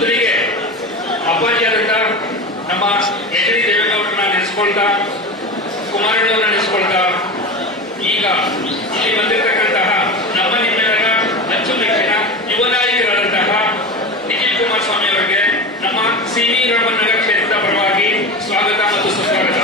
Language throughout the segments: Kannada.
ಮೊದಲಿಗೆ ಅಪ್ಪಾಜಿಯಾದಂತ ನಮ್ಮ ಎಚ್ ಡಿ ದೇವೇಗೌಡರನ್ನ ನೆನೆಸ್ಕೊಳ್ತಾ, ಕುಮಾರಣ್ಣವರನ್ನ ನೆನೆಸ್ಕೊಳ್ತಾ, ಈಗ ಇಲ್ಲಿ ಬಂದಿರತಕ್ಕಂತಹ ನಮ್ಮ ನಿಮ್ಮೆಲ್ಲರ ಅಚ್ಚುಮೆಚ್ಚಿನ ಯುವ ನಾಯಕರಾದಂತಹ ನಿಖಿಲ್ ಕುಮಾರಸ್ವಾಮಿ ಅವರಿಗೆ ನಮ್ಮ ಸಿ ವಿ ರಾಮನ್ ನಗರ ಕ್ಷೇತ್ರದ ಪರವಾಗಿ ಸ್ವಾಗತ ಮತ್ತು ಸುಸ್ವಾಗತ.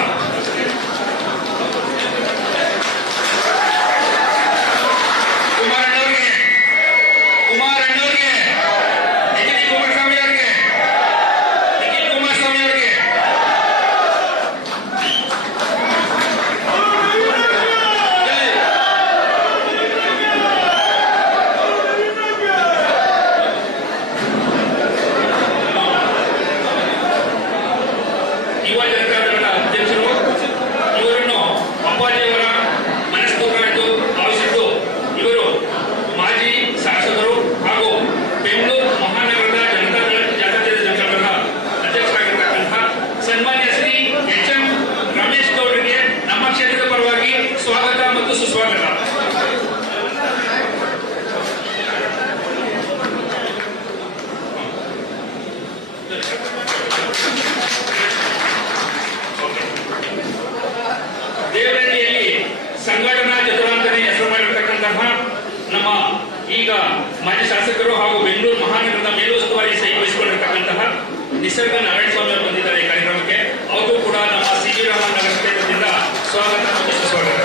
ದೇವನಹಳ್ಳಿಯಲ್ಲಿ ಸಂಘಟನಾ ಚತುರಾಂಗನೆ ಹೆಸರು ಮಾಡಿರ್ತಕ್ಕಂತಹ ನಮ್ಮ ಈಗ ಮಾಜಿ ಶಾಸಕರು ಹಾಗೂ ಬೆಂಗಳೂರು ಮಹಾನಗರದ ಮೇಲುಸ್ತುವಾರಿ ಸಹಿ ವಹಿಸಿಕೊಂಡಿರ್ತಕ್ಕಂತಹ ನಿಸರ್ಗ ನಾರಾಯಣ ಸ್ವಾಮಿ ಅವರು ಬಂದಿದ್ದಾರೆ ಈ ಕಾರ್ಯಕ್ರಮಕ್ಕೆ. ಅವರು ಕೂಡ ನಮ್ಮ ಸಿ ವಿ ರಾಮನ್ ನಗರ ಕ್ಷೇತ್ರದಿಂದ ಸ್ವಾಗತ ಮತ್ತು ಸುಸ್ವಾಗತ.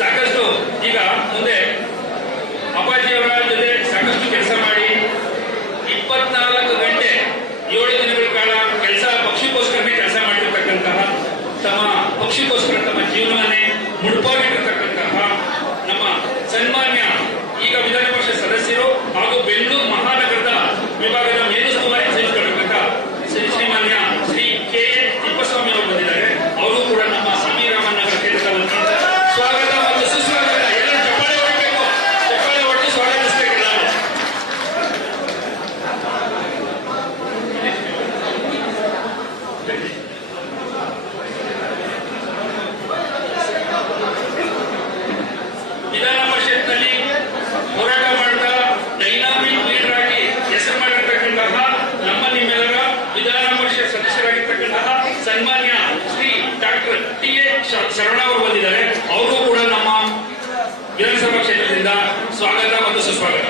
ಸಾಕಷ್ಟು ಈಗ ಮುಂದೆ ಅಪ್ಪಾಜಿಯವರ ಜೊತೆ ಸಾಕಷ್ಟು ಕೆಲಸ ಮಾಡಿ 24 ಗಂಟೆ 7 ದಿನಗಳ ಕಾಲ ಪಕ್ಷಕ್ಕೋಸ್ಕರನೇ ಕೆಲಸ ಮಾಡಿರ್ತಕ್ಕಂತಹ, ತಮ್ಮ ಪಕ್ಷಕ್ಕೋಸ್ಕರ ತಮ್ಮ ಜೀವನವನ್ನೇ ಮುಡುಪಾಗಿಟ್ಟಿರ್ತಕ್ಕಂತಹ ನಮ್ಮ ಸನ್ಮಾನ್ಯ ಈಗ ವಿಧಾನ ಪರಿಷತ್ ಸದಸ್ಯರು ಹಾಗೂ ಬೆಂಗಳೂರು ಮಹಾನಗರದ ವಿಭಾಗದ ಮೇಲುಸ್ತುವಾರಿ ಸಹಿಸಿಕೊಂಡಿರ್ತಕ್ಕ ಶ್ರೀಮಾನ್ಯ ಶ್ರೀ ಕೆ ಎ ತಿಪ್ಪಸ್ವಾಮಿ ಅವರು ಬಂದಿದ್ದಾರೆ. ಅವರು ಕೂಡ ನಮ್ಮ ಸಿ ವಿ ರಾಮನ್ ನಗರ ಕ್ಷೇತ್ರದ ವತಿಯಿಂದ ಸ್ವಾಗತ ಮತ್ತು ಸುಸ್ವಾಗತ. ಎಲ್ಲರೂ ಚಪ್ಪಾಳೆ ಹೊಡಬೇಕು, ಚಪ್ಪಾಳೆ ಹೊಡೆದು ಸ್ವಾಗತಿಸಬೇಕು. ವಿಧಾನ ಪರಿಷತ್ನಲ್ಲಿ ಹೋರಾಟ ಮಾಡ್ತಾ ಡೈನಾಮಿಕ್ ಲೀಡರ್ ಆಗಿ ಹೆಸರು ಮಾಡಿರ್ತಕ್ಕಂತಹ ನಮ್ಮ ನಿಮ್ಮೆಲ್ಲರ ವಿಧಾನ ಪರಿಷತ್ ಸದಸ್ಯರಾಗಿರ್ತಕ್ಕಂತಹ ಸನ್ಮಾನ್ಯ ಶ್ರೀ ಡಾಕ್ಟರ್ ಟಿ ಎ ಶರಣ ಅವರು ಬಂದಿದ್ದಾರೆ. ಅವರು ಕೂಡ ನಮ್ಮ ವಿಧಾನಸಭಾ ಕ್ಷೇತ್ರದಿಂದ ಸ್ವಾಗತ ಮತ್ತು ಸುಸ್ವಾಗತ.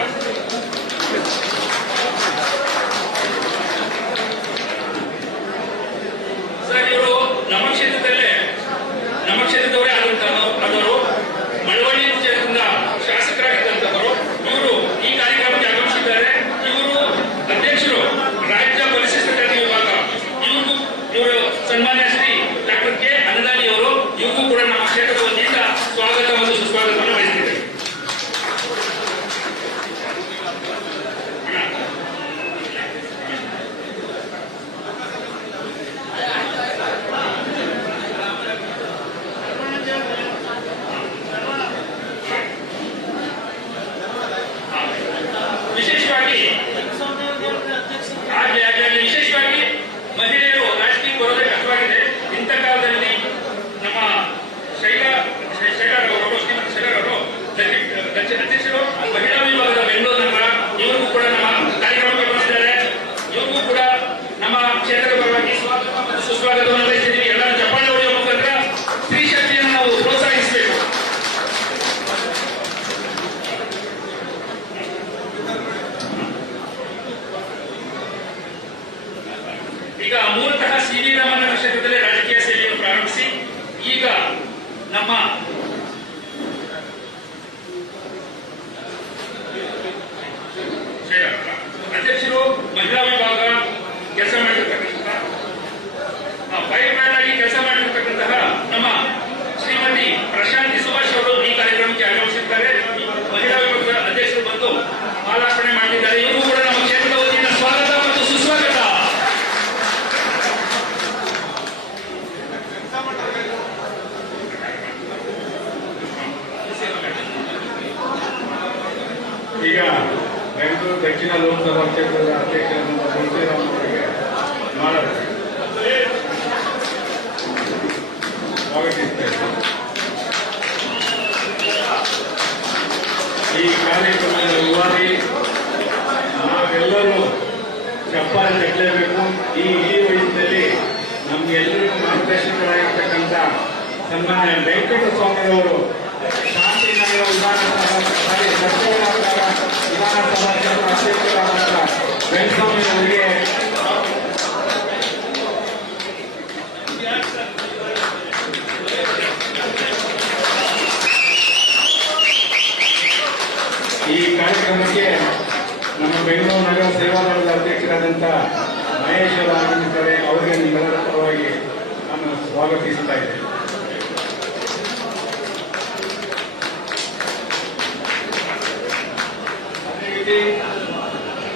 ಸರ್, ಇವರು ನಮ್ಮ ಕ್ಷೇತ್ರದವರೇ ಆದಂತವರು, ಮಳವಳ್ಳಿ ಕ್ಷೇತ್ರದಿಂದ ಶಾಸಕರಾಗಿದ್ದಂತವರು. ಇವರು ಈ ಕಾರ್ಯಕ್ರಮಕ್ಕೆ ಆಗಮಿಸಿದ್ದಾರೆ. ಇವರು ಅಧ್ಯಕ್ಷರು ರಾಜ್ಯ ಪರಿಶಿಷ್ಟ ಜಾತಿ ವಿಭಾಗ. ಇವರು ಸನ್ಮಾನ್ಯ ಶ್ರೀ ಡಾಕ್ಟರ್ ಕೆ ಅನ್ನದಾನಿ ಅವರು. ಇವ್ರಿಗೂ ಕೂಡ ನಮ್ಮ ಕ್ಷೇತ್ರದ ವತಿಯಿಂದ ಸ್ವಾಗತ ಮತ್ತು ಸುಸ್ವಾಗತವನ್ನು ಬಯಸಿದ್ದೇವೆ. ವಿಶೇಷವಾಗಿ ಮಹಿಳೆಯರು ರಾಜಕೀಯ ಬರೋದೇ ಕಷ್ಟವಾಗಿದೆ. ಇಂಥ ಕಾಲದಲ್ಲಿ ನಮ್ಮ ಶೈಲಾರವರು ಅಧ್ಯಕ್ಷರು ಮಹಿಳಾ ವಿಭಾಗದ ಬೆಂಗಳೂರು ನಗರ, ಇವ್ರಿಗೂ ಕೂಡ ನಮ್ಮ ಕಾರ್ಯಕ್ರಮಕ್ಕೆ ಬಂದಿದ್ದಾರೆ. ಇವ್ರಿಗೂ ಕೂಡ ನಮ್ಮ ಕ್ಷೇತ್ರದ ಪರವಾಗಿ ಸ್ವಾಗತ ಮತ್ತು ಸುಸ್ವಾಗತವನ್ನು ಬಯಸಿದ್ದೀವಿ. ಎಲ್ಲರೂ ಚಪ್ಪಾಳೆ ಹೊಡೆಯುವ ಮುಖಾಂತರ ಸ್ತ್ರೀ ಶಕ್ತಿಯನ್ನು ನಾವು ಪ್ರೋತ್ಸಾಹಿಸಬೇಕು. ಈಗ ಮೂಲತಃ ಸಿ ವಿ ರಾಮನ್ ನಗರ ಕ್ಷೇತ್ರದಲ್ಲಿ ರಾಜಕೀಯ ಸೇವೆಯನ್ನು ಪ್ರಾರಂಭಿಸಿ ಈಗ ನಮ್ಮ ಅಧ್ಯಕ್ಷರು ಮಹಿಳಾ ವಿಭಾಗ ಕೆಲಸ ಮಾಡಿರ್ತಕ್ಕಂತಹ, ಫೈರ್ ಮ್ಯಾನ್ ಆಗಿ ಕೆಲಸ ಮಾಡಿರ್ತಕ್ಕಂತಹ ನಮ್ಮ ಶ್ರೀಮತಿ ಪ್ರಶಾಂತಿ ಸುಭಾಷ್ ಅವರು ಈ ಕಾರ್ಯಕ್ರಮಕ್ಕೆ ಆಗಮಿಸಿದ್ದಾರೆ. ಮಹಿಳಾ ವಿಭಾಗದ ಅಧ್ಯಕ್ಷರು ಬಂದು ಮಾಲಾರ್ಪಣೆ ಮಾಡಿದ್ದಾರೆ. ಇವರು ಕೂಡ ನಮ್ಮ ಕ್ಷೇತ್ರದ ವತಿಯಿಂದ ಸ್ವಾಗತ ಮತ್ತು ಸುಸ್ವಾಗತ. ಕಟ್ಟಲೇಬೇಕು. ಈ ವಯಸ್ಸಿನಲ್ಲಿ ನಮ್ಗೆಲ್ಲರಿಗೂ ಮಾರ್ಗದರ್ಶಕರಾಗಿರ್ತಕ್ಕಂಥ ಸನ್ಮಾನ್ಯ ವೆಂಕಟ ಸ್ವಾಮಿಯವರು ಶಾಂತಿನಗರ ವಿಧಾನಸಭಾ ಸಚಿವರಾದ ವಿಧಾನಸಭಾ ಕ್ಷೇತ್ರ ಅಧ್ಯಕ್ಷರಾದ ವೆಂಕಟಸ್ವಾಮಿ ಅವರಿಗೆ ಈ ಕಾರ್ಯಕ್ರಮಕ್ಕೆ ನಮ್ಮ ಬೆಂಗಳೂರು ನಗರ ಸೇವಾದಳದ ಅಧ್ಯಕ್ಷರಾದಂಥ ಮಹೇಶ್ ಅವರು ಆಗಮಿಸಿದ್ದಾರೆ. ಅವರಿಗೆ ನಿಮ್ಮೆಲ್ಲರ ಪರವಾಗಿ ನಾನು ಸ್ವಾಗತಿಸ್ತಾ ಇದ್ದೇನೆ. ಅದೇ ರೀತಿ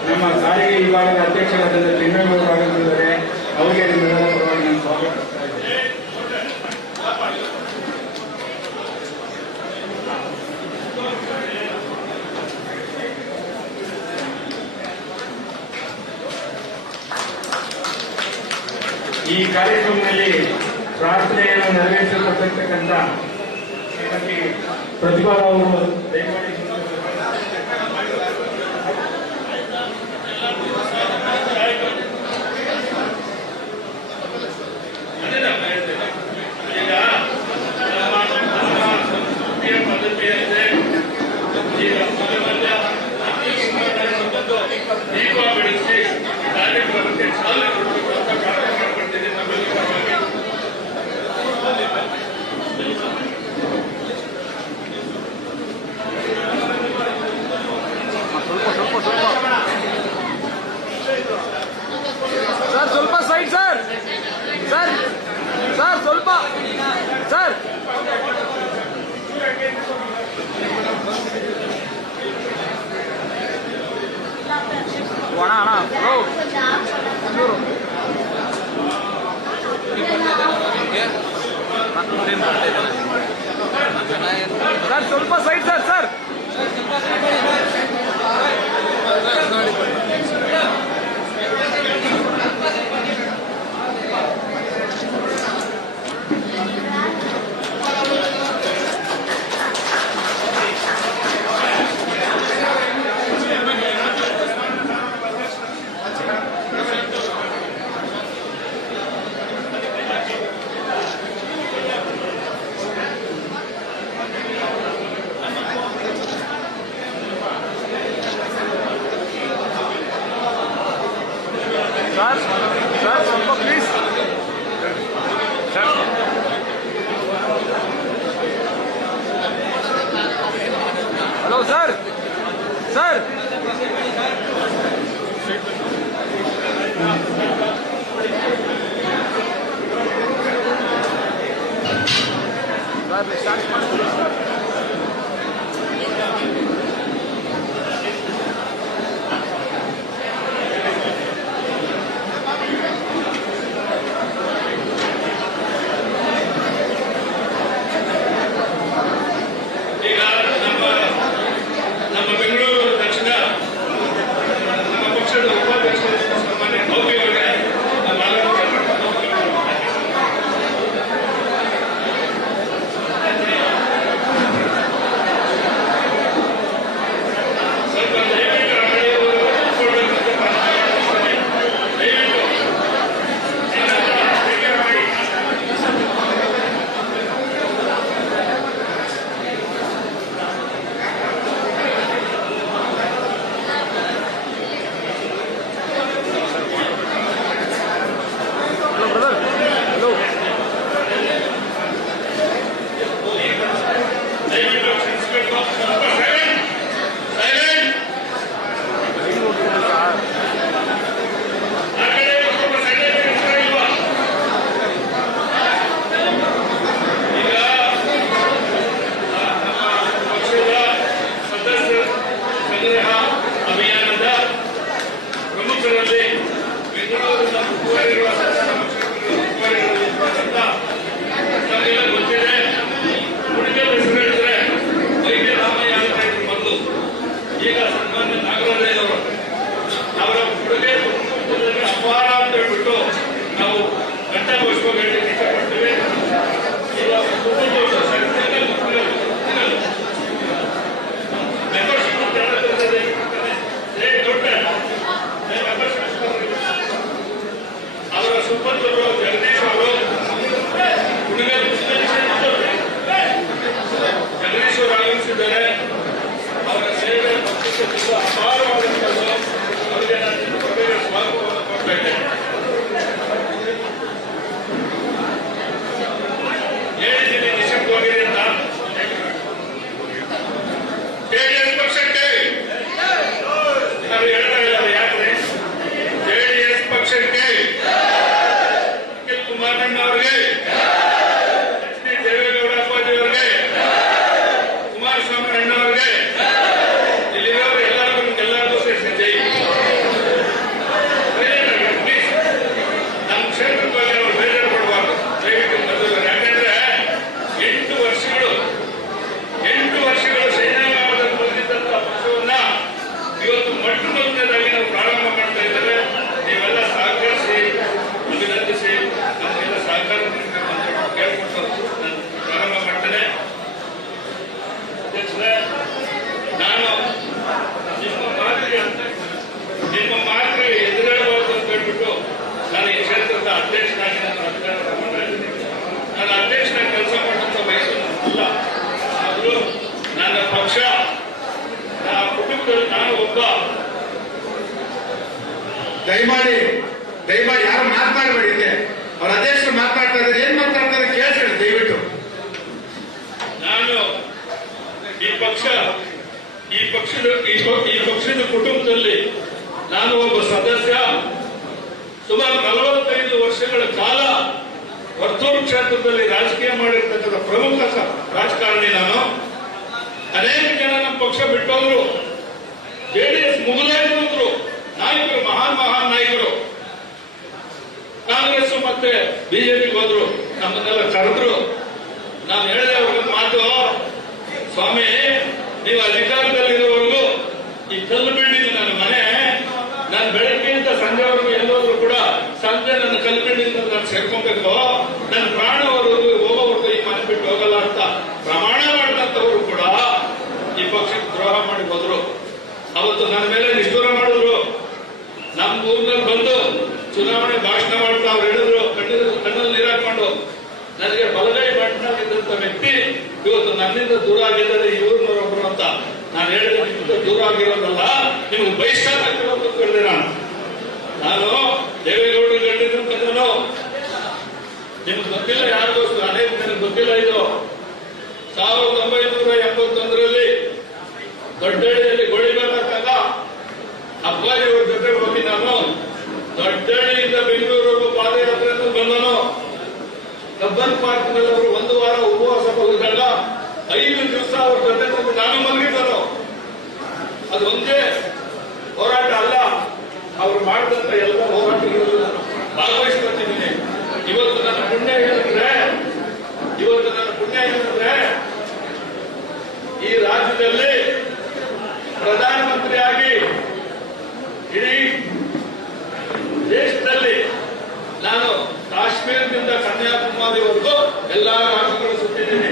ನಮ್ಮ ಸಾರಿಗೆ ವಿಭಾಗದ ಅಧ್ಯಕ್ಷರಾದಂಥ ಚಿನ್ನವರು ಆಗಮಿಸಿದ್ದಾರೆ. ಅವರಿಗೆ ನಿಮ್ಮೆಲ್ಲರ ಪರವಾಗಿ ನಾನು ಸ್ವಾಗತಿಸ್ತಾ ಇದ್ದೇನೆ. ಈ ಕಾರ್ಯಕ್ರಮದಲ್ಲಿ ಪ್ರಾರ್ಥನೆಯನ್ನು ನೆರವೇರಿಸಲ್ಪಟ್ಟಿರ್ತಕ್ಕಂಥ ಶ್ರೀಮತಿ ಪ್ರತಿಭಾ ಅವರು ದಯಮಾಡಿ ದೀಪ ಬೆಳೆಸಿ ಕಾರ್ಯಕ್ರಮಕ್ಕೆ ಚಾಲನೆ ಕೊಡಬೇಕು ಅಂತ ಪ್ರಾರ್ಥನೆ ಮಾಡ್ಕೊಳ್ತೇನೆ. ಸರ್ ಸ್ವಲ್ಪ ಸೈಡ್ ಸರ್ ಸರ್ ಸರ್ ಸ್ವಲ್ಪ ಸರ್ ಅಣ್ಣ ಸರ್ ಸ್ವಲ್ಪ side sir sir sir sir ಸ್ವಲ್ಪ please sir hello sir sir sir start ಮಾಡ್ತೀವಿ ಸರ್. ಈಗ ನಮ್ಮ ಬೆಂಗಳೂರು ದಕ್ಷಿಣ ನಮ್ಮ ಪಕ್ಷದ ಉಪಾಧ್ಯಕ್ಷರು ಸಾಮಾನ್ಯ ಗೌರಿ ಅವರಿಗೆ ದಯಮಾಡಿ ಯಾರು ಮಾತನಾಡಬೇಡಿ. ಇದೆ ಅವ್ರ ಅಧ್ಯಕ್ಷರು ಮಾತನಾಡ್ತಾ ಇದ್ದಾರೆ, ಏನ್ ಮಾತನಾಡ್ತಾರೆ ಕೇಳ್ತಾರೆ ದಯವಿಟ್ಟು. ನಾನು ಈ ಪಕ್ಷದ ಕುಟುಂಬದಲ್ಲಿ ನಾನು ಒಬ್ಬ ಸದಸ್ಯ. ಸುಮಾರು 45 ವರ್ಷಗಳ ಕಾಲ ವರ್ತೂರು ಕ್ಷೇತ್ರದಲ್ಲಿ ರಾಜಕೀಯ ಮಾಡಿರ್ತಕ್ಕಂಥ ಪ್ರಮುಖ ರಾಜಕಾರಣಿ ನಾನು. ಅನೇಕ ಜನ ನಮ್ಮ ಪಕ್ಷ ಬಿಟ್ಟೋದ್ರು, ಜೆಡಿಎಸ್ ಮುಗಿದಾಯ್ತು ನಾಯಕರು, ಮಹಾನ್ ನಾಯಕರು. ಕಾಂಗ್ರೆಸ್ ಮತ್ತೆ ಬಿಜೆಪಿಗೆ ಹೋದ್ರು, ನಮ್ಮನ್ನೆಲ್ಲ ಕರೆದ್ರು. ನಾನು ಹೇಳಿದೆ ಅವ್ರಿಗೆ ಮಾತು, ಸ್ವಾಮಿ ನೀವು ಅಧಿಕಾರದಲ್ಲಿರುವವರೆಗೂ ಈ ಕಲ್ಲು ಬಿಲ್ಡಿಂಗ್ ನನ್ನ ಮನೆ, ನಾನು ಬೆಳಗ್ಗೆಯಿಂದ ಸಂಜೆವರೆಗೂ ಎಲ್ಲೋದ್ರು ಕೂಡ ಸಂಜೆ ನನ್ನ ಕಲ್ಲು ಬಿಲ್ಡಿಂಗ್ ನಾನು ಸೇರ್ಕೊಬೇಕು, ನನ್ನ ಪ್ರಾಣವರೆಗೂ ಹೋಗೋವರೆಗೂ ಈ ಮನೆ ಬಿಟ್ಟು ಹೋಗಲ್ಲ ಅಂತ ಪ್ರಮಾಣ ಮಾಡಿದಂತವರು ಕೂಡ ಈ ಪಕ್ಷಕ್ಕೆ ದ್ರೋಹ ಮಾಡಿ ಹೋದ್ರು. ಅವತ್ತು ನನ್ನ ಮೇಲೆ ನಿಷ್ಠೂರ ಮಾಡಿದ್ರು. ನಮ್ಮ ಊರಿನಲ್ಲಿ ಬಂದು ಚುನಾವಣೆ ಭಾಷಣ ಮಾಡ್ತಾ ಅವ್ರು ಹೇಳಿದ್ರು, ಕಣ್ಣಲ್ಲಿ ನೀರು ಹಾಕೊಂಡು. ನನಗೆ ಬಲಗೈ ಬಟ್ಟನಾಗಿದ್ದಂತ ವ್ಯಕ್ತಿ ಇವತ್ತು ನನ್ನಿಂದ ದೂರ ಆಗಿದ್ದಾರೆ ಇವ್ರನ್ನೊಬ್ಬರು ಅಂತ ನಾನು ಹೇಳಿದ್ರೆ ನಿಮ್ಮಿಂದ ದೂರ ಆಗಿರೋದಲ್ಲ, ನಿಮ್ಗೆ ಬಹಿಷ್ಕಾರ ಅಂತ ಹೇಳಿದೆ. ನಾನು ದೇವೇಗೌಡರು ಗಂಡಿದ್ರು ಬಂದನು. ನಿಮ್ಗೆ ಗೊತ್ತಿಲ್ಲ ಯಾರಿಗೋಸ್ಕರ, ಅನೇಕ ನನಗೆ ಗೊತ್ತಿಲ್ಲ. ಇದು 1981ರಲ್ಲಿ ದೊಡ್ಡಳ್ಳಿಯಲ್ಲಿ ಗೋಳಿಬಾರಕ್ಕಾಗ ಅಪ್ಪಾಜಿ ಅವ್ರ ಜೊತೆ ಹೋಗಿ ನಾನು ದೊಡ್ಡಳ್ಳಿಯಿಂದ ಬೆಂಗಳೂರು ಪಾದಯಾತ್ರೆ ಬಂದನು. ಕಬ್ಬನ್ ಪಾರ್ಕ್ ನಲ್ಲಿ ಅವರು 1 ವಾರ ಉಪವಾಸ ಹೋಗಿದಾಗ 5 ದಿವಸ ಅವ್ರ ಜೊತೆ ಬಂದು ನಾನು ಮಲಗಿದ್ದನು. ಅದು ಒಂದೇ ಹೋರಾಟ ಅಲ್ಲ, ಅವ್ರು ಮಾಡಿದಂತ ಎಲ್ಲ ಹೋರಾಟಗಳು ಭಾಗವಹಿಸ್ಕೊಳ್ತಿದ್ದೀನಿ. ಇವತ್ತು ನನ್ನ ಪುಣ್ಯ ಏನಂದ್ರೆ ಈ ರಾಜ್ಯದಲ್ಲಿ ಪ್ರಧಾನಮಂತ್ರಿಯಾಗಿ ಇಡೀ ದೇಶದಲ್ಲಿ ನಾನು ಕಾಶ್ಮೀರದಿಂದ ಕನ್ಯಾಕುಮಾರಿವರೆಗೂ ಎಲ್ಲಾ ರಾಜ್ಯಗಳು ಸುತ್ತಿದ್ದೀನಿ.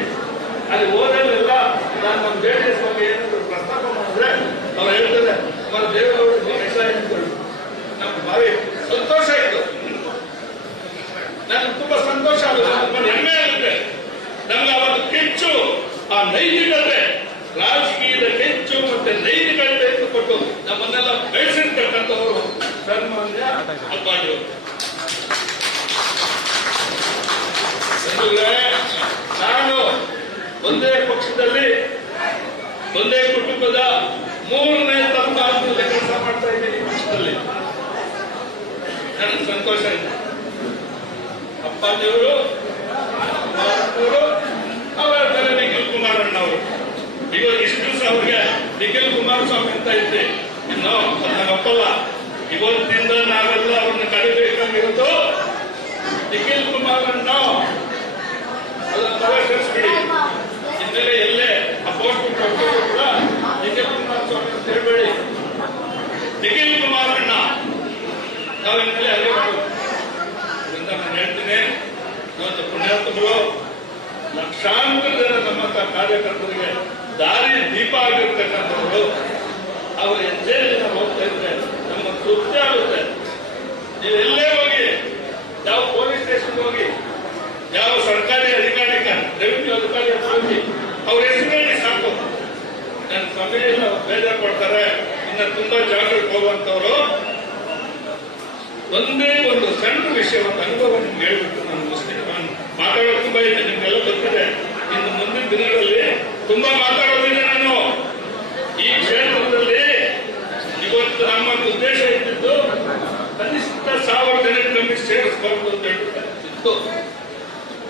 ಅಲ್ಲಿ ಹೋದಲ್ಲೆಲ್ಲ ನಾನು ನಮ್ಮ ಜೆಡಿಎಸ್ ಬಗ್ಗೆ ಏನಾದ್ರು ಪ್ರಸ್ತಾಪ ಮಾಡಿದ್ರೆ ಅವ್ರು ಹೇಳ್ತಾರೆ ನಮ್ಮ ದೇವೇಗೌಡರು ಹೆಸರು. ನಮ್ಗೆ ಭಾರಿ ಸಂತೋಷ ಆಯಿತು, ನನಗೆ ತುಂಬಾ ಸಂತೋಷ ಆಗುತ್ತೆ, ತುಂಬಾ ಹೆಮ್ಮೆ ಆಗುತ್ತೆ. ನಮ್ಗೆ ಅವತ್ತು ಕೆಚ್ಚು, ಆ ನೈತಿಕತೆ, ರಾಜಕೀಯದ ಕೆಚ್ಚು ಮತ್ತೆ ನೈತಿಕತೆ ಕೊಟ್ಟು ನಮ್ಮನ್ನೆಲ್ಲ ಬೆಳೆಸಿರ್ತಕ್ಕಂಥವರು ಸನ್ಮಾನ್ಯ ಅಪ್ಪಾಜಿ. ನಾನು ಒಂದೇ ಪಕ್ಷದಲ್ಲಿ ಒಂದೇ ಕುಟುಂಬದ 3ನೇ ತಲೆಮಾರಿನಲ್ಲಿ ಕೆಲಸ ಮಾಡ್ತಾ ಇದ್ದೀನಿ. ಪಕ್ಷದಲ್ಲಿ ನನಗೆ ಸಂತೋಷ ಇದೆ. ಅಪ್ಪಾಜಿಯವರು ಅವರ ನಿಖಿಲ್ ಕುಮಾರಣ್ಣ ಅವರು. ಇವಾಗ ಇಷ್ಟು ದಿವಸ ಅವ್ರಿಗೆ ನಿಖಿಲ್ ಕುಮಾರಸ್ವಾಮಿ ಅಂತ ಇದ್ದೆ, ಇನ್ನು ಒಪ್ಪಲ್ಲ. ಇವತ್ತಿಂದ ನಾವೆಲ್ಲ ಅವ್ರನ್ನ ಕಡಿಬೇಕಾಗಿರೋದು ನಿಖಿಲ್ ಕುಮಾರಣ್ಣ. ಅದನ್ನು ತಲೆ ಕೆಡಿಸ್ಬಿಡಿ. ಇನ್ಮೇಲೆ ಎಲ್ಲೇ ಆ ಪೋಸ್ಟ್ ಕೂಡ ನಿಖಿಲ್ ಕುಮಾರಸ್ವಾಮಿ ಅಂತ ಹೇಳ್ಬೇಡಿ, ನಿಖಿಲ್ ಕುಮಾರಣ್ಣ. ನಾವು ಇನ್ಮೇಲೆ ಅದೇ ಮಾಡೋದು ಅಂತ ನಾನು ಹೇಳ್ತೀನಿ. ಇವತ್ತು ಪುಣ್ಯಾತ್ಮರು ಲಕ್ಷಾಂತರ ಜನ ನಮ್ಮಂತ ಕಾರ್ಯಕರ್ತರಿಗೆ ದಾರಿ ದೀಪ ಆಗಿರ್ತಕ್ಕಂಥವ್ರು. ಅವರು ಹೆಜ್ಜೆ ಹೋಗ್ತಾ ಇದ್ರೆ ನಮ್ಗೆ ತೃಪ್ತಿ ಆಗುತ್ತೆ. ನೀವು ಎಲ್ಲೇ ಹೋಗಿ, ಯಾವ ಪೊಲೀಸ್ ಸ್ಟೇಷನ್ ಹೋಗಿ, ಯಾವ ಸರ್ಕಾರಿ ಅಧಿಕಾರಿ, ರೆವಿನ್ಯೂ ಅಧಿಕಾರಿ ಹೋಗಿ ಅವ್ರ ಹೆಸರಲ್ಲಿ ಸಾಕು. ನನ್ನ ಸಮಯ ಬೇಜಾರು ಪಡ್ತಾರೆ. ಇನ್ನು ತುಂಬಾ ಜಾಗಕ್ಕೆ ಹೋಗುವಂತವ್ರು. ಒಂದೇ ಒಂದು ಸಣ್ಣ ವಿಷಯ, ಒಂದು ಅನುಭವ ನಿಮ್ಗೆ ಹೇಳ್ಬಿಟ್ಟು ನಾನು ಮುಸ್ಲಿಂ ಮಾತಾಡೋದು ತುಂಬಾ ಇದೆ, ನಿಮ್ಗೆಲ್ಲ ಗೊತ್ತಿದೆ. ಇನ್ನು ಮುಂದಿನ ದಿನಗಳಲ್ಲಿ ತುಂಬಾ ಮಾತಾಡೋದಿದೆ. ನಾನು ಈ ಕ್ಷೇತ್ರದಲ್ಲಿ ಇವತ್ತು ನಮ್ಮ ಉದ್ದೇಶ ಇದ್ದಿದ್ದು ಕನಿಷ್ಠ 1000 ಜನಕ್ಕೆ ನಮಗೆ ಸೇರಿಸಬಾರದು ಅಂತ ಹೇಳ್ಬಿಟ್ಟು.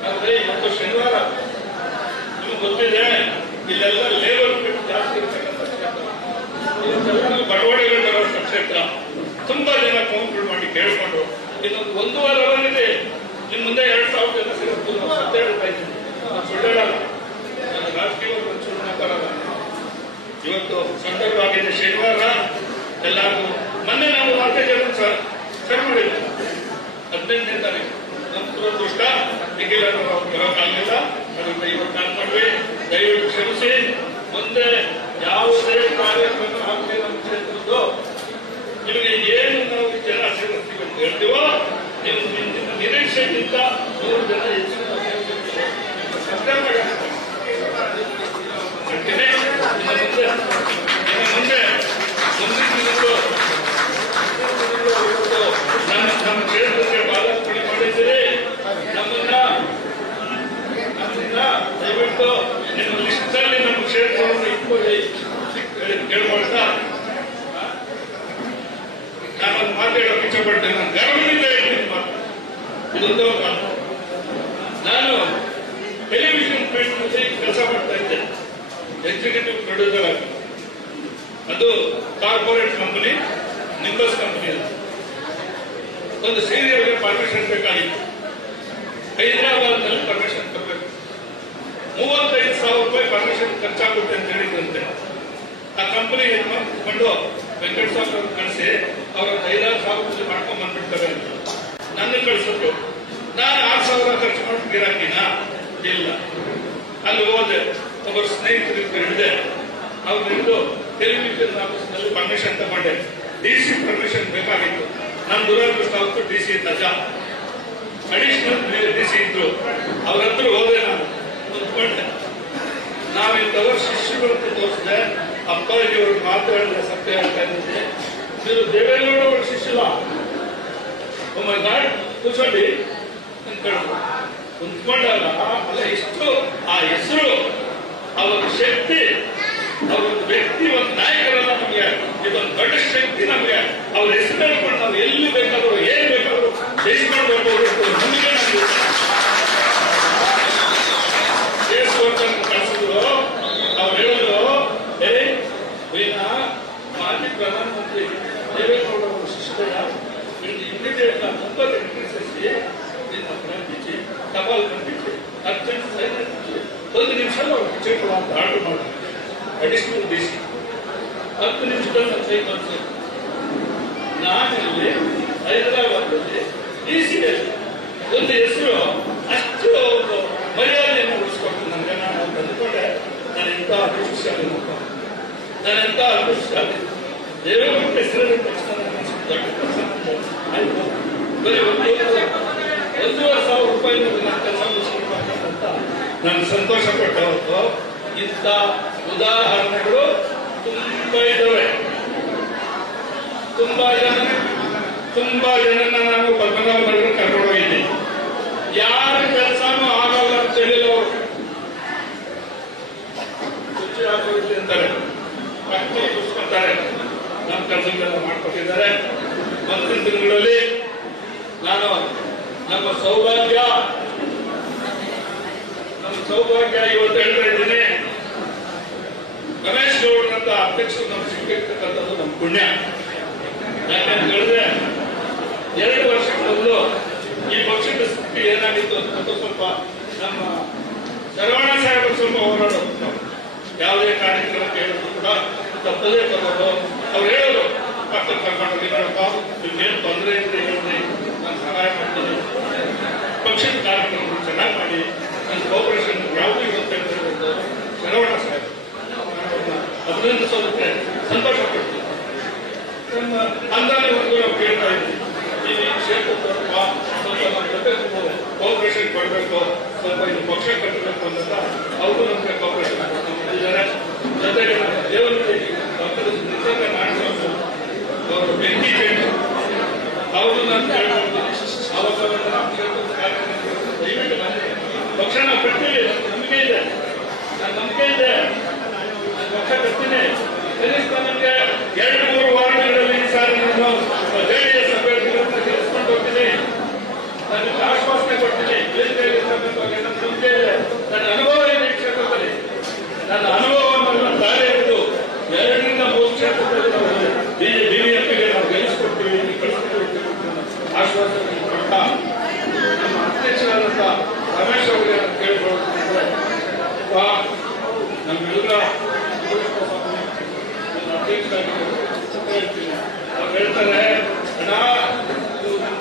ಆದ್ರೆ ಇವತ್ತು ಶನಿವಾರ ನಿಮ್ಗೆ ಗೊತ್ತಿದೆ, ಇಲ್ಲೆಲ್ಲ ಲೇಬರ್ ಜಾಸ್ತಿ ಇರ್ತಕ್ಕಂಥ ಕ್ಷೇತ್ರ, ಇವತ್ತೆಲ್ಲ ಬಡವಣೆಗಳು ಬರುವಂತ ಕ್ಷೇತ್ರ. ತುಂಬಾ ಜನ ಫೋನ್ಗಳು ಮಾಡಿ ಕೇಳ್ಕೊಂಡು ಇನ್ನೊಂದು 1 ವಾರ ಅವರಿದೆ ನಿಮ್ ಮುಂದೆ 2000 ಜನ ಸಿಗುತ್ತೆ ಅಂತ ಹೇಳ್ತಾ ಇದ್ದೀನಿ. ಸುಳ್ಳೇಳಲ್ಲ, ನಾನು ರಾಜಕೀಯ ಚುನಾವಣಾ. ಇವತ್ತು ಸಂದರ್ಭವಾಗಿದೆ, ಶನಿವಾರ ಎಲ್ಲರಿಗೂ. ಮೊನ್ನೆ ನಾವು 4 ಜನ ಸರಿ ಮಾಡಿದ್ವಿ, 15ನೇ ತಾರೀಕು. ನಮ್ಮ ದುರದೃಷ್ಟ ನಿಖಿಲ್ ಬರೋಕ್ಕಾಗಲಿಲ್ಲ, ಅದರಿಂದ ಇವತ್ತು ನಾನು ಮಾಡ್ವಿ. ದಯವಿಟ್ಟು ಕ್ಷಮಿಸಿ. ಮುಂದೆ ಯಾವುದೇ ಕಾರ್ಯಕ್ರಮ ಆಗಲಿ ನಮ್ಮ ಕ್ಷೇತ್ರದ್ದು ನಿಮಗೆ ಏನು ನಾವು ಜನ ಸೇರಿಸ್ತೀವಿ ಅಂತ ಹೇಳ್ತೀವೋ, ನೀವು ನಿರೀಕ್ಷೆಗಿಂತ 100 ಜನ ಹೆಚ್ಚಿನ ಸರ್ಕಾರ ಮುಂದೆ ಬಂದವಾಗ ನಾನು ಟೆಲಿವಿಷನ್ ಫೀಲ್ಡ್ನಲ್ಲಿ ಕೆಲಸ ಮಾಡ್ತಾ ಇದ್ದೆ, ಎಕ್ಸಿಕ್ಯೂಟಿವ್ ಪ್ರೊಡ್ಯೂಸರ್ ಆಗಿ. ಅದು ಕಾರ್ಪೊರೇಟ್ ಕಂಪನಿ, ನಿಂಬಸ್ ಕಂಪನಿ. ಅದು ಒಂದು ಸೀರಿಯಲ್ಗೆ ಪರ್ಮಿಷನ್ ಬೇಕಾಗಿತ್ತು. ಹೈದರಾಬಾದ್ನಲ್ಲಿ ಪರ್ಮಿಷನ್ ತರಬೇಕು. 35,000 ರೂಪಾಯಿ ಪರ್ಮಿಷನ್ ಖರ್ಚಾಗುತ್ತೆ ಅಂತ ಹೇಳಿದಂತೆ ಆ ಕಂಪನಿ ಕೊಂಡು ವೆಂಕಟಸ್ವಾಮಿ ಅವ್ರು ಕಳಿಸಿ ಅವ್ರ 5,000 ರೂಪಾಯಿ ಮಾಡ್ಕೊಂಡ್ ಬಂದ್ಬಿಡ್ತಾರೆ ಅಂತ ನನ್ನ ಕಳಿಸಿದ್ರು. ನಾನು 6,000 ಖರ್ಚು ಮಾಡಿ ಗಿರಾಕಿನ ಇಲ್ಲ. ಅಲ್ಲಿ ಹೋದೆ, ಒಬ್ಬರು ಸ್ನೇಹಿತರಿಗೆ ಹಿಡಿದೆ. ಅವ್ರು ಹಿಡಿದು ಟೆಲಿವಿಷನ್ ಆಫೀಸ್ನಲ್ಲಿ ಪರ್ಮಿಷನ್ ತಗೊಂಡೆ. DC ಪರ್ಮಿಷನ್ ಬೇಕಾಗಿತ್ತು. ನಮ್ಮ ದುರದೃಷ್ಟ ಅವತ್ತು DC ರಜಾ, ಅಡಿಷನಲ್ DC ಇದ್ರು. ಅವ್ರ ಹತ್ರ ಹೋದೆ, ನಾನು ಕುತ್ಕೊಂಡೆ. ನಾವಿದ್ದವರು ಶಿಷ್ಯಗಳನ್ನು ತೋರಿಸಿದೆ. ಅಪ್ಪಾಜಿ ಅವರು ಮಾತಾಡಿದ್ರೆ ಸತ್ಯ ಹೇಳ್ತಾ ಇದ್ದೆ, ನೀವು ದೇವೇಗೌಡ ಅವರ ಶಿಷ್ಯಲ, ಓ ಮೈ ಗಾಡ್ ಕೂತ್ಕೊಳ್ಳಿ ಅಂತ ಕುಂತ್ಕೊಂಡಾಗ ಅಲ್ಲ, ಇಷ್ಟು ಆ ಹೆಸರು, ಅವರ ಶಕ್ತಿ, ಅವರೊಂದು ವ್ಯಕ್ತಿ, ಒಂದು ನಾಯಕರಲ್ಲ ನಮಗೆ, ಇದೊಂದು ದೊಡ್ಡ ಶಕ್ತಿ ನಮಗೆ. ಅವ್ರ ಹೆಸರು ಹೇಳ್ಕೊಂಡು ನಾವು ಎಲ್ಲಿ ಬೇಕಾದ್ರು ಏನ್ ಬೇಕಾದ್ರು ಜಯಿಸ್ಕೊಂಡು ಬರ್ಬೋದು. ನಮಗೆ ಕಳಿಸಿದ್ರು. ಅವ್ರು ಹೇಳಿದ್ರು, ಮಾಜಿ ಪ್ರಧಾನಮಂತ್ರಿ ದೇವೇಗೌಡ ಅವರು ಶಿಷ್ಯರ ಇಮಿಡಿಯೇಟ್ ನಂಬರ್ ಎಂಟ್ರಿ ಸೇರಿಸಿ ಪ್ರಾರಂಭಿಸಿ, ಟಪಾಲ್ ಬಂದಿತ್ತು, ಅರ್ಜೆಂಟ್ ಸೈನ್ 1 ನಿಮಿಷದಲ್ಲಿ ಅವ್ರು ಪಿಕ್ಚರ್ ಕೊಡ ಅಂತ ಆರ್ಡರ್ ಮಾಡಿದ್ರು. ಅಡಿಷನಲ್ DC 10 ನಿಮಿಷದಲ್ಲಿ ನಾನು ಸೈನ್ ಮಾಡಿಸಿ. ನಾನಲ್ಲಿ ಹೈದರಾಬಾದಲ್ಲಿ DC ಒಂದು ಹೆಸರು ಅಷ್ಟು ಒಂದು ಮರ್ಯಾದೆಯನ್ನು ಉಳಿಸ್ಕೊಡ್ತು ನನಗೆ. ನಾನು ತಂದುಕೊಂಡೆ, ನಾನು ಎಂತ ಅದೃಷ್ಟಶಾಲಿ, ನಾನು ಎಂತ ಅದೃಷ್ಟಶಾಲಿ. ದೇವೇಗೌಡ ಹೆಸರಲ್ಲಿ ತಕ್ಷಣ ದೊಡ್ಡ ಕೆಲಸ ಆಯ್ತು. ಬರೀ 1,500 ರೂಪಾಯಿ ನಾನು ಕೆಲಸ ಮುಗಿಸ್ಕೊಡ್ಬೇಕಂತ ನಾನು ಸಂತೋಷ ಪಟ್ಟೆ. ಹೊರತು ಇಂಥ ಉದಾಹರಣೆಗಳು ತುಂಬಾ ಇದ್ದಾವೆ. ತುಂಬಾ ಜನನ ನಾನು ಪದ್ಮನಾಭ ನಗರ ಕರ್ಕೊಂಡು ಹೋಗಿದ್ದೀನಿ. ಯಾರ ಕೆಲಸನೂ ಆಗಲ್ಲ ಅಂತ ಹೇಳಿಲ್ಲ. ಅವರು ಕುರ್ಚಿ ಹಾಕೋದಿಲ್ಲ ಅಂತಾರೆ, ಪಟ್ಟಿ ಕೂರಿಸ್ಕೊಂತಾರೆ. ನಮ್ಮ ಕೆಲಸಗಳೆಲ್ಲ ಮಾಡ್ಕೊಟ್ಟಿದ್ದಾರೆ. ಮುಂದಿನ ದಿನಗಳಲ್ಲಿ ನಾನು ನಮ್ಮ ಸೌಭಾಗ್ಯ ಇವತ್ತು ಹೇಳ್ತಾ ಇದ್ದೀನಿ. ರಮೇಶ್ ಗೌಡ್ರಂತ ಅಧ್ಯಕ್ಷರು ನಮ್ಗೆ ಸಿಕ್ಕಿರ್ತಕ್ಕಂಥದ್ದು ನಮ್ಮ ಪುಣ್ಯ. ಯಾಕಂತ ಹೇಳಿದ್ರೆ 2 ವರ್ಷಗಳ ಮೊದಲು ಈ ಪಕ್ಷದ ಸ್ಥಿತಿ ಏನಾಗಿತ್ತು ಅಂತ ಸ್ವಲ್ಪ ನಮ್ಮ ಶರವಣ ಸಾಹೇಬರು ಸ್ವಲ್ಪ ಹೋರಾಡೋದು, ಯಾವುದೇ ಕಾರ್ಯಕ್ರಮ ಕೇಳೋದು ಕೂಡ ತಪ್ಪದೇ ತಗೋದು. ಅವ್ರು ಹೇಳೋದು, ಪಕ್ಕದ ಕರ್ಕೊಂಡು ನೋಡಪ್ಪ, ನಿಮ್ಗೇನು ತೊಂದರೆ ಇದ್ರೆ ಹೇಳಿದ್ರೆ ನಾನು ಸಹಾಯ ಮಾಡ್ತೀನಿ, ಪಕ್ಷದ ಕಾರ್ಯಕ್ರಮ ಚೆನ್ನಾಗಿ ಮಾಡಿ, ನನ್ನ ಕೋಪರೇಷನ್ ಯಾವುದೂ ಇರುತ್ತೆ ಅಂತ ಹೇಳಿದ್ದು ಶರವಣ ಸಾಹೇಬ್. ಅದರಿಂದ ಸ್ವಲ್ಪ ಸಂತೋಷ ಪಡ್ತೀನಿ. ನಮ್ಮ ಅಂದಾಜು ಒಂದು ನಾವು ಕೇಳ್ತಾ ಇದ್ದೀವಿ, ಈ ಕ್ಷೇತ್ರದಪ್ಪ ಸ್ವಲ್ಪ ನಮ್ಮ ಜೊತೆ ಕೋಪರೇಷನ್ ಕೊಡಬೇಕು, ಸ್ವಲ್ಪ ಇದು ಪಕ್ಷ ಕಟ್ಟಬೇಕು ಅಂತ ಅವರು ನಮಗೆ ಕೋಪರೇಷನ್ ಕೊಟ್ಟಿದ್ದಾರೆ. ಜೊತೆಗೆ ನಮ್ಮ ದೇವರಿಗೆ ಪಕ್ಕದ ನಿಸರ್ಗ ನಾಟಕ ಅವರು ಬೆಂಕಿ ಚೆಂಡು ಅವರು ನಾನು ಕೇಳ್ಬೋದು. ಅವಾಗ ನಮ್ಮ ಕ್ಷೇತ್ರದ ಕಾರ್ಯಕ್ರಮ ದಯವಿಟ್ಟು ಬಂದೆ. ಪಕ್ಷ ನಾವು ಕಟ್ತೀವಿ, ನಂಬಿಕೆ ಇದೆ, ನನ್ನ ನಂಬಿಕೆ ಇದೆ, ನಾನು ಪಕ್ಷ ಕಟ್ತೀನಿ. ಕನಿಷ್ಠ ನನಗೆ 2-3 ವಾರ್ಡ್ಗಳಲ್ಲಿ ಈ ಸಾರಿ ನಾನು JDS ಅಭ್ಯರ್ಥಿಗಳನ್ನು ಗೆಲ್ಲಿಸ್ಕೊಂಡು ಹೋಗ್ತೀನಿ. ನನಗೆ ಆಶ್ವಾಸನೆ ಕೊಡ್ತೀನಿ. ನನ್ನ ನಂಬಿಕೆ ಇದೆ, ನನ್ನ ಅನುಭವ ಇದೆ ಈ ಕ್ಷೇತ್ರದಲ್ಲಿ. ನನ್ನ ಅನುಭವವನ್ನು ದಾರಿ ಹಿಡಿದು 2-3 ಕ್ಷೇತ್ರದಲ್ಲಿ ನಾವು BJPಗೆ ನಾವು ಗೆಲ್ಲಿಸ್ಕೊಡ್ತೀವಿ, ಕಳಿಸ್ಕೊಡ್ತೀವಿ ಆಶ್ವಾಸನೆ ಕೊಟ್ಟ ನಮ್ಮ ಅಧ್ಯಕ್ಷರಾದಂಥ ರಮೇಶ್ ಅವರಿಗೆ ನಾನು ಕೇಳಿಕೊಳ್ಳುತ್ತಿದ್ದೆ. ನಮ್ಮೆಲ್ಲರ ಅವ್ರು ಹೇಳ್ತಾರೆ, ಅಣ್ಣ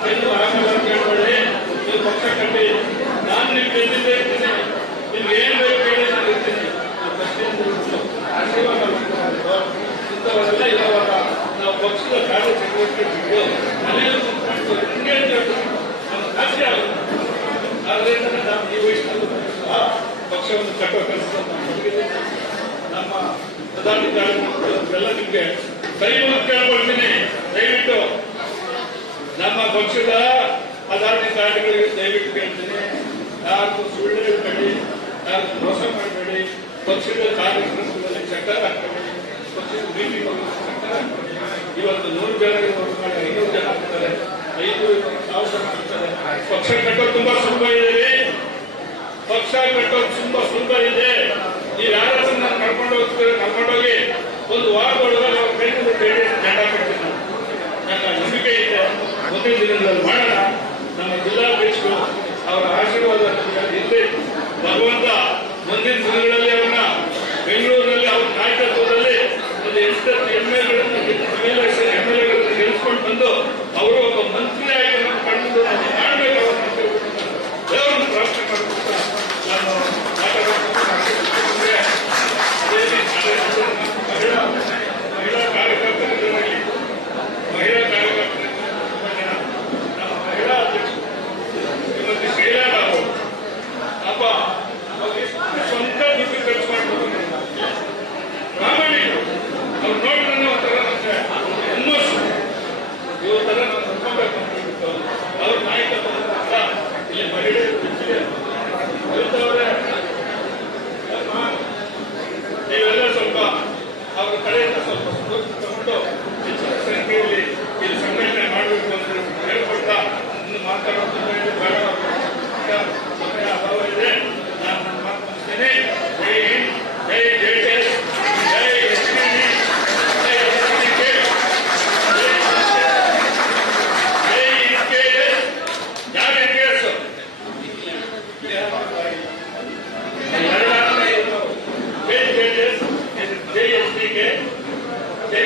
ನೀವು ಆಗಲ್ಲ ಅಂತ ಹೇಳ್ಬೇಡಿ, ನೀವು ಪಕ್ಷ ಕಟ್ಟಿ, ನಾನು ನಿಮ್ಗೆ ಗೆದ್ದಿದ್ದೇ ಇರ್ತೀನಿ, ನಿಮ್ಗೆ ಏನ್ ಬೇಕು ಹೇಳಿ ನಾನು ಇರ್ತೀನಿ. ಆಶೀರ್ವಾದ ಇಂಥವರೆಲ್ಲ ಇರುವಾಗ ನಾವು ಪಕ್ಷದ ಕಾರ್ಯ ಚಟುವಟಿಕೆ ಬಿಟ್ಟು ಮನೆಯಲ್ಲಿ ಕುತ್ಕೊಂಡು ಹಿಂಗೆ ನಮ್ಗೆ ಸಾಧ್ಯ ಆಗುತ್ತೆ. ಆದ್ರಿಂದ ನಾವು ಈ ವಯಸ್ಸಿನಲ್ಲೂ ಪಕ್ಷವನ್ನು ಕಟ್ಟುವ ಕೆಲಸ ನಮ್ಮ ಪದಾಧಿಕಾರಿಗಳೆಲ್ಲ ನಿಮ್ಗೆ ಕೈ ಮುಗಿದು ಕೇಳ್ಕೊಳ್ತೀನಿ. ದಯವಿಟ್ಟು ನಮ್ಮ ಪಕ್ಷದ ಪದಾಧಿಕಾರಿಗಳಿಗೆ ದಯವಿಟ್ಟು ಕೇಳ್ತೀನಿ, ಯಾರು ಸುಳ್ಳು ಹೇಳ್ಬೇಡಿ, ಯಾರು ಮೋಸ ಮಾಡಬೇಡಿ, ಪಕ್ಷದ ಕಾರ್ಯಕ್ರಮಗಳಲ್ಲಿ ಚಕ್ಕರ್ ಹಾಕಬೇಡಿ, ಪಕ್ಷದ ಮೀಟಿಂಗ್ ಚಕ್ಕರ್ ಹಾಕಬೇಡಿ. ಇವತ್ತು 100 ಜನ ಮಾಡಿ 500 ಜನ ಆಗ್ತಾರೆ, 5,000 ಆಗ್ತಾರೆ. ಪಕ್ಷ ಕಟ್ಟೋದು ತುಂಬಾ ಸುಲಭ ಇದೆ. ಪಕ್ಷ ಕಟ್ಟೋದು ತುಂಬಾ ಸುಲಭ ಇದೆ. ನೀವು ಯಾರನ್ನ ಕರ್ಕೊಂಡೋಗಿ ಒಂದು ವಾರದೊಳಗೆ ನಾವು ಕೈ ಜೆಂಡ ಕಟ್ತೀವಿ. ನನ್ನ ನಂಬಿಕೆ ಇದೆ, ಮುಂದಿನ ದಿನಗಳಲ್ಲಿ ಮಾಡೋಣ. ನಮ್ಮ ಜಿಲ್ಲಾಧ್ಯಕ್ಷರು ಅವರ ಆಶೀರ್ವಾದ ಇರಲಿ. ಭಗವಂತ ಮುಂದಿನ ದಿನಗಳಲ್ಲಿ ಅವನ್ನ ಬೆಂಗಳೂರಿನಲ್ಲಿ ಅವ್ರ ನಾಯಕತ್ವದಲ್ಲಿ ಒಂದು 8 MLಗಳನ್ನು ಗೆಲ್ಲಿಸ್ಕೊಂಡು ಬಂದು ಅವರು ಒಬ್ಬ ಮಂತ್ರಿಯಾಗಿ ಕಂಡು ಮಾಡಬೇಕು. ದೇವರನ್ನು ಪ್ರಾರ್ಥನೆ ಮಾಡ್ತಾ ನಾನು ಮಹಿಳಾ ಕಾರ್ಯಕರ್ತರಲ್ಲಿ ನಮ್ಮ ಮಹಿಳಾ ಅಧ್ಯಕ್ಷರು ಶ್ರೀಮತಿ ಶೈಲಾ ಅವರು ಅಪ್ಪ ಸ್ವಂತ ದುಡ್ಡು ಖರ್ಚು ಮಾಡ್ಬೋದು. ಪ್ರಾಮಾಣಿಕರು ಅವ್ರು ನೋಡಿದ್ರೆ ಒಂಥರ ನಮಗೆ ಹುಮ್ಮಸ್ಸು. ಇವತ್ತರ ನಾವು ನಂಬ್ಕೋಬೇಕು ಅಂತ ಅವ್ರ ನಾಯಕತ್ವ ಇಲ್ಲಿ ಮಹಿಳೆಯರು ನೀವೆಲ್ಲ ಸ್ವಲ್ಪ ಅವ್ರ ಕಡೆಯಿಂದ ಸ್ವಲ್ಪ ಸ್ಫೂರ್ತಿ ತಗೊಂಡು ಹೆಚ್ಚಿನ ಸಂಖ್ಯೆಯಲ್ಲಿ ಇಲ್ಲಿ ಸಂಘಟನೆ ಮಾಡಬೇಕು ಅಂತ ಹೇಳ್ಕೊಡ್ತಾ ಇನ್ನು ಮಾತಾಡೋದು ಬೇಡ. ಸಮಯ ಅಭಾವ ಇದೆ. ನಾನು ನನ್ನ ಮಾತು ಮುಗಿಸ್ತೇನೆ. ಜೈ ಹಿಂದ್, ಜೈ ಜೆಡಿಎಸ್, ಜೈ ಎಸ್ಪಿಡಿ, ಜೈ ಎಸ್ಪಿಕೆ, ಜೈ ಕೆಎಸ್. ಯಾರು ಕೆಎಸ್ ಜೈ ಎಸ್ಪಿಕೆ, ಜೈ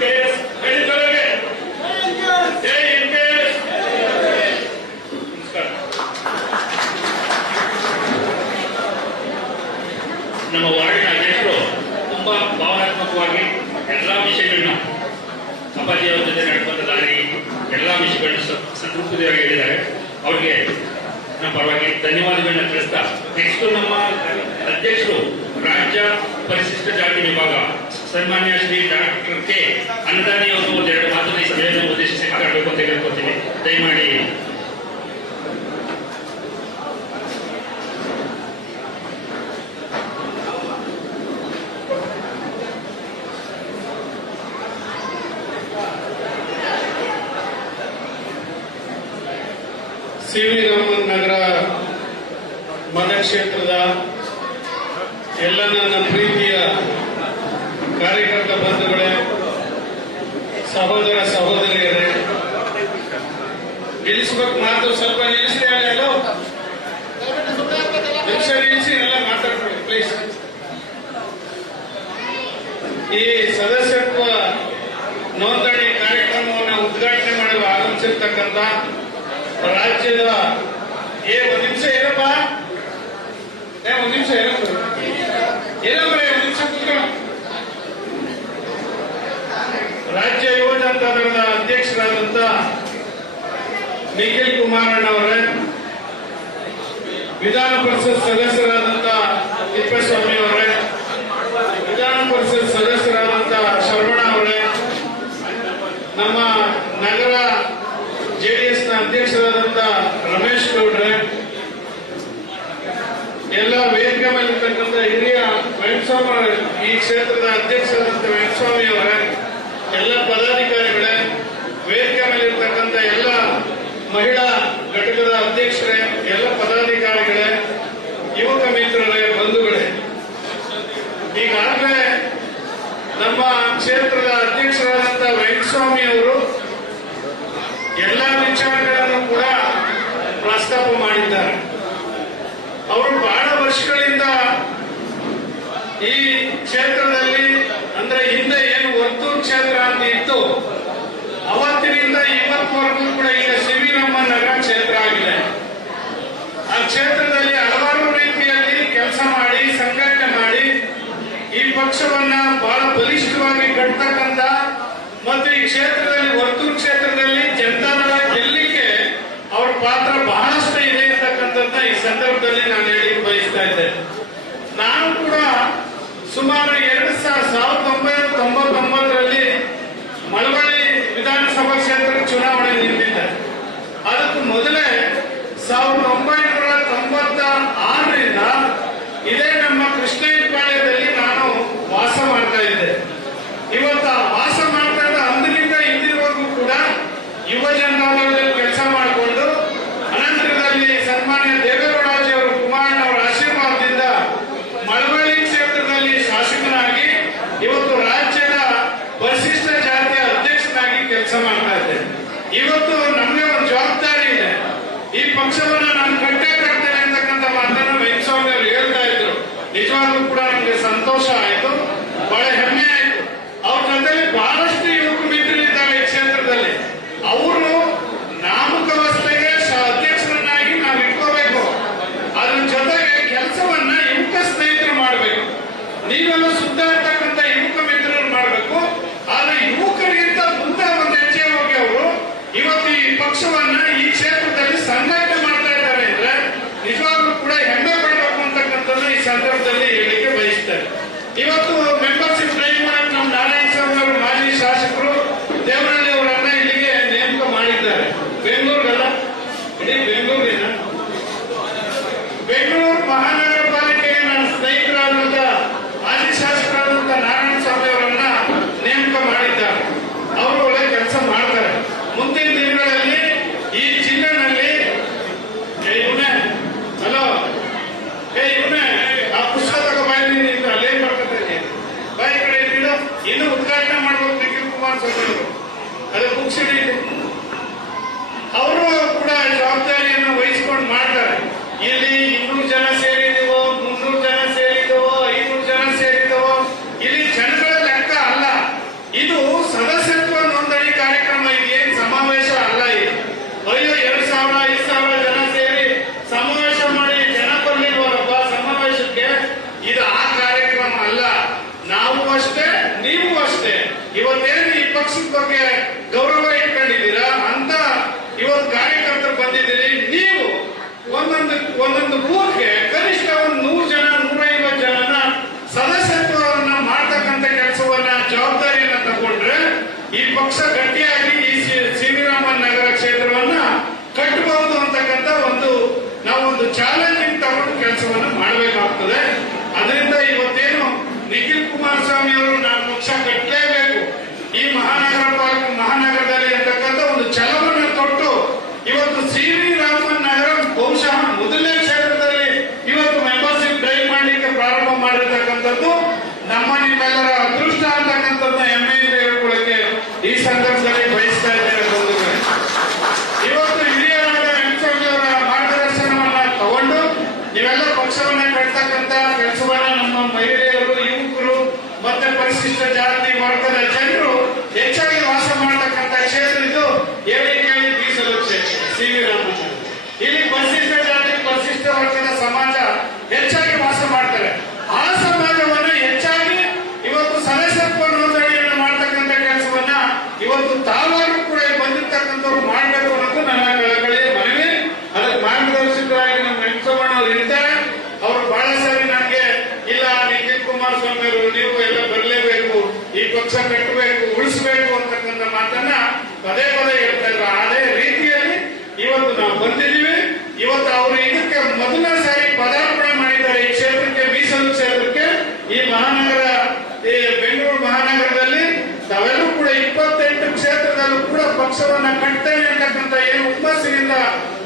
ಕೆಎಸ್ ಹೇಳಿದವರಿಗೆ ಜೈ ಕೆಎಸ್. ನಮಸ್ಕಾರ. ನಮ್ಮ ವಾರ್ಡಿನ ಅಧ್ಯಕ್ಷರು ತುಂಬಾ ಭಾವನಾತ್ಮಕವಾಗಿ ಎಲ್ಲಾ ವಿಷಯಗಳನ್ನ ಅಪ್ಪಾಜಿಯವರ ಜೊತೆ ನಡ್ಕೊಂಡ ದಾರಿ ಎಲ್ಲಾ ವಿಷಯಗಳನ್ನ ಸಂತೃಪ್ತಿಯಾಗಿ ಹೇಳಿದ್ದಾರೆ. ಅವ್ರಿಗೆ ನಮ್ಮ ಪರವಾಗಿ ಧನ್ಯವಾದಗಳನ್ನ ತಿಳಿಸ್ತಾ, ನೆಕ್ಸ್ಟ್ ನಮ್ಮ ಅಧ್ಯಕ್ಷರು ರಾಜ್ಯ ಪರಿಶಿಷ್ಟ ಜಾತಿ ವಿಭಾಗ ಸನ್ಮಾನ್ಯ ಶ್ರೀ ಡಾಕ್ಟರ್ ಕೆ ಅನ್ನದಾನಿ ಅವರು ಒಂದೆರಡು ಮಾತುಗಳ ಈ ಸಭೆಯನ್ನು ಉದ್ದೇಶಿಸಿ ಮಾತಾಡಬೇಕು ಅಂತ ಕೇಳ್ಕೊತೀನಿ. ದಯಮಾಡಿ ಸಿ.ವಿ. ರಾಮನ್ ನಗರ ಮತಕ್ಷೇತ್ರದ ಎಲ್ಲ ನನ್ನ ಪ್ರೀತಿಯ ಕಾರ್ಯಕರ್ತ ಬಂಧುಗಳೇ, ಸಹೋದರ ಸಹೋದರಿಯರೇ, ನಿಲ್ಲಿಸ್ಬೇಕು ಮಾತು ಸ್ವಲ್ಪ ನಿಲ್ಲಿಸಿ. ಎಲ್ಲೋ ನಿಮಿಷ ನಿಲ್ಲಿಸಿ ಎಲ್ಲ ಮಾತಾಡ್ಕೊಳ್ಳಿ ಪ್ಲೀಸ್. ಈ ಸದಸ್ಯತ್ವ ನೋಂದಣಿ ಕಾರ್ಯಕ್ರಮವನ್ನು ಉದ್ಘಾಟನೆ ಮಾಡಲು ಆಗಮಿಸಿರ್ತಕ್ಕಂಥ ರಾಜ್ಯದ ಒಂದು ನಿಮಿಷ ಏನಪ್ಪ, ಒಂದು ನಿಮಿಷ ಏನಂದ್ರೆ ಒಂದು ನಿಮಿಷ ಕೂತ್ಕೊಳ್ಳ. ರಾಜ್ಯ ಯುವ ಜನತಾ ದಳದ ಅಧ್ಯಕ್ಷರಾದಂತ ನಿಖಿಲ್ ಕುಮಾರಣ್ಣವರೇ, ವಿಧಾನ ಪರಿಷತ್ ಸದಸ್ಯರಾದಂತ ತಿಪ್ಪೇಸ್ವಾಮಿ ಅವರೇ, ವಿಧಾನ ಪರಿಷತ್ ಸದಸ್ಯರಾದಂತ ಶರವಣ ಅವರೇ, ನಮ್ಮ ನಗರ ಜೆಡಿಎಸ್ ನ ಅಧ್ಯಕ್ಷರಾದಂತ ರಮೇಶ್ ಗೌಡ್ರೆ, ಎಲ್ಲ ವೇದಿಕೆ ಮೇಲಿರ್ತಕ್ಕಂಥ ಹಿರಿಯ ವೆಂಕಟಸ್ವಾಮಿ, ಈ ಕ್ಷೇತ್ರದ ಅಧ್ಯಕ್ಷರಾದಂತ ವೆಂಕಟಸ್ವಾಮಿ ಅವರೇ, ಎಲ್ಲ ಪದಾಧಿಕಾರಿಗಳೇ, ವೇದಿಕೆ ಮೇಲಿರ್ತಕ್ಕಂಥ ಎಲ್ಲ ಮಹಿಳಾ ಘಟಕದ ಅಧ್ಯಕ್ಷರೇ, ಎಲ್ಲ ಪದಾಧಿಕಾರಿಗಳೇ, ಯುವಕ ಮಿತ್ರರೇ, ಬಂಧುಗಳೇ, ಈಗಾಗಲೇ ನಮ್ಮ ಕ್ಷೇತ್ರದ ಅಧ್ಯಕ್ಷರಾದಂತ ವೆಂಕಟಸ್ವಾಮಿ ಅವರು ಎಲ್ಲ ವಿಚಾರಗಳನ್ನು ಕೂಡ ಪ್ರಸ್ತಾಪ ಮಾಡಿದ್ದಾರೆ. ಅವರು ಬಹಳ ವರ್ಷಗಳಿಂದ ಈ ಕ್ಷೇತ್ರದಲ್ಲಿ, ಅಂದ್ರೆ ಹಿಂದೆ ಏನು ವರ್ತೂರು ಕ್ಷೇತ್ರ ಅಂತ ಇತ್ತು, ಅವತ್ತಿನಿಂದ ಇವತ್ತವರೆಗೂ ಕೂಡ ಈಗ ಸಿ.ವಿ. ರಾಮನ್ ನಗರ ಕ್ಷೇತ್ರ ಆಗಿದೆ. ಆ ಕ್ಷೇತ್ರದಲ್ಲಿ ಹಲವಾರು ರೀತಿಯಲ್ಲಿ ಕೆಲಸ ಮಾಡಿ, ಸಂಘಟನೆ ಮಾಡಿ, ಈ ಪಕ್ಷವನ್ನ ಬಹಳ ಬಲಿಷ್ಠವಾಗಿ ಕಟ್ಟತಕ್ಕಂತ ಮತ್ತು ಈ ಕ್ಷೇತ್ರದಲ್ಲಿ ವರ್ತೂರು ಕ್ಷೇತ್ರದಲ್ಲಿ ಜನತಾದಳ ಗೆಲ್ಲಿಕ್ಕೆ ಅವರ ಪಾತ್ರ ಬಹಳಷ್ಟು ಇದೆ ಅಂತಕ್ಕಂಥದ್ದನ್ನ ಈ ಸಂದರ್ಭದಲ್ಲಿ ನಾನು ಹೇಳಿ ಬಯಸ್ತಾ ಇದ್ದೆ. ನಾನು ಕೂಡ ಸುಮಾರು 1999ರಲ್ಲಿ ಮಳವಳ್ಳಿ ವಿಧಾನಸಭಾ ಕ್ಷೇತ್ರ ಚುನಾವಣೆ ನಿಂತಿದ್ದೆ. ಅದಕ್ಕೂ ಮೊದಲೇ 1996ರಿಂದ ಇದೇ ನಮ್ಮ ಕೃಷ್ಣಯ್ಯಪಾಳ್ಯದಲ್ಲಿ ನಾನು ವಾಸ ಮಾಡ್ತಾ ಇದ್ದೆ. ಇವತ್ತು ವಾಸ ಮಾಡ್ತಾ ಇದ್ದ ಅಂದಿನಿಂದ ಇಂದಿನ ಯುವ ಜನತಾದಳದಲ್ಲಿ ಕೆಲಸ ಮಾಡಿಕೊಂಡು ಅನಂತರದಲ್ಲಿ ಸನ್ಮಾನ್ಯ ದೇವೇಗೌಡಾಜಿ ಅವರು ಕುಮಾರಣ್ಣವರ ಆಶೀರ್ವಾದದಿಂದ ಮಳವಳ್ಳಿ ಕ್ಷೇತ್ರದಲ್ಲಿ ಶಾಸಕನಾಗಿ ಇವತ್ತು ರಾಜ್ಯದ ಪರಿಶಿಷ್ಟ ಜಾತಿಯ ಅಧ್ಯಕ್ಷನಾಗಿ ಕೆಲಸ ಮಾಡ್ತಾ ಇದ್ದೇನೆ. ಇವತ್ತು ನಮಗೆ ಒಂದು ಜವಾಬ್ದಾರಿ ಇದೆ. ಈ ಪಕ್ಷವನ್ನ ನಾನು ಕಟ್ಟೇ ಕಟ್ತೇನೆ ಅಂತಕ್ಕಂಥ ಮಾತನ್ನು ವೆಂಕಟಸ್ವಾಮಿ ಅವರು ಹೇಳ್ತಾ ಇದ್ರು. ನಿಜವಾಗ್ಲೂ ಕೂಡ ನಮಗೆ ಸಂತೋಷ ಆಯ್ತು, ಬಹಳ ಹೆಮ್ಮೆ ಆಯ್ತು. ಅವ್ರ ಜೊತೆಲಿ ಬಹಳಷ್ಟು ಯುವಕ ಮಿತ್ರರಿದ್ದಾರೆ ಈ ಕ್ಷೇತ್ರದಲ್ಲಿ. ಅವರು ನಾಮಕಾವಸ್ಥೆಗೆ ಅಧ್ಯಕ್ಷರನ್ನಾಗಿ ನಾವು ಇಟ್ಕೋಬೇಕು. ಅದ್ರ ಜೊತೆಗೆ ಕೆಲಸವನ್ನ ಯುವಕ ಸ್ನೇಹಿತರು ಮಾಡಬೇಕು. ನೀವೆಲ್ಲ ಸುತ್ತಾಡ್ತಕ್ಕಂಥ ಯುವಕ ಮಿತ್ರರು ಮಾಡಬೇಕು. ಆದ್ರೆ ಯುವಕರಿಗಿಂತ ಮುಂದೆ ಒಂದು ಹೆಜ್ಜೆ ಹೋಗಿ ಅವರು ಇವತ್ತು ಈ ಪಕ್ಷವನ್ನ ಈ ಕ್ಷೇತ್ರದಲ್ಲಿ ಸಂಘಟನೆ ಮಾಡ್ತಾ ಇದ್ದಾರೆ ಅಂದ್ರೆ ನಿಜವಾಗ್ಲೂ ಕೂಡ ಹೆಮ್ಮೆ ಪಡಬೇಕು ಅಂತಕ್ಕಂಥದ್ದು ಈ ಸಂದರ್ಭದಲ್ಲಿ ಹೇಳಿಕೆ ಬಯಸ್ತಾರೆ. ಇವತ್ತು ಮೆಂಬರ್ಶಿಪ್ ಡ್ರೈವ್ ಮಾಡಿ ನಮ್ಮ ನಾರಾಯಣ ಸ್ವಾಮಿ ಅವರು ಮಾಜಿ ಶಾಸಕರು ದೇವನಹಳ್ಳಿ ಅವರನ್ನ ಇಲ್ಲಿಗೆ ನೇಮಕ ಮಾಡಿದ್ದಾರೆ. ಬೆಂಗಳೂರಲ್ಲ, ಇಡೀ ಬೆಂಗಳೂರಿನ ಬೆಂಗಳೂರು ಮಹಾನಗರ ಪಾಲಿಕೆಗೆ ನನ್ನ ಸ್ನೇಹಿತರಾದಂತ ಮಾಜಿ ಶಾಸಕರಾದಂತ ನಾರಾಯಣ ಸ್ವಾಮಿ ಅವರನ್ನ ನೇಮಕ ಮಾಡಿದ್ದಾರೆ. ಅವರು ಒಳ್ಳೆ ಕೆಲಸ ಮಾಡ್ತಾರೆ. ಮುಂದಿನ ದಿನಗಳಲ್ಲಿ ಈ ಜಿಲ್ಲೆನಲ್ಲಿ ಇವನೇ ಹಲೋ ಇವನೇ ಆ ಪುಸ್ತಕ ತಗೋಬಾಯಿ ಅಲ್ಲೇ ಮಾಡ್ಕೊತಾರೆ ಬಾಯಿ ಕಡೆ ಇದ್ದಿಲ್ಲ. ಇನ್ನು ಉದ್ಘಾಟನೆ ಮಾಡ್ಬೇಕು ನಿಖಿಲ್ ಕುಮಾರಸ್ವಾಮಿ ಅವರು. ಅದು ಬುಕ್ಸ್ ಇದೆ, ಅವರು ಕೂಡ ಜವಾಬ್ದಾರಿಯನ್ನು ವಹಿಸಿಕೊಂಡು ಮಾಡ್ತಾರೆ. ಇಲ್ಲಿ 200 ಜನ ಸೇರಿದವೋ, 300 ಜನ ಸೇರಿದವೋ, 500 ಜನ ಸೇರಿದವೋ, ಇಲ್ಲಿ ಜನಗಳ ಲೆಕ್ಕ ಅಲ್ಲ. ಇದು ಸದಸ್ಯತ್ವ ನೋಂದಣಿ ಕಾರ್ಯಕ್ರಮ. ಇದೇನು ಸಮಾವೇಶ ಅಲ್ಲ. ಇದು ಅಯ್ಯೋ 2,000 5,000 ಜನ ಸೇರಿ ಸಮಾವೇಶ ಮಾಡಿ ಜನ ಬರ್ಲಿಲ್ವಲ್ಲಪ್ಪ ಸಮಾವೇಶಕ್ಕೆ. ಇದು ಆ ಕಾರ್ಯಕ್ರಮ ಅಲ್ಲ. ನಾವು ಅಷ್ಟೇ, ನೀವು ಅಷ್ಟೇ. ಇವತ್ತೇನು ಈ ಪಕ್ಷದ ಬಗ್ಗೆ ಗೌರವ ಇಟ್ಕೊಂಡಿದ್ದೀರಾ ಅಂತ ಇವತ್ತು ಕಾರ್ಯಕರ್ತರು ಬಂದಿದ್ದೀರಿ. ನೀವು ಒಂದೊಂದು ಬೂತ್ಗೆ ಕನಿಷ್ಠ ಒಂದು 100 ಜನ 150 ಜನನ ಸದಸ್ಯತ್ವವನ್ನ ಮಾಡ್ತಕ್ಕಂಥ ಕೆಲಸವನ್ನ ಜವಾಬ್ದಾರಿಯನ್ನ ತಗೊಂಡ್ರೆ ಈ ಪಕ್ಷ ಗಟ್ಟಿಯಾಗಿ ಈ ಸಿ ವಿ ರಾಮನ್ ನಗರ ಕ್ಷೇತ್ರವನ್ನ ಕಟ್ಟಬಹುದು ಅಂತಕ್ಕಂಥ ನಾವೊಂದು ಚಾಲೆಂಜಿಂಗ್ ತಗೊಂಡು ಕೆಲಸವನ್ನ ಮಾಡಬೇಕಾಗ್ತದೆ. ಅದರಿಂದ ಇವತ್ತೇನು ನಿಖಿಲ್ ಕುಮಾರಸ್ವಾಮಿ ಅವರು ನಾವು ಪಕ್ಷ ಕಟ್ಟಲೇಬೇಕು ಈ ಮಹಾನಗರದಲ್ಲಿ ಅಂತಕ್ಕಂಥ ಒಂದು ಛಲವನ್ನು ತೊಟ್ಟು ಇವತ್ತು ಸಿ ವಿ ರಾಮನ್ ನಗರ ಬಹುಶಃ ಮೊದಲನೇ ಕ್ಷೇತ್ರದಲ್ಲಿ ಇವತ್ತು ಮೆಂಬರ್ಶಿಪ್ ಡ್ರೈವ್ ಮಾಡಲಿಕ್ಕೆ ಪ್ರಾರಂಭ ಮಾಡಿರ್ತಕ್ಕಂಥದ್ದು ನಮ್ಮ ನಿಮ್ಮೆಲ್ಲರ ಅದೃಷ್ಟ ಅಂತಕ್ಕಂಥದ್ದನ್ನ ಹೆಮ್ಮೆಯಿಂದ ಹೇಳ್ಕೊಳ್ಳಕ್ಕೆ ಈ ಸಂದರ್ಭದಲ್ಲಿ ಬಯಸ್ತಾ ಇದ್ದೇನೆ ಬಂಧುಗಳೇ. ಇವತ್ತು ಹಿರಿಯರಾದ ವೆಂಕಟಸ್ವಾಮಿ ಅವರ ಮಾರ್ಗದರ್ಶನವನ್ನ ತಗೊಂಡು ನೀವೆಲ್ಲ ಪಕ್ಷವನ್ನ ಕಟ್ತಕ್ಕಂಥ ಕೆಲಸವನ್ನ ನಮ್ಮ ಮಹಿಳೆಯರು, ಯುವಕರು ಮತ್ತೆ ಪರಿಶಿಷ್ಟ ಜಾತಿ ವರ್ಗದ ಜನರು ಹೆಚ್ಚಾಗಿ ವಾಸ ಮಾಡತಕ್ಕಂಥ ಕ್ಷೇತ್ರ ಇದು. ಹೇಳಿ ಕೇಳಿ ಮೀಸಲು ಕ್ಷೇತ್ರ ಸಿ ವಿ ರಾಮನ್. ಇಲ್ಲಿ ಪರಿಶಿಷ್ಟ ಜಾತಿ ಪರಿಶಿಷ್ಟ ವರ್ಗದ ಸಮಾಜ ಹೆಚ್ಚಾಗಿ ವಾಸ ಮಾಡ್ತಾರೆ. ಆ ಸಮಾಜವನ್ನ ಹೆಚ್ಚಾಗಿ ಇವತ್ತು ಸದಸ್ಯತ್ವ ನೋಂದಣಿಯನ್ನು ಮಾಡ್ತಕ್ಕಂಥ ಕೆಲಸವನ್ನ ಇವತ್ತು ತಾವಾರು ಕೂಡ ಬಂದಿರ್ತಕ್ಕಂಥವ್ರು ಮಾಡಬೇಕು ಅನ್ನೋದು ನನ್ನ ಕಳಕಳಿಯ ಮನವಿ. ಅದಕ್ಕೆ ಮಾರ್ಗದರ್ಶಕರಾಗಿ ನಮ್ಮ ವೆಂಕಟಸ್ವಾಮಿ ಅವರು ಇರ್ತಾರೆ. ಅವರು ಬಹಳ ಸಾರಿ ನನಗೆ ಇಲ್ಲ ನಿಖಿಲ್ ಕುಮಾರಸ್ವಾಮಿ ಅವರು ನೀವು ಎಲ್ಲ ಬರಲೇಬೇಕು, ಈ ಪಕ್ಷ ಕಟ್ಟಬೇಕು, ಉಳಿಸಬೇಕು ಅಂತಕ್ಕಂಥ ಮಾತನ್ನ ಪದೇ ಪದೇ ಹೇಳ್ತಾ ಇದ್ರು. ಅದೇ ರೀತಿಯಲ್ಲಿ ಇವತ್ತು ನಾವು ಬಂದಿದ್ದೀವಿ. ಇವತ್ತು ಅವರು ಇದಕ್ಕೆ ಮೊದಲನೇ ಸಾರಿ ಪದಾರ್ಪಣೆ ಮಾಡಿದ್ದಾರೆ ಈ ಕ್ಷೇತ್ರಕ್ಕೆ, ಮೀಸಲು ಕ್ಷೇತ್ರಕ್ಕೆ. ಈ ಬೆಂಗಳೂರು ಮಹಾನಗರದಲ್ಲಿ ತಾವೆಲ್ಲರೂ ಕೂಡ 28 ಕ್ಷೇತ್ರದಲ್ಲೂ ಕೂಡ ಪಕ್ಷವನ್ನ ಕಟ್ತೇವೆ ಅಂತಕ್ಕಂಥ ಏನು ಹುಮ್ಮಸ್ಸಿನಿಂದ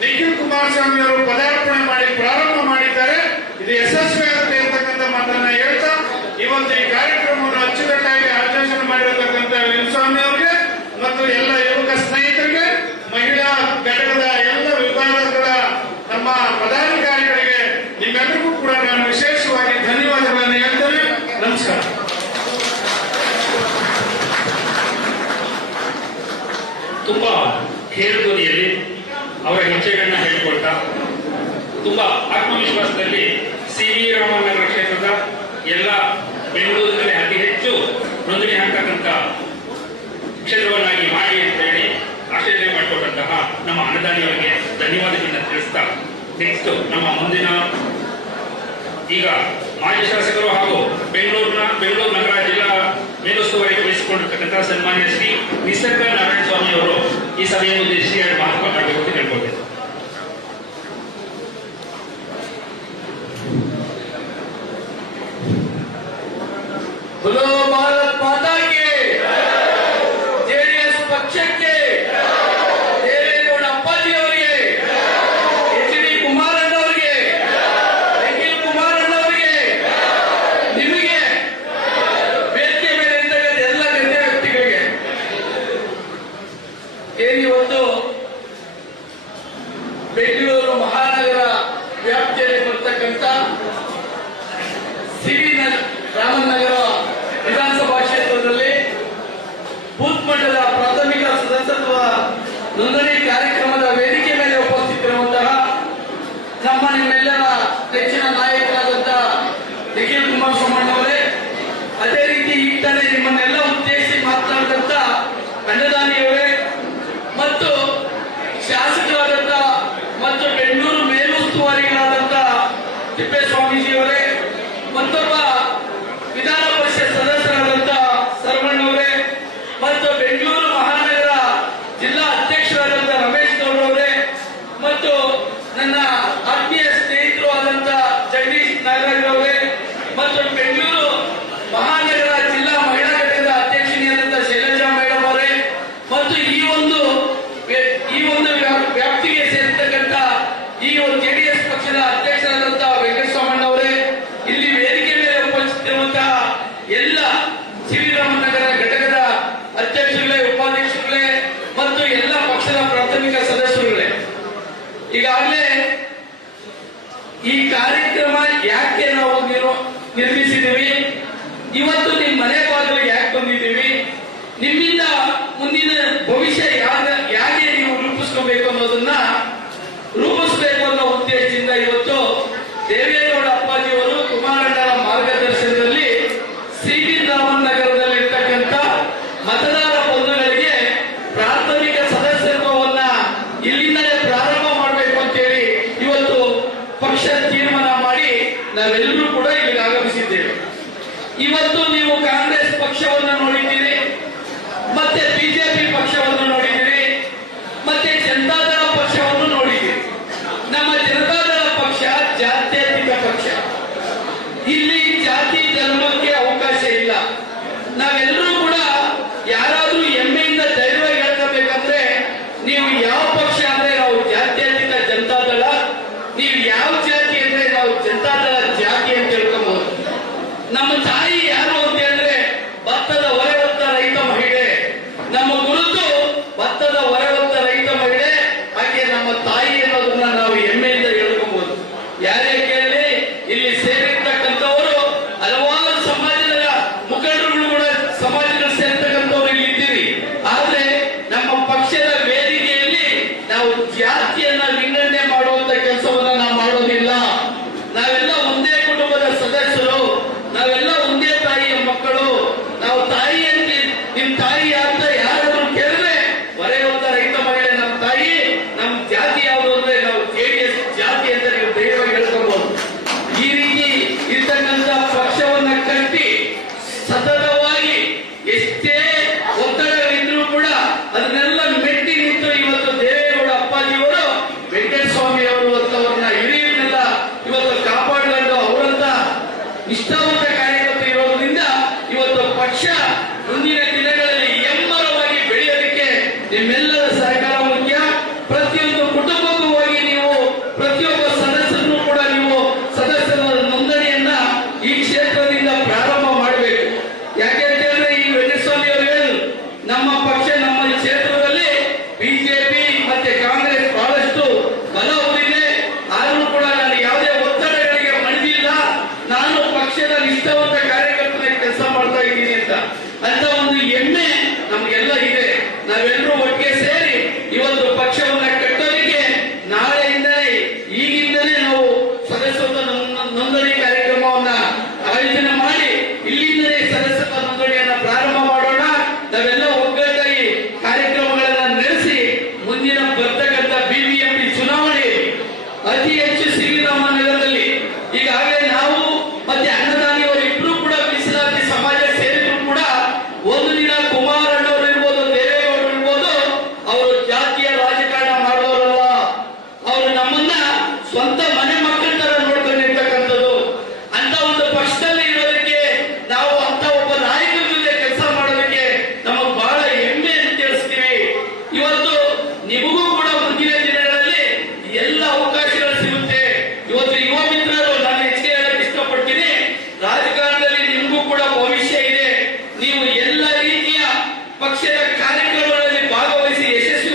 ನಿಖಿಲ್ ಕುಮಾರಸ್ವಾಮಿ ಅವರು ಪದಾರ್ಪಣೆ ಮಾಡಿ ಪ್ರಾರಂಭ ಮಾಡಿದ್ದಾರೆ. ಇದು ಯಶಸ್ವಿಯಾಗುತ್ತೆ ಅಂತಕ್ಕಂಥ ಮಾತನ್ನ ಹೇಳ್ತಾ ಇವತ್ತು ಈ ಕಾರ್ಯಕ್ರಮವನ್ನು ಅಚ್ಚುಕಟ್ಟಾಗಿ ಆಯೋಜನೆ ಮಾಡಿರತಕ್ಕಂಥ ವೆಂಕಟಸ್ವಾಮಿ ಅವರಿಗೆ ಮತ್ತು ಎಲ್ಲ ಯುವಕ ಸ್ನೇಹಿತರಿಗೆ, ಮಹಿಳಾ ಘಟಕದ ಎಲ್ಲ ವಿಭಾಗಗಳ ನಮ್ಮ ಪದಾಧಿಕಾರಿಗಳಿಗೆ ನಿಮ್ಮೆಲ್ಲರಿಗೂ ಕೂಡ ನಾನು ವಿಶೇಷವಾಗಿ ಧನ್ಯವಾದಗಳನ್ನು ಹೇಳ್ತೇನೆ. ನಮಸ್ಕಾರ. ತುಂಬಾ ಹೇಳುವುದಿಯಲ್ಲಿ ಅವರ ಹೆಜ್ಜೆಗಳನ್ನ ಹೇಳಿಕೊಳ್ತಾ ತುಂಬಾ ಆತ್ಮವಿಶ್ವಾಸದಲ್ಲಿ ಸಿ ವಿ ರಾಮನ್ ನಗರ ಕ್ಷೇತ್ರದ ಎಲ್ಲ ಬೆಂಗಳೂರಿನಲ್ಲಿ ಅತಿ ಹೆಚ್ಚು ನೋಂದಣಿ ಹಾಕತಕ್ಕಂಥ ಕ್ಷೇತ್ರವನ್ನಾಗಿ ಮಾಡಿ ಅಂತ ಹೇಳಿ ಆಶಯ ಮಾಡಿಕೊಟ್ಟಂತಹ ನಮ್ಮ ಅನ್ನದಾನಿಯವರಿಗೆ ಧನ್ಯವಾದಗಳನ್ನ ತಿಳಿಸ್ತಾ ನೆಕ್ಸ್ಟ್ ನಮ್ಮ ಮುಂದಿನ ಈಗ ಮಾಜಿ ಶಾಸಕರು ಹಾಗೂ ಬೆಂಗಳೂರು ನಗರ ಜಿಲ್ಲಾ ಮೇಲುಸ್ತುವಾರಿ ವಹಿಸಿಕೊಂಡಿರ್ತಕ್ಕಂಥ ಸನ್ಮಾನ್ಯ ಶ್ರೀ ನಿಸರ್ಗ ನಾರಾಯಣ ಸ್ವಾಮಿ ಅವರು ಈ ಸಭೆಯನ್ನು ಉದ್ದೇಶಿಸಿ 2 ಮಾತು ಮಾತಾಡಬೇಕು ಅಂತ ಕೇಳ್ಕೊಳ್ತೇನೆ. बोलो भारत माता की, जेडीएस पक्षಕ್ಕೆ ಏನಿವತ್ತು ಬೆಂಗಳೂರು ಮಹಾನಗರ ವ್ಯಾಪ್ತಿಯಲ್ಲಿ ಬರ್ತಕ್ಕಂಥ ಸಿವಿ ರಾಮನಗರ ವಿಧಾನಸಭಾ ಕ್ಷೇತ್ರದಲ್ಲಿ ಬೂತ್ ಮಟ್ಟದ ಪ್ರಾಥಮಿಕ ಸದಸ್ಯತ್ವ ನೋಂದಣಿ ಕಾರ್ಯಕ್ರಮದ ವೇದಿಕೆ ಮೇಲೆ ಉಪಸ್ಥಿತಿರುವಂತಹ ನಮ್ಮ ನಿಮ್ಮೆಲ್ಲರ ನೆಚ್ಚಿನ ನಾಯಕರಾದಂತಹ ನಿಖಿಲ್ ಕುಮಾರಸ್ವಾಮಿ ಅವರೇ, ಅದೇ ರೀತಿ ಈಗಲೇ ನಿಮ್ಮನ್ನೆಲ್ಲ ಉದ್ದೇಶಿಸಿ ಮಾತನಾಡಿದಂತ ಅನ್ನದಾನಿಯವರೇ ಮತ್ತು ಶಾಸಕರಾದಂತ ಮತ್ತು ಬೆಂಗಳೂರು ಮೇಲುಸ್ತುವಾರಿಗಳಾದಂತ ತಿಪ್ಪೇಸ್ವಾಮೀಜಿಯವರೇ, ಮತ್ತೊಬ್ಬ ವಿಧಾನ ಪರಿಷತ್ ಸದಸ್ಯರಾದಂತ ಸರ್ವಣ್ಣವರೇ ಮತ್ತು ಬೆಂಗಳೂರು ಮಹಾನಗರ ಜಿಲ್ಲಾ ಅಧ್ಯಕ್ಷರಾದಂತ ರಮೇಶ್ ಗೌಡರವರೇ ಮತ್ತು ನನ್ನ ಆತ್ಮೀಯ ಸ್ನೇಹಿತರು ಆದಂತ ಜಗದೀಶ್ ನಾಗರಾಜ್ ಅವರೇ ಮತ್ತು ಬೆಂಗಳೂರು ಮಹಾನಗರ ಜಿಲ್ಲಾ ಮಹಿಳಾ ಘಟಕದ ಅಧ್ಯಕ್ಷನಿಯಾದಂತ ಶೈಲಜಾ ಮೇಡಮ್ ಅವರೇ ಮತ್ತು ಈ ಒಂದು ವ್ಯಾಪ್ತಿಗೆ ಸೇರಿರ್ತಕ್ಕಂಥ ಈ ಒಂದು ಜೆಡಿಎಸ್ ಪಕ್ಷದ ಅಧ್ಯಕ್ಷರಾದಂತಹ ವೆಂಕಟಸ್ವಾಮಣ್ಣ ಅವರೇ, ಇಲ್ಲಿ ವೇದಿಕೆ ಮೇಲೆ ಉಪಸ್ಥಿತಿರುವಂತಹ ಎಲ್ಲ ಸಿವಿರಾಮನಗರ ಘಟಕದ ಅಧ್ಯಕ್ಷರುಗಳೇ, ಉಪಾಧ್ಯಕ್ಷರುಗಳೇ ಮತ್ತು ಎಲ್ಲ ಪಕ್ಷದ ಪ್ರಾಥಮಿಕ ಸದಸ್ಯರುಗಳೇ, ಈಗಾಗಲೇ ಈ ಕಾರ್ಯಕ್ರಮ ಯಾಕೆ ನಾವು ನಿರ್ಮಿಸಿದ್ದೀವಿ, ಇವತ್ತು ನಿಮ್ಮ ಮನೆ ಬಾಗಿಲಿಗೆ ಯಾಕೆ ಬಂದಿದ್ದೀವಿ, ನಿಮ್ಮಿಂದ ಮುಂದಿನ ಭವಿಷ್ಯ ಹೇಗೆ ನೀವು ರೂಪಿಸ್ಕೋಬೇಕು ಅನ್ನೋದನ್ನ ರೂಪಿಸಬೇಕು ಅನ್ನೋ ಉದ್ದೇಶದಿಂದ ಇವತ್ತು ದೇವೇಗೌಡ ಅಪ್ಪಾಜಿಯವರು ಕುಮಾರಣ್ಣರ ಮಾರ್ಗದರ್ಶನದಲ್ಲಿ ಸಿಟಿ ರಾಮನ್ ನಗರದಲ್ಲಿ ಇರ್ತಕ್ಕಂಥ ಮತದಾರ ಬಂಧುಗಳಿಗೆ ಪ್ರಾಥಮಿಕ ಸದಸ್ಯತ್ವವನ್ನ ಇಲ್ಲಿಂದಲೇ ಪ್ರಾರಂಭ ಮಾಡಬೇಕು ಅಂತೇಳಿ ಇವತ್ತು ಪಕ್ಷ ತೀರ್ಮಾನ ಮಾಡಿ ನಾವೆಲ್ಲರೂ ಕೂಡ ಇಲ್ಲಿಗೆ ಆಗಮಿಸಿದ್ದೇವೆ. ಇವತ್ತು ನೀವು ಕಾಂಗ್ರೆಸ್ ಪಕ್ಷವನ್ನು ನೋಡಿದ್ದೀರಿ, ಮತ್ತೆ ಬಿಜೆಪಿ ಪಕ್ಷವನ್ನು ನೋಡಿದ್ದೀರಿ, ಮತ್ತೆ ಜನತಾದಳ ಪಕ್ಷವನ್ನು ನೋಡಿದ್ದೀರಿ. ನಮ್ಮ ಜನತಾದಳ ಪಕ್ಷ ಜಾತ್ಯತೀತ ಪಕ್ಷ. ಇಲ್ಲಿ ಜಾತಿ ಧರ್ಮಕ್ಕೆ ಅವಕಾಶ ಇಲ್ಲ. ನಾವೆಲ್ಲರೂ ಕೂಡ ಯಾರಾದ್ರೂ ಹೆಮ್ಮೆಯಿಂದ ಧೈರ್ಯವಾಗಿ ಹೇಳ್ಕೋಬೇಕಂದ್ರೆ ನೀವು ಯಾವ ಪಕ್ಷ ಅಂದ್ರೆ ನಾವು ಜಾತ್ಯತೀತ ಜನತಾದಳ, ನೀವು ಯಾವ ಜಾತಿ ಅಂದ್ರೆ ನಾವು ಜನತಾದಳ ಜಾತಿ ಅಂತ ಹೇಳ್ಕೊಬಹುದು. ನಮ್ಮ ತಾಯಿ ಯಾರು ಅಂತ ಹೇಳಿದ್ರೆ ಭತ್ತದ ಹೊರೆ ಹೊತ್ತ ರೈತ ಮಹಿಳೆ. ನಮ್ಮ ಗುರುತು ಭತ್ತದ ಹೊರೆ ಹೊತ್ತ ರೈತ ಮಹಿಳೆ, ಹಾಗೆ ನಮ್ಮ ತಾಯಿ ಅನ್ನೋದನ್ನ ನಾವು ಹೆಮ್ಮೆಯಿಂದ ಹೇಳ್ಕೊಬಹುದು. ಯಾರೇ ಕೇಳಿ ಇಲ್ಲಿ ಸೇರಿರ್ತಕ್ಕಂಥವರು ಹಲವಾರು ಸಮಾಜದ ಮುಖಂಡರುಗಳು ಕೂಡ ಸಮಾಜದಲ್ಲಿ ಸೇರ್ತಕ್ಕಂಥವ್ರು ಇಲ್ಲಿ ಇದ್ದೀರಿ. ಆದ್ರೆ ನಮ್ಮ ಪಕ್ಷದ ವೇದಿಕೆಯಲ್ಲಿ ನಾವು ಜಾತಿಯನ್ನ ವಿಂಗಡಣೆ ಮಾಡುವಂತ ಕೆಲಸವನ್ನ ನಾವು ಮಾಡೋದಿಲ್ಲ. ನಾವೆಲ್ಲ ಒಂದೇ ಕುಟುಂಬದ ಸದಸ್ಯರು, ನಾವೆಲ್ಲ ಒಂದೇ ತಾಯಿಯ ಮಕ್ಕಳು. ನಾವು ತಾಯಿ ಅಂತ ನಿಮ್ ತಾಯಿ ಅಂತ ಯಾರಾದ್ರೂ ಕೇಳಿದ್ರೆ ಹೊರೆ ಹೊತ್ತ ರೈತ ಮಹಿಳೆ ನಮ್ಮ ತಾಯಿ, ನಮ್ ಜಾತಿ ಯಾವುದು ಅಂದ್ರೆ ನಾವು ಜೆಡಿಎಸ್ ಜಾತಿ ಅಂತ ನೀವು ಧೈರ್ಯವಾಗಿ ಹೇಳ್ಕೊಬಹುದು. ಈ ರೀತಿ ಇರ್ತಕ್ಕಂಥ ಪಕ್ಷವನ್ನ ಕಟ್ಟಿ ಸತತವಾಗಿ ಎಷ್ಟೇ ಒತ್ತಡಗಳಿದ್ರೂ ಕೂಡ ಅದನ್ನೆಲ್ಲ ಮೆಟ್ಟಿ ನಿಂತು ಇವತ್ತು ದೇವೇಗೌಡ ಅಪ್ಪಾಜಿಯವರು ವೆಂಕಟಸ್ವಾಮಿ ಅವರು ಅಂತವ್ರನ್ನ ಹಿರಿಯರನ್ನೆಲ್ಲ ಇವತ್ತು ಕಾಪಾಡಿಕೊಂಡು ಅವರಂತ ನಿಷ್ಠಾವಂತ ಕಾರ್ಯಕರ್ತರು ಇರೋದ್ರಿಂದ ಇವತ್ತು ಪಕ್ಷ ಮುಂದಿನ ದಿನಗಳಲ್ಲಿ ಎಮ್ಮರವಾಗಿ ಬೆಳೆಯೋದಕ್ಕೆ ನಿಮ್ಮೆಲ್ಲರ ಸಹಕಾರ ಮುಖ್ಯ. ಪ್ರತಿಯೊಂದು ಕುಟುಂಬಕ್ಕೂ ಹೋಗಿ ನೀವು ಪ್ರತಿಯೊಬ್ಬ ಸದಸ್ಯರನ್ನು ಕೂಡ ನೀವು ಸದಸ್ಯರ ನೋಂದಣಿಯನ್ನ ಈ ಕ್ಷೇತ್ರದಿಂದ ಪ್ರಾರಂಭ ಮಾಡಬೇಕು. ಯಾಕೆ ಅಂತ ಹೇಳಿದ್ರೆ ಈ ವೆಂಕಟಸ್ವಾಮಿ ಅವರು ಹೇಳಿದ್ರು, ನಮ್ಮ ಪಕ್ಷ ನಮ್ಮ ಕ್ಷೇತ್ರದಲ್ಲಿ ಬಿಜೆಪಿ ಮತ್ತೆ ಕಾಂಗ್ರೆಸ್ ಬಹಳಷ್ಟು ಬಲ ಹೊಂದಿದೆ. ಆದರೂ ಕೂಡ ನಾನು ಯಾವುದೇ ಒತ್ತಡಗಳಿಗೆ ಮಣಿದಿಲ್ಲ. ನಾನು ಪಕ್ಷದ ನಿಷ್ಠಾವಂತ ಕಾರ್ಯಕರ್ತನ ಕೆಲಸ ಮಾಡ್ತಾ ಇದ್ದೀನಿ ಅಂತ ಒಂದು ಹೆಮ್ಮೆ ನಮಗೆಲ್ಲ ಇದೆ. ನಾವೆಲ್ಲರೂ ಒಟ್ಟಿಗೆ ಸೇರಿ ಇವತ್ತು ಪಕ್ಷವನ್ನ ಕಟ್ಟೋದಕ್ಕೆ ನಾಳೆಯಿಂದಲೇ ಈಗಿಂದಲೇ ನಾವು ಸದಸ್ಯತ್ವ ನೋಂದಣಿ ಕಾರ್ಯಕ್ರಮವನ್ನ ಆಯೋಜನೆ ಮಾಡಿ ಇಲ್ಲಿಂದಲೇ ಸದಸ್ಯತ್ವ ನೋಂದಣಿಯನ್ನ ಪ್ರಾರಂಭ ಮಾಡೋಣ. ನಾವೆಲ್ಲ ಒಗ್ಗಟ್ಟಾಗಿ ಕಾರ್ಯಕ್ರಮಗಳನ್ನ ನಡೆಸಿ ಮುಂದಿನ ಬರ್ತಕ್ಕಂಥ ಬಿಬಿಎಂಪಿ ಚುನಾವಣೆಯಲ್ಲಿ ಅತಿ ಹೆಚ್ಚು ಸಿರಿರಾಮನಗರದಲ್ಲಿ ಈಗಾಗಲೇ ನಾವು ಮತ್ತೆ ಅನ್ನದಾನಿಯವರು ಇಬ್ರು ಕೂಡ ಮೀಸಲಾತಿ ಸಮಾಜ ಸೇರಿದ್ರು ಕೂಡ ಒಂದು ದಿನ ಕುಮಾರಣ್ಣವರು ಇರ್ಬೋದು, ದೇವೇಗೌಡರು ಇರ್ಬೋದು, ಅವರು ಜಾತಿಯ ರಾಜಕಾರಣ ಮಾಡೋರಲ್ಲ. ಅವರು ನಮ್ಮನ್ನ ಸ್ವಂತ ಮನೆ ಮಕ್ಕಳ ತರ ನೋಡ್ಕೊಂಡಿರ್ತಕ್ಕಂಥದ್ದು. ಅಂತ ಒಂದು ಪಕ್ಷದಲ್ಲಿ ಇರೋದಕ್ಕೆ ನಾವು ಅಂತ ಒಬ್ಬ ನಾಯಕರ ಜೊತೆ ಕೆಲಸ ಮಾಡೋದಕ್ಕೆ ನಮಗೆ ಬಹಳ ಹೆಮ್ಮೆ ಅಂತ ತಿಳಿಸ್ತೀವಿ. ಇವತ್ತು ನಿಮಗೂ ಕೂಡ ಮುಂದಿನ ದಿನಗಳಲ್ಲಿ ಎಲ್ಲ ಅವಕಾಶಗಳು ಸಿಗುತ್ತೆ. ಇವತ್ತು ಯುವ ಮಿತ್ರರು ನಾನು ಹೆಚ್ಚಿಗೆ ಹೇಳಕ್ ಇಷ್ಟಪಡ್ತೀನಿ, ರಾಜಕಾರಣದಲ್ಲಿ ನಿಮಗೂ ಕೂಡ ಭವಿಷ್ಯ ಇದೆ. ನೀವು ಎಲ್ಲ ರೀತಿಯ ಪಕ್ಷದ ಕಾರ್ಯಕ್ರಮಗಳಲ್ಲಿ ಭಾಗವಹಿಸಿ ಯಶಸ್ವಿ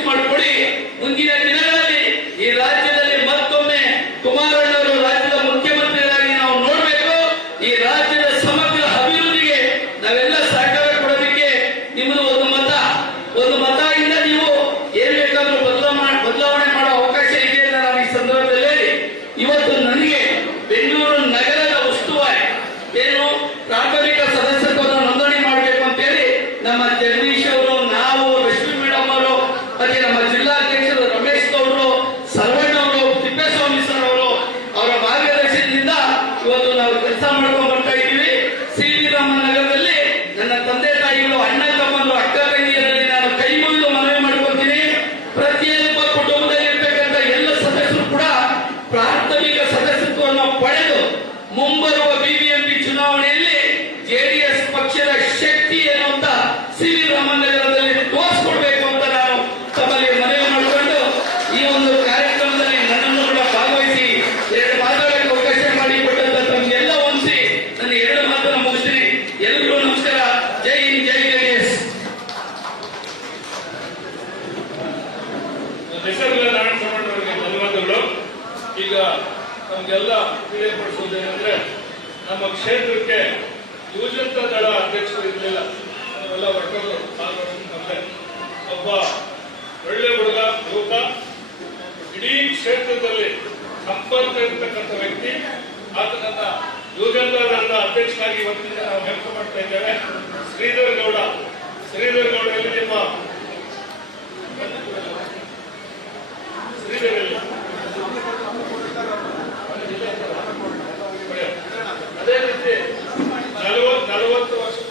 ಹೆಸರಿಲ್ಲ ನಾರಾಯಣ ಸಾಮಣ್ಣ ಅವರಿಗೆ ಧನ್ಯವಾದಗಳು. ಈಗ ನಮಗೆಲ್ಲ ತಿಳಿಯಪಡಿಸುವುದೇನೆಂದ್ರೆ ನಮ್ಮ ಕ್ಷೇತ್ರಕ್ಕೆ ಯುವಜನತಾ ದಳ ಅಧ್ಯಕ್ಷರು ಇರಲಿಲ್ಲ, ನಾವೆಲ್ಲ ಒಟ್ಟರು ನಮ್ಮದೇ ಒಬ್ಬ ಒಳ್ಳೆ ಹುಡುಗ ಯುವಕ, ಇಡೀ ಕ್ಷೇತ್ರದಲ್ಲಿ ಸಂಪರ್ಕ ಇರತಕ್ಕಂಥ ವ್ಯಕ್ತಿ. ಆತನನ್ನ ಯುವಜನತಾ ದಳದ ಅಧ್ಯಕ್ಷರಾಗಿ ಇವತ್ತಿನ ನಾವು ನೇಮಕ ಮಾಡ್ತಾ ಇದ್ದೇವೆ. ಶ್ರೀಧರ್ ಗೌಡ ಎಲ್ಲಿ ನಿಮ್ಮ ಶ್ರೀಧರ್ ಎಲ್ಲಿ? ಅದೇ ರೀತಿ 40 ವರ್ಷ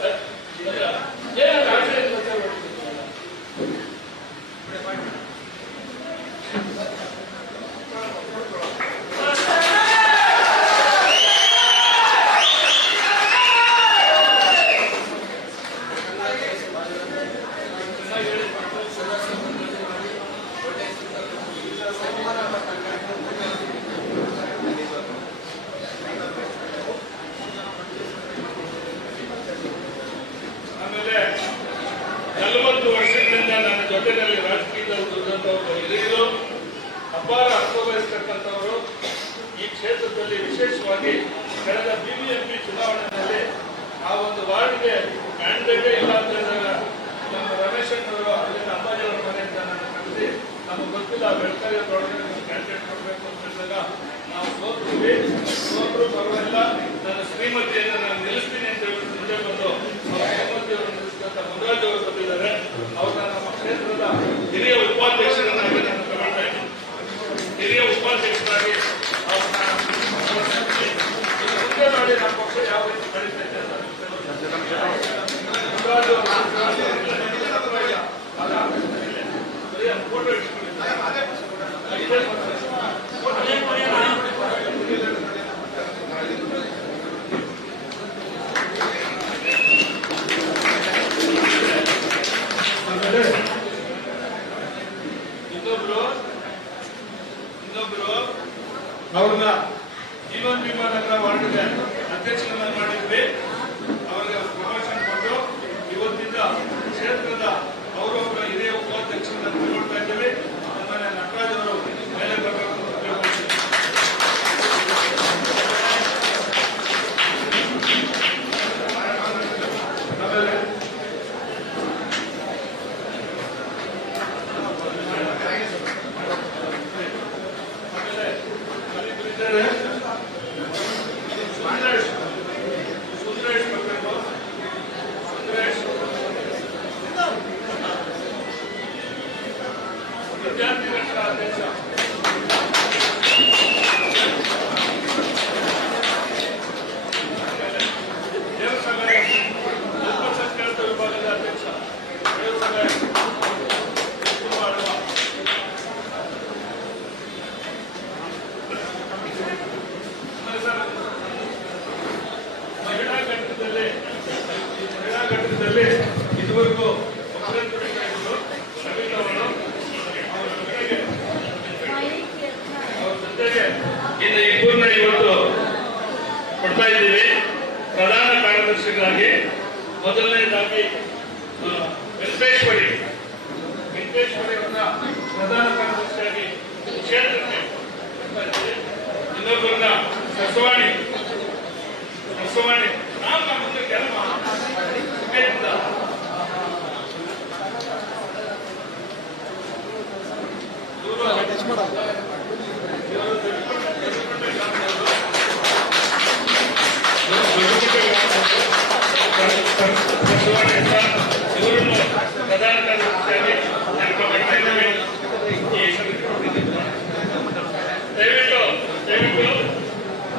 ಆಮೇಲೆ 40 ವರ್ಷಗಳಿಂದ ನನ್ನ ಜೊತೆಯಲ್ಲಿ ರಾಜಕೀಯದಲ್ಲಿ ದುಡಿದಂತವರು ಹಿರಿಯರು, ಅಪಾರ ಅನುಭವ ವಹಿಸ್ತಕ್ಕಂಥವರು. ಈ ಕ್ಷೇತ್ರದಲ್ಲಿ ವಿಶೇಷವಾಗಿ ಕಳೆದ ಬಿಬಿಎಂಪಿ ಚುನಾವಣೆಯಲ್ಲಿ ಆ ಒಂದು ವಾರ್ಡ್ಗೆ ಕ್ಯಾಂಡಿಡೇಟೇ ಇಲ್ಲ ಅಂತ ಹೇಳಿದಾಗ ನಮ್ಮ ರಮೇಶ್ ಅವರು ಅಲ್ಲಿನ ಅಂಬಾಜಿಯವರ ಮನೆಯಿಂದ ನಾನು ಕರೆಸಿ ನಮಗೆ ಗೊತ್ತಿಲ್ಲ ಬೆಳಕಾರಿ ಒಳಗಡೆ ಕ್ಯಾಂಡಿಡೇಟ್ ಕೊಡಬೇಕು ಅಂತ ಹೇಳಿದಾಗ ನಾವು ಸೋತರು ಪರವಾಗಿಲ್ಲ, ನನ್ನ ಶ್ರೀಮತಿಯನ್ನು ನಾನು ನಿಲ್ಲಿಸ್ತೀನಿ ಅಂತ ಹೇಳಿ ಮುಂದೆ ಬಂದು ಶ್ರೀಮತಿಯವರು ನಿಲ್ಲಿಸಿದಂತ ಮುನರಾಜ್ ಅವರು ಬಂದಿದ್ದಾರೆ. ಅವ್ರನ್ನ ನಮ್ಮ ಕ್ಷೇತ್ರದ ಹಿರಿಯ ಉಪಾಧ್ಯಕ್ಷರನ್ನಾಗಿ ನಾನು ತಗೊಳ್ತಾ ಇದ್ದೀನಿ. ಹಿರಿಯ ಉಪಾಧ್ಯಕ್ಷರಾಗಿ ಅವ್ರನ್ನ ಮುಂದೆ ಮಾಡಿ ನಮ್ಮ ಪಕ್ಷ ಯಾವ ರೀತಿ ನಡೀತೈತೆ ಅಂತ ಮುನರಾಜ್ ಫೋಟೋ ಇನ್ನೊಬ್ರು ಅವ್ರನ್ನ ಜೀವನ್ ಭೀಮಾ ನಗರ ವಾರ್ಡ್ಗೆ ಅಧ್ಯಕ್ಷರನ್ನ ಮಾಡಿದ್ವಿ. ಅವರಿಗೆ ಪ್ರಮೋಷನ್ ಕೊಟ್ಟು ಇವತ್ತಿಂದ ಕ್ಷೇತ್ರದ ಅವರೊಬ್ಬರ ಹಿರಿಯ ಉಪಾಧ್ಯಕ್ಷರನ್ನ ತಗೊಳ್ತಾ ಇದ್ದೀವಿ. ಆಮೇಲೆ ನಟರಾಜ್ ಅವರು ಮೇಲೆ ಬರಬೇಕು ಅಂತ ಕೇಳ್ಕೊಳ್ತೀವಿ. ಆಮೇಲೆ ಸುಂದರೇಶ್ ಬರಬೇಕು. ಸುಂದರೇಶ್ ವಿದ್ಯಾರ್ಥಿ ರಕ್ಷಣಾ ಅಧ್ಯಕ್ಷ. ದೇವಸಗಾಯ ಅಲ್ಪಸಂಖ್ಯಾತ ವಿಭಾಗದ ಅಧ್ಯಕ್ಷ ದೇವಸಗಾಯ ಮಹಿಳಾ ಘಟಕದಲ್ಲಿ ಇದುವರೆಗೂ ಅವ್ರ ಜೊತೆಗೆ ಇನ್ನು ಇಬ್ಬರನ್ನ ಇವತ್ತು ಕೊಡ್ತಾ ಇದ್ದೀವಿ ಪ್ರಧಾನ ಕಾರ್ಯದರ್ಶಿಗಳಾಗಿ. ಮೊದಲನೇದಾಗಿ ವೆಂಕಟೇಶ್ವರಿ ಅವರನ್ನ ಪ್ರಧಾನ ಕಾರ್ಯದರ್ಶಿಯಾಗಿ ಕ್ಷೇತ್ರಕ್ಕೆ ಕೊಡ್ತಾ ಇದ್ದೀವಿ. ಇನ್ನೊಬ್ಬರನ್ನ ಸಸವಾಣಿ ನಮ್ಮ ಮುಂದೆ ಕೆಲಸ ಇವರನ್ನು ಪ್ರಧಾನ ಕಾರ್ಯದರ್ಶಿಯಾಗಿ ನೇಮಕ ಮಾಡ್ತಾ ಇದ್ದೇವೆ. ದಯವಿಟ್ಟು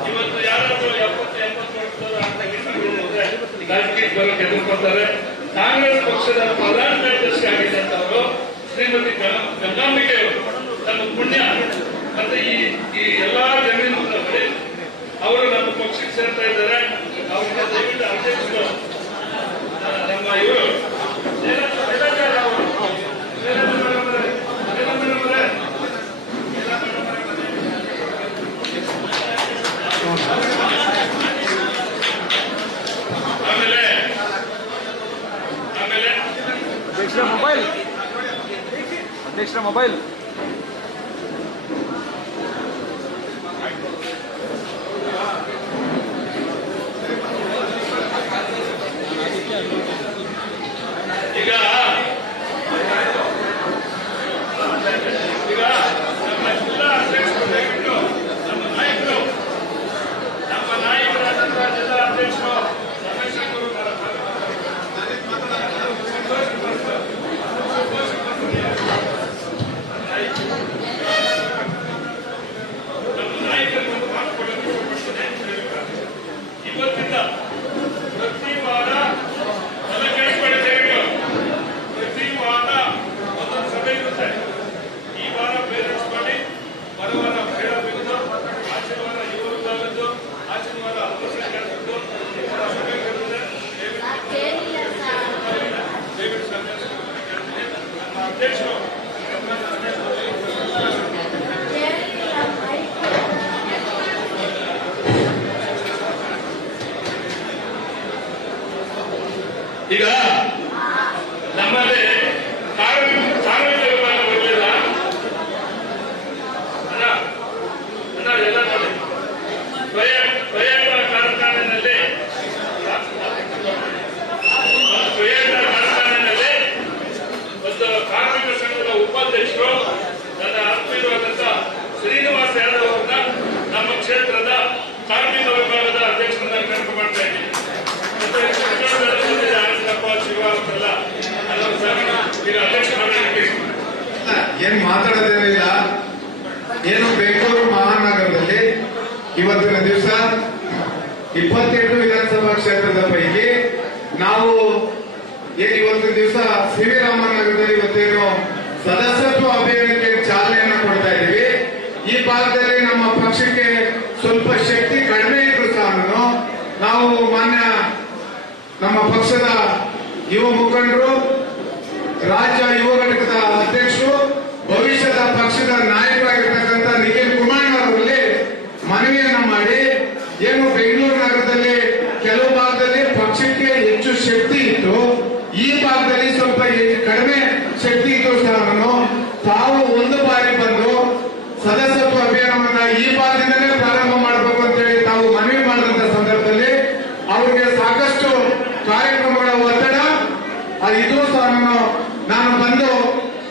ಇವತ್ತು ಯಾರಾದ್ರೂ 70-80 ವರ್ಷದವರು ರಾಜಕೀಯಕ್ಕೆ ಬರೋಕೆ ಎದುರ್ಕೊತಾರೆ. ಕಾಂಗ್ರೆಸ್ ಪಕ್ಷದ ಪ್ರಧಾನ ಕಾರ್ಯದರ್ಶಿ ಆಗಿದ್ದಂತವರು ಶ್ರೀಮತಿ ಗಂಗಾಂಬಿಕೆಯವರು ನಮ್ಮ ಪುಣ್ಯ ಮತ್ತೆ ಈ ಎಲ್ಲಾ ಜಮೀನು ಅವರು ನಮ್ಮ ಪಕ್ಷಕ್ಕೆ ಸೇರ್ತಾ ಇದ್ದಾರೆ. ಅವರಿಗೆ ದಯವಿಟ್ಟು ಅಧ್ಯಕ್ಷರು ನಮ್ಮ ಇವರು ಆಮೇಲೆ ಅಧ್ಯಕ್ಷರ ಮೊಬೈಲ್ ಏನ್ ಮಾತಾಡೋದೇನಿಲ್ಲ. ಏನು ಬೆಂಗಳೂರು ಮಹಾನಗರದಲ್ಲಿ ಇವತ್ತಿನ ದಿವಸ 28 ವಿಧಾನಸಭಾ ಕ್ಷೇತ್ರದ ಪೈಕಿ ನಾವು ಇವತ್ತಿನ ದಿವಸ ಸಿ ವಿ ರಾಮನ್ ನಗರದಲ್ಲಿ ಇವತ್ತೇನು ಸದಸ್ಯತ್ವ ಅಭಿಯಾನಕ್ಕೆ ಚಾಲನೆಯನ್ನು ಕೊಡ್ತಾ ಇದ್ದೀವಿ. ಈ ಭಾಗದಲ್ಲಿ ನಮ್ಮ ಪಕ್ಷಕ್ಕೆ ಸ್ವಲ್ಪ ಶಕ್ತಿ ಕಡಿಮೆ ಇದ್ರು ಸಹ ನಾವು ಮಾನ್ಯ ನಮ್ಮ ಪಕ್ಷದ ಯುವ ಮುಖಂಡರು, ರಾಜ್ಯ ಯುವ ಘಟಕದ ಅಧ್ಯಕ್ಷರು, ಭವಿಷ್ಯದ ಪಕ್ಷದ ನಾಯಕರಾಗಿರ್ತಕ್ಕಂಥ ನಿಖಿಲ್ ಕುಮಾರಣ್ಣವರಲ್ಲಿ ಮನವಿಯನ್ನ ಮಾಡಿ, ಏನು ಬೆಂಗಳೂರು ನಗರದಲ್ಲಿ ಕೆಲವು ಭಾಗದಲ್ಲಿ ಪಕ್ಷಕ್ಕೆ ಹೆಚ್ಚು ಶಕ್ತಿ ಇತ್ತು, ಈ ಭಾಗದಲ್ಲಿ ಸ್ವಲ್ಪ ಕಡಿಮೆ ಶಕ್ತಿ ಇತ್ತು ಸಹ ತಾವು ಒಂದು ಬಾರಿ ಬಂದು ಸದಸ್ಯತ್ವ ಅಭಿಯಾನವನ್ನ ಈ ಭಾಗದಿಂದಲೇ ಪ್ರಾರಂಭ ಮಾಡಬೇಕು ಅಂತ ಹೇಳಿ ತಾವು ಮನವಿ ಮಾಡಿದಂತ ಸಂದರ್ಭದಲ್ಲಿ ಅವರಿಗೆ ಸಾಕಷ್ಟು ಕಾರ್ಯಕ್ರಮಗಳ ಒತ್ತಡ ಇದು ಸಹ ನಾನು ಬಂದು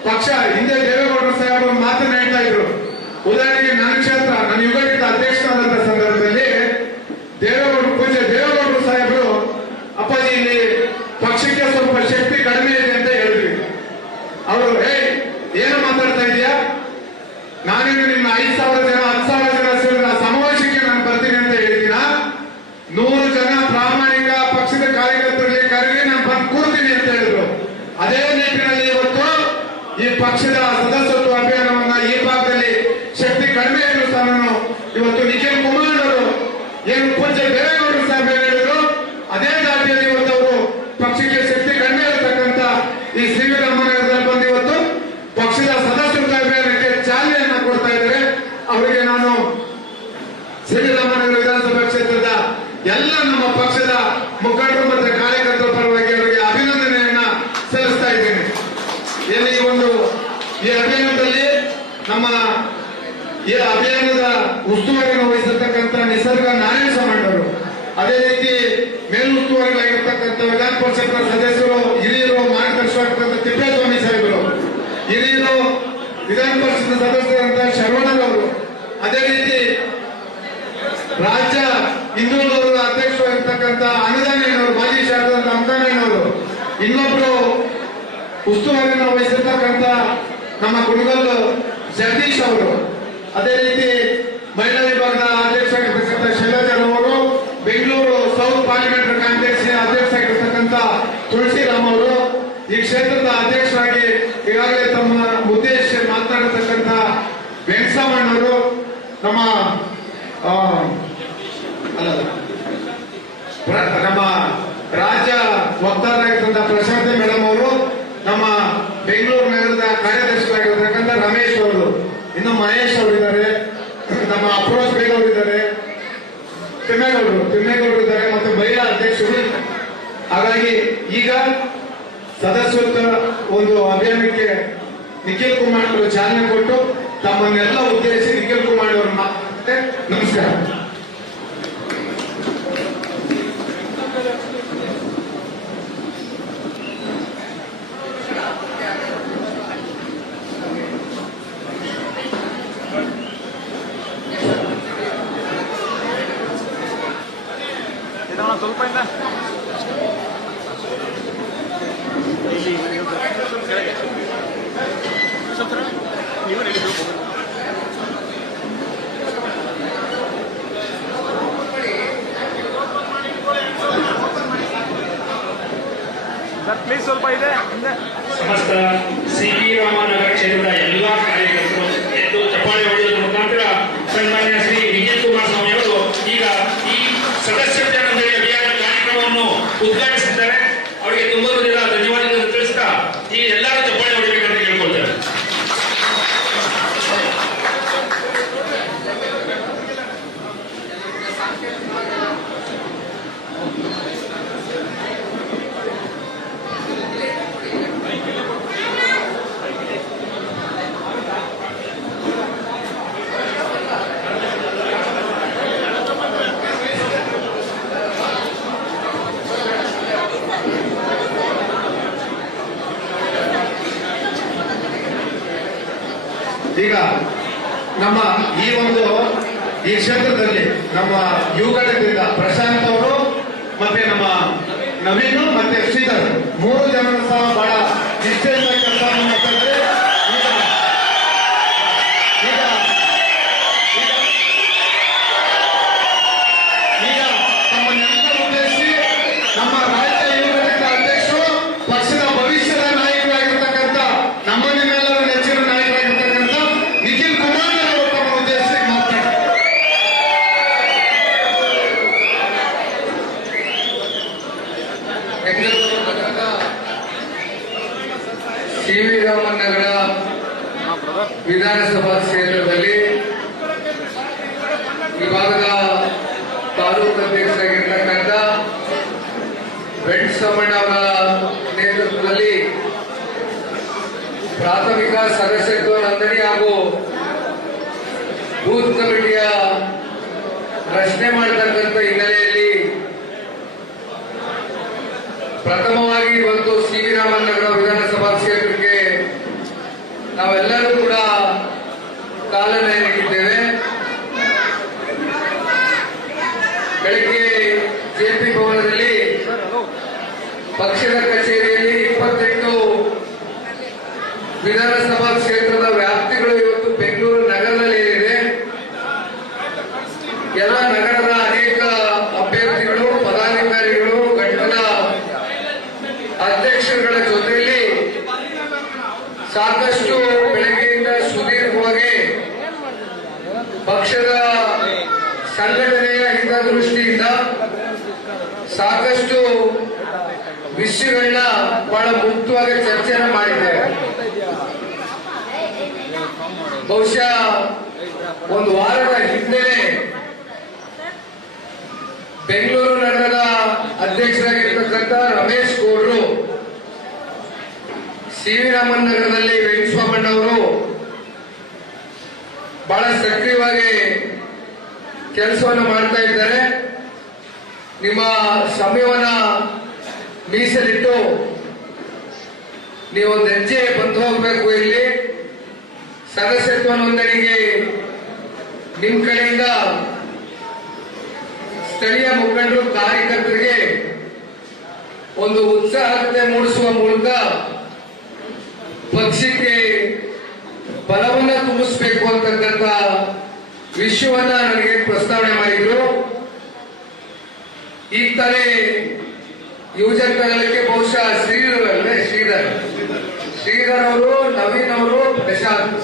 ಪಕ್ಷ ಹಿಂದೆ ದೇವೇಗೌಡರು ಸಾಹೇಬರು ಮಾತನ್ನ ಹೇಳ್ತಾ ಇದ್ರು. ಉದಾಹರಣೆಗೆ ನನ್ನ ಕ್ಷೇತ್ರ, ನನ್ನ ಯುವ ಘಟಕದ ಅಧ್ಯಕ್ಷರಾದಂತಹ ಸಂದರ್ಭದಲ್ಲಿ ಪೂಜ್ಯ ದೇವೇಗೌಡರು ಸಾಹೇಬರು ಅಪ್ಪಾಜಿ ಇಲ್ಲಿ ಪಕ್ಷಕ್ಕೆ ಸ್ವಲ್ಪ ಶಕ್ತಿ ಕಡಿಮೆ ಇದೆ ಅಂತ ಹೇಳಿದ್ವಿ. ಅವರು ಏನು ಮಾತಾಡ್ತಾ ಇದೀಯಾ, ನಾನೇನು ನಿಮ್ಮ 5,000 ಜನ 10,000 ಜನ ಸೇರಿದ ಸಮಾವೇಶಕ್ಕೆ ನಾನು ಬರ್ತೀನಿ ಅಂತ ಹೇಳ್ತೀನ, 100 ಜನ ಪ್ರಾಮಾಣಿಕ ಪಕ್ಷದ ಕಾರ್ಯಕರ್ತರಿಗೆ ಕರೆಗೆ ನಾನು ಬಂದು ಕೂರ್ತೀನಿ ಅಂತ ಹೇಳಿದ್ರು. ಅದೇ ನಿಟ್ಟಿನಲ್ಲಿ ಇವತ್ತು ಈ ಪಕ್ಷದ ಸದಸ್ಯತ್ವ ಅಭಿಯಾನವನ್ನ ಈ ಭಾಗದಲ್ಲಿ ಶಕ್ತಿ ಕಡಿಮೆ ಇದ್ರು ಸಹ ಇವತ್ತು ನಿಖಿಲ್ ಕುಮಾರ್ ಅವರು ಏನು ಪೂಜ್ಯ ದೇವೇಗೌಡರು ಸಾಹೇಬ್ ಹೇಳಿದ್ರು, ಅದೇ ದಾಟಿಯಲ್ಲಿ ಇವತ್ತು ಅವರು ಪಕ್ಷಕ್ಕೆ ಶಕ್ತಿ ಕಡಿಮೆ ಇರತಕ್ಕಂತ ಈ ಸಿ ವಿ ರಾಮನಗರದಲ್ಲಿ ಬಂದು ಇವತ್ತು ಪಕ್ಷದ ಸದಸ್ಯತ್ವ ಅಭಿಯಾನಕ್ಕೆ ಚಾಲನೆಯನ್ನ ಕೊಡ್ತಾ ಇದ್ದಾರೆ. ಅವರಿಗೆ ನಾನು ಸಿ ವಿ ರಾಮನಗರ ವಿಧಾನಸಭಾ ಕ್ಷೇತ್ರದ ಎಲ್ಲ ನಮ್ಮ ಪಕ್ಷದ ಮುಖಂಡರು ಮತ್ತು ಕಾರ್ಯಕರ್ತರ ಪರವಾಗಿ ಅವರಿಗೆ ಅಭಿನಂದನೆಯನ್ನ ಸಲ್ಲಿಸ್ತಾ ಇದ್ದೇನೆ. ಏನು ಈ ಅಭಿಯಾನದಲ್ಲಿ ನಮ್ಮ ಈ ಅಭಿಯಾನದ ಉಸ್ತುವಾರಿಯನ್ನು ವಹಿಸಿರ್ತಕ್ಕಂಥ ನಿಸರ್ಗ ನಾರಾಯಣ ಸ್ವಾಮಣ್ಣವರು, ಅದೇ ರೀತಿ ಮೇಲುಸ್ತುವಾರಿಗಳಾಗಿರ್ತಕ್ಕಂಥ ವಿಧಾನ ಪರಿಷತ್ನ ಸದಸ್ಯರು, ಹಿರಿಯರು, ಮಾರ್ಗದರ್ಶಕರಾಗಿರ್ತಕ್ಕಂಥ ತಿಪ್ಪೇಸ್ವಾಮಿ ಸಾಹೇಬರು, ಹಿರಿಯರು ವಿಧಾನ ಪರಿಷತ್ ಸದಸ್ಯರಂತ ಶರವಣರವರು, ಅದೇ ರೀತಿ ರಾಜ್ಯ ಹಿಂದುಳಿದವರ ಅಧ್ಯಕ್ಷರಾಗಿರ್ತಕ್ಕಂಥ ಅನುದಾನಯ್ಯನವರು, ಮಾಜಿ ಶಾಸಕರಾದ ಅನುದಾನಯ್ಯನವರು, ಇನ್ನೊಬ್ರು ಉಸ್ತುವಾರಿಯನ್ನು ವಹಿಸಿರ್ತಕ್ಕಂಥ ನಮ್ಮ ಕುಣಗಲ್ ಜಗದೀಶ್ ಅವರು, ಅದೇ ರೀತಿ ಮಹಿಳಾ ವಿಭಾಗದ ಅಧ್ಯಕ್ಷರಾಗಿರ್ತಕ್ಕಂಥ ಶೈಲಜಾರವರು, ಬೆಂಗಳೂರು ಸೌತ್ ಪಾರ್ಲಿಮೆಂಟರಿ ಕಾಂಗ್ರೆಸ್ ಅಧ್ಯಕ್ಷರಾಗಿರ್ತಕ್ಕಂಥ ತುಳಸಿರಾಮ್ ಅವರು, ಈ ಕ್ಷೇತ್ರದ ಅಧ್ಯಕ್ಷರಾಗಿ ಈಗಾಗಲೇ ತಮ್ಮ ಉದ್ದೇಶ ಮಾತನಾಡಿರ್ತಕ್ಕಂಥ ವೆಂಕಟರಾಮಣ್ಣವರು, ನಮ್ಮ ನಮ್ಮ ರಾಜ್ಯ ವಕ್ತಾರರಾಗಿರ್ತಕ್ಕಂಥ ಪ್ರಶಾಂತಿ ಮೇಡಮ್ ಅವರು, ನಮ್ಮ ಬೆಂಗಳೂರು ನಗರದ ಕಾರ್ಯದರ್ಶಿಯಾಗಿರ್ತಕ್ಕಂಥ ರಮೇಶ್ ಅವರು, ಇನ್ನು ಮಹೇಶ್ ಅವರಿದ್ದಾರೆ, ನಮ್ಮ ಅಫ್ರೋಜ್ ಬೇಗ್ ಅವರಿದ್ದಾರೆ, ತಿಮ್ಮೇಗೌಡರು ಇದ್ದಾರೆ, ಮತ್ತು ಮಹಿಳಾ ಅಧ್ಯಕ್ಷರು. ಹಾಗಾಗಿ ಈಗ ಸದಸ್ಯತ್ವ ಒಂದು ಅಭಿಯಾನಕ್ಕೆ ನಿಖಿಲ್ ಕುಮಾರ್ ಅವರು ಚಾಲನೆ ಕೊಟ್ಟು ತಮ್ಮನ್ನೆಲ್ಲ ಉದ್ದೇಶಿಸಿ ನಿಖಿಲ್ ಕುಮಾರ್ ಅವರು ಮಾತಾಡ್ತಾರೆ. ನಮಸ್ಕಾರ. ಸ್ವಲ್ಪ ಇಲ್ಲ ಸರ್ ಪ್ಲೀಸ್ ಸ್ವಲ್ಪ ಇದೆ ಹಿಂದೆ. ಸಮಸ್ತ ಸಿ ವಿ ರಾಮನಗರ ಕ್ಷೇತ್ರದ ಎಲ್ಲಾ ಕಾರ್ಯಕರ್ತರು ಎದ್ದು ಚಪ್ಪಾಳೆ ಹೊಡೆಯುವ ಮುಖಾಂತರ ಸನ್ಮಾನ್ಯ ಶ್ರೀ ನಿಖಿಲ್ ಕುಮಾರಸ್ವಾಮಿ ಅವರು ಈಗ ಈ ಸದಸ್ಯತ್ವ ನೋಂದಣಿ ಅಭಿಯಾನ ಕಾರ್ಯಕ್ರಮವನ್ನು ಉದ್ಘಾಟಿಸಿದ್ದಾರೆ. ಅವರಿಗೆ ತುಂಬ ಧನ್ಯವಾದಗಳನ್ನು ತಿಳಿಸ್ತಾ ಈ ಎಲ್ಲರೂ ಚಪ್ಪಾಳೆ ಹೊಡಿಬೇಕಂತ ಕೇಳ್ಕೊಳ್ತಾರೆ. ಈಗ ನಮ್ಮ ಈ ಕ್ಷೇತ್ರದಲ್ಲಿ ನಮ್ಮ ಯುವ ಘಟಕದಿಂದ ಪ್ರಶಾಂತ್ ಅವರು ಮತ್ತೆ ನಮ್ಮ ನವೀನ್ ಮತ್ತೆ ಶ್ರೀಧರ್ 3 ಜನ ಸಹ ಬಹಳ ನಿಷ್ಠೆಯಿಂದ ಕೆಲಸ ಮಾಡ್ತಾ ಇದ್ದಾರೆ. ಈಗ ವಿಧಾನಸಭಾ ಕ್ಷೇತ್ರದಲ್ಲಿ ವಿಭಾಗದ ತಾಲೂಕು ಅಧ್ಯಕ್ಷರಾಗಿರ್ತಕ್ಕಂಥ ವೆಂಕಟಸ್ವಾಮಣ್ಣ ಅವರ ನೇತೃತ್ವದಲ್ಲಿ ಪ್ರಾಥಮಿಕ ಸದಸ್ಯತ್ವ ನೋಂದಣಿ ಹಾಗೂ ಬೂತ್ ಕಮಿಟಿಯ ರಚನೆ ಮಾಡತಕ್ಕಂಥ ಹಿನ್ನೆಲೆಯಲ್ಲಿ ಪ್ರಥಮವಾಗಿ ಇವತ್ತು ಸಿ ವಿ ರಾಮನ್ ನಗರ ವಿಧಾನಸಭಾ ಕ್ಷೇತ್ರಕ್ಕೆ ನಾವೆಲ್ಲರೂ ಕೂಡ ಚಾಲನೆ ನೀಡಿದ್ದೇವೆ. ಬೆಳಗ್ಗೆ ಜೆಪಿ ಭವನದಲ್ಲಿ ಪಕ್ಷದ ಕಚೇರಿಯಲ್ಲಿ 28 ವಿಧಾನಸಭಾ ಕ್ಷೇತ್ರದ ವ್ಯಾಪ್ತಿಗಳು ಇವತ್ತು ಬೆಂಗಳೂರು ನಗರದಲ್ಲಿ ಏನಿದೆ, ಎಲ್ಲ ನಗರದ ಅನೇಕ ಅಭ್ಯರ್ಥಿಗಳು, ಪದಾಧಿಕಾರಿಗಳು, ಘಟಕದ ಅಧ್ಯಕ್ಷರುಗಳ ಜೊತೆಯಲ್ಲಿ ಸಾಕಷ್ಟು ಬೆಳಗ್ಗೆಯಿಂದ ಸುದೀರ್ಘವಾಗಿ ಪಕ್ಷದ ಸಂಘಟನೆಯ ಹಿತದೃಷ್ಟಿಯಿಂದ ಸಾಕಷ್ಟು ವಿಷಯಗಳನ್ನ ಬಹಳ ಮುಕ್ತವಾಗಿ ಚರ್ಚೆಯನ್ನು ಮಾಡಿದ್ದೇವೆ. ಬಹುಶಃ ಒಂದು ವಾರದ ಹಿಂದೆ ಬೆಂಗಳೂರು ನಗರದ ಅಧ್ಯಕ್ಷರಾಗಿರ್ತಕ್ಕಂಥ ರಮೇಶ್ ಗೌಡ್ರು ಸಿ ವಿ ರಾಮನ್ ನಗರದಲ್ಲಿ ವೆಂಕಟಸ್ವಾಮಣ್ಣ ಅವರು ಬಹಳ ಸಕ್ರಿಯವಾಗಿ ಕೆಲಸವನ್ನು ಮಾಡ್ತಾ ಇದ್ದಾರೆ. ನಿಮ್ಮ ಸಮಯವನ್ನ ಮೀಸಲಿಟ್ಟು ನೀವೊಂದು ಹೆಜ್ಜೆ ಬಂದು ಹೋಗಬೇಕು. ಇಲ್ಲಿ ಸದಸ್ಯತ್ವ ನೋಂದಣಿಗೆ ನಿಮ್ಮ ಕಡೆಯಿಂದ ಸ್ಥಳೀಯ ಮುಖಂಡರು, ಕಾರ್ಯಕರ್ತರಿಗೆ ಒಂದು ಉತ್ಸಾಹತೆ ಮೂಡಿಸುವ ಮೂಲಕ ಪಕ್ಷಕ್ಕೆ ಬಲವನ್ನ ತುಂಬಿಸಬೇಕು ಅಂತಕ್ಕಂಥ ವಿಷಯವನ್ನ ನನಗೆ ಪ್ರಸ್ತಾವನೆ ಮಾಡಿದ್ರು. ಈಗ ತಾನೇ ಯುವಜನಕ್ಕೆ ಬಹುಶಃ ಶ್ರೀಧರ್ ಅವರು, ನವೀನ್ ಅವರು, ಪ್ರಶಾಂತ್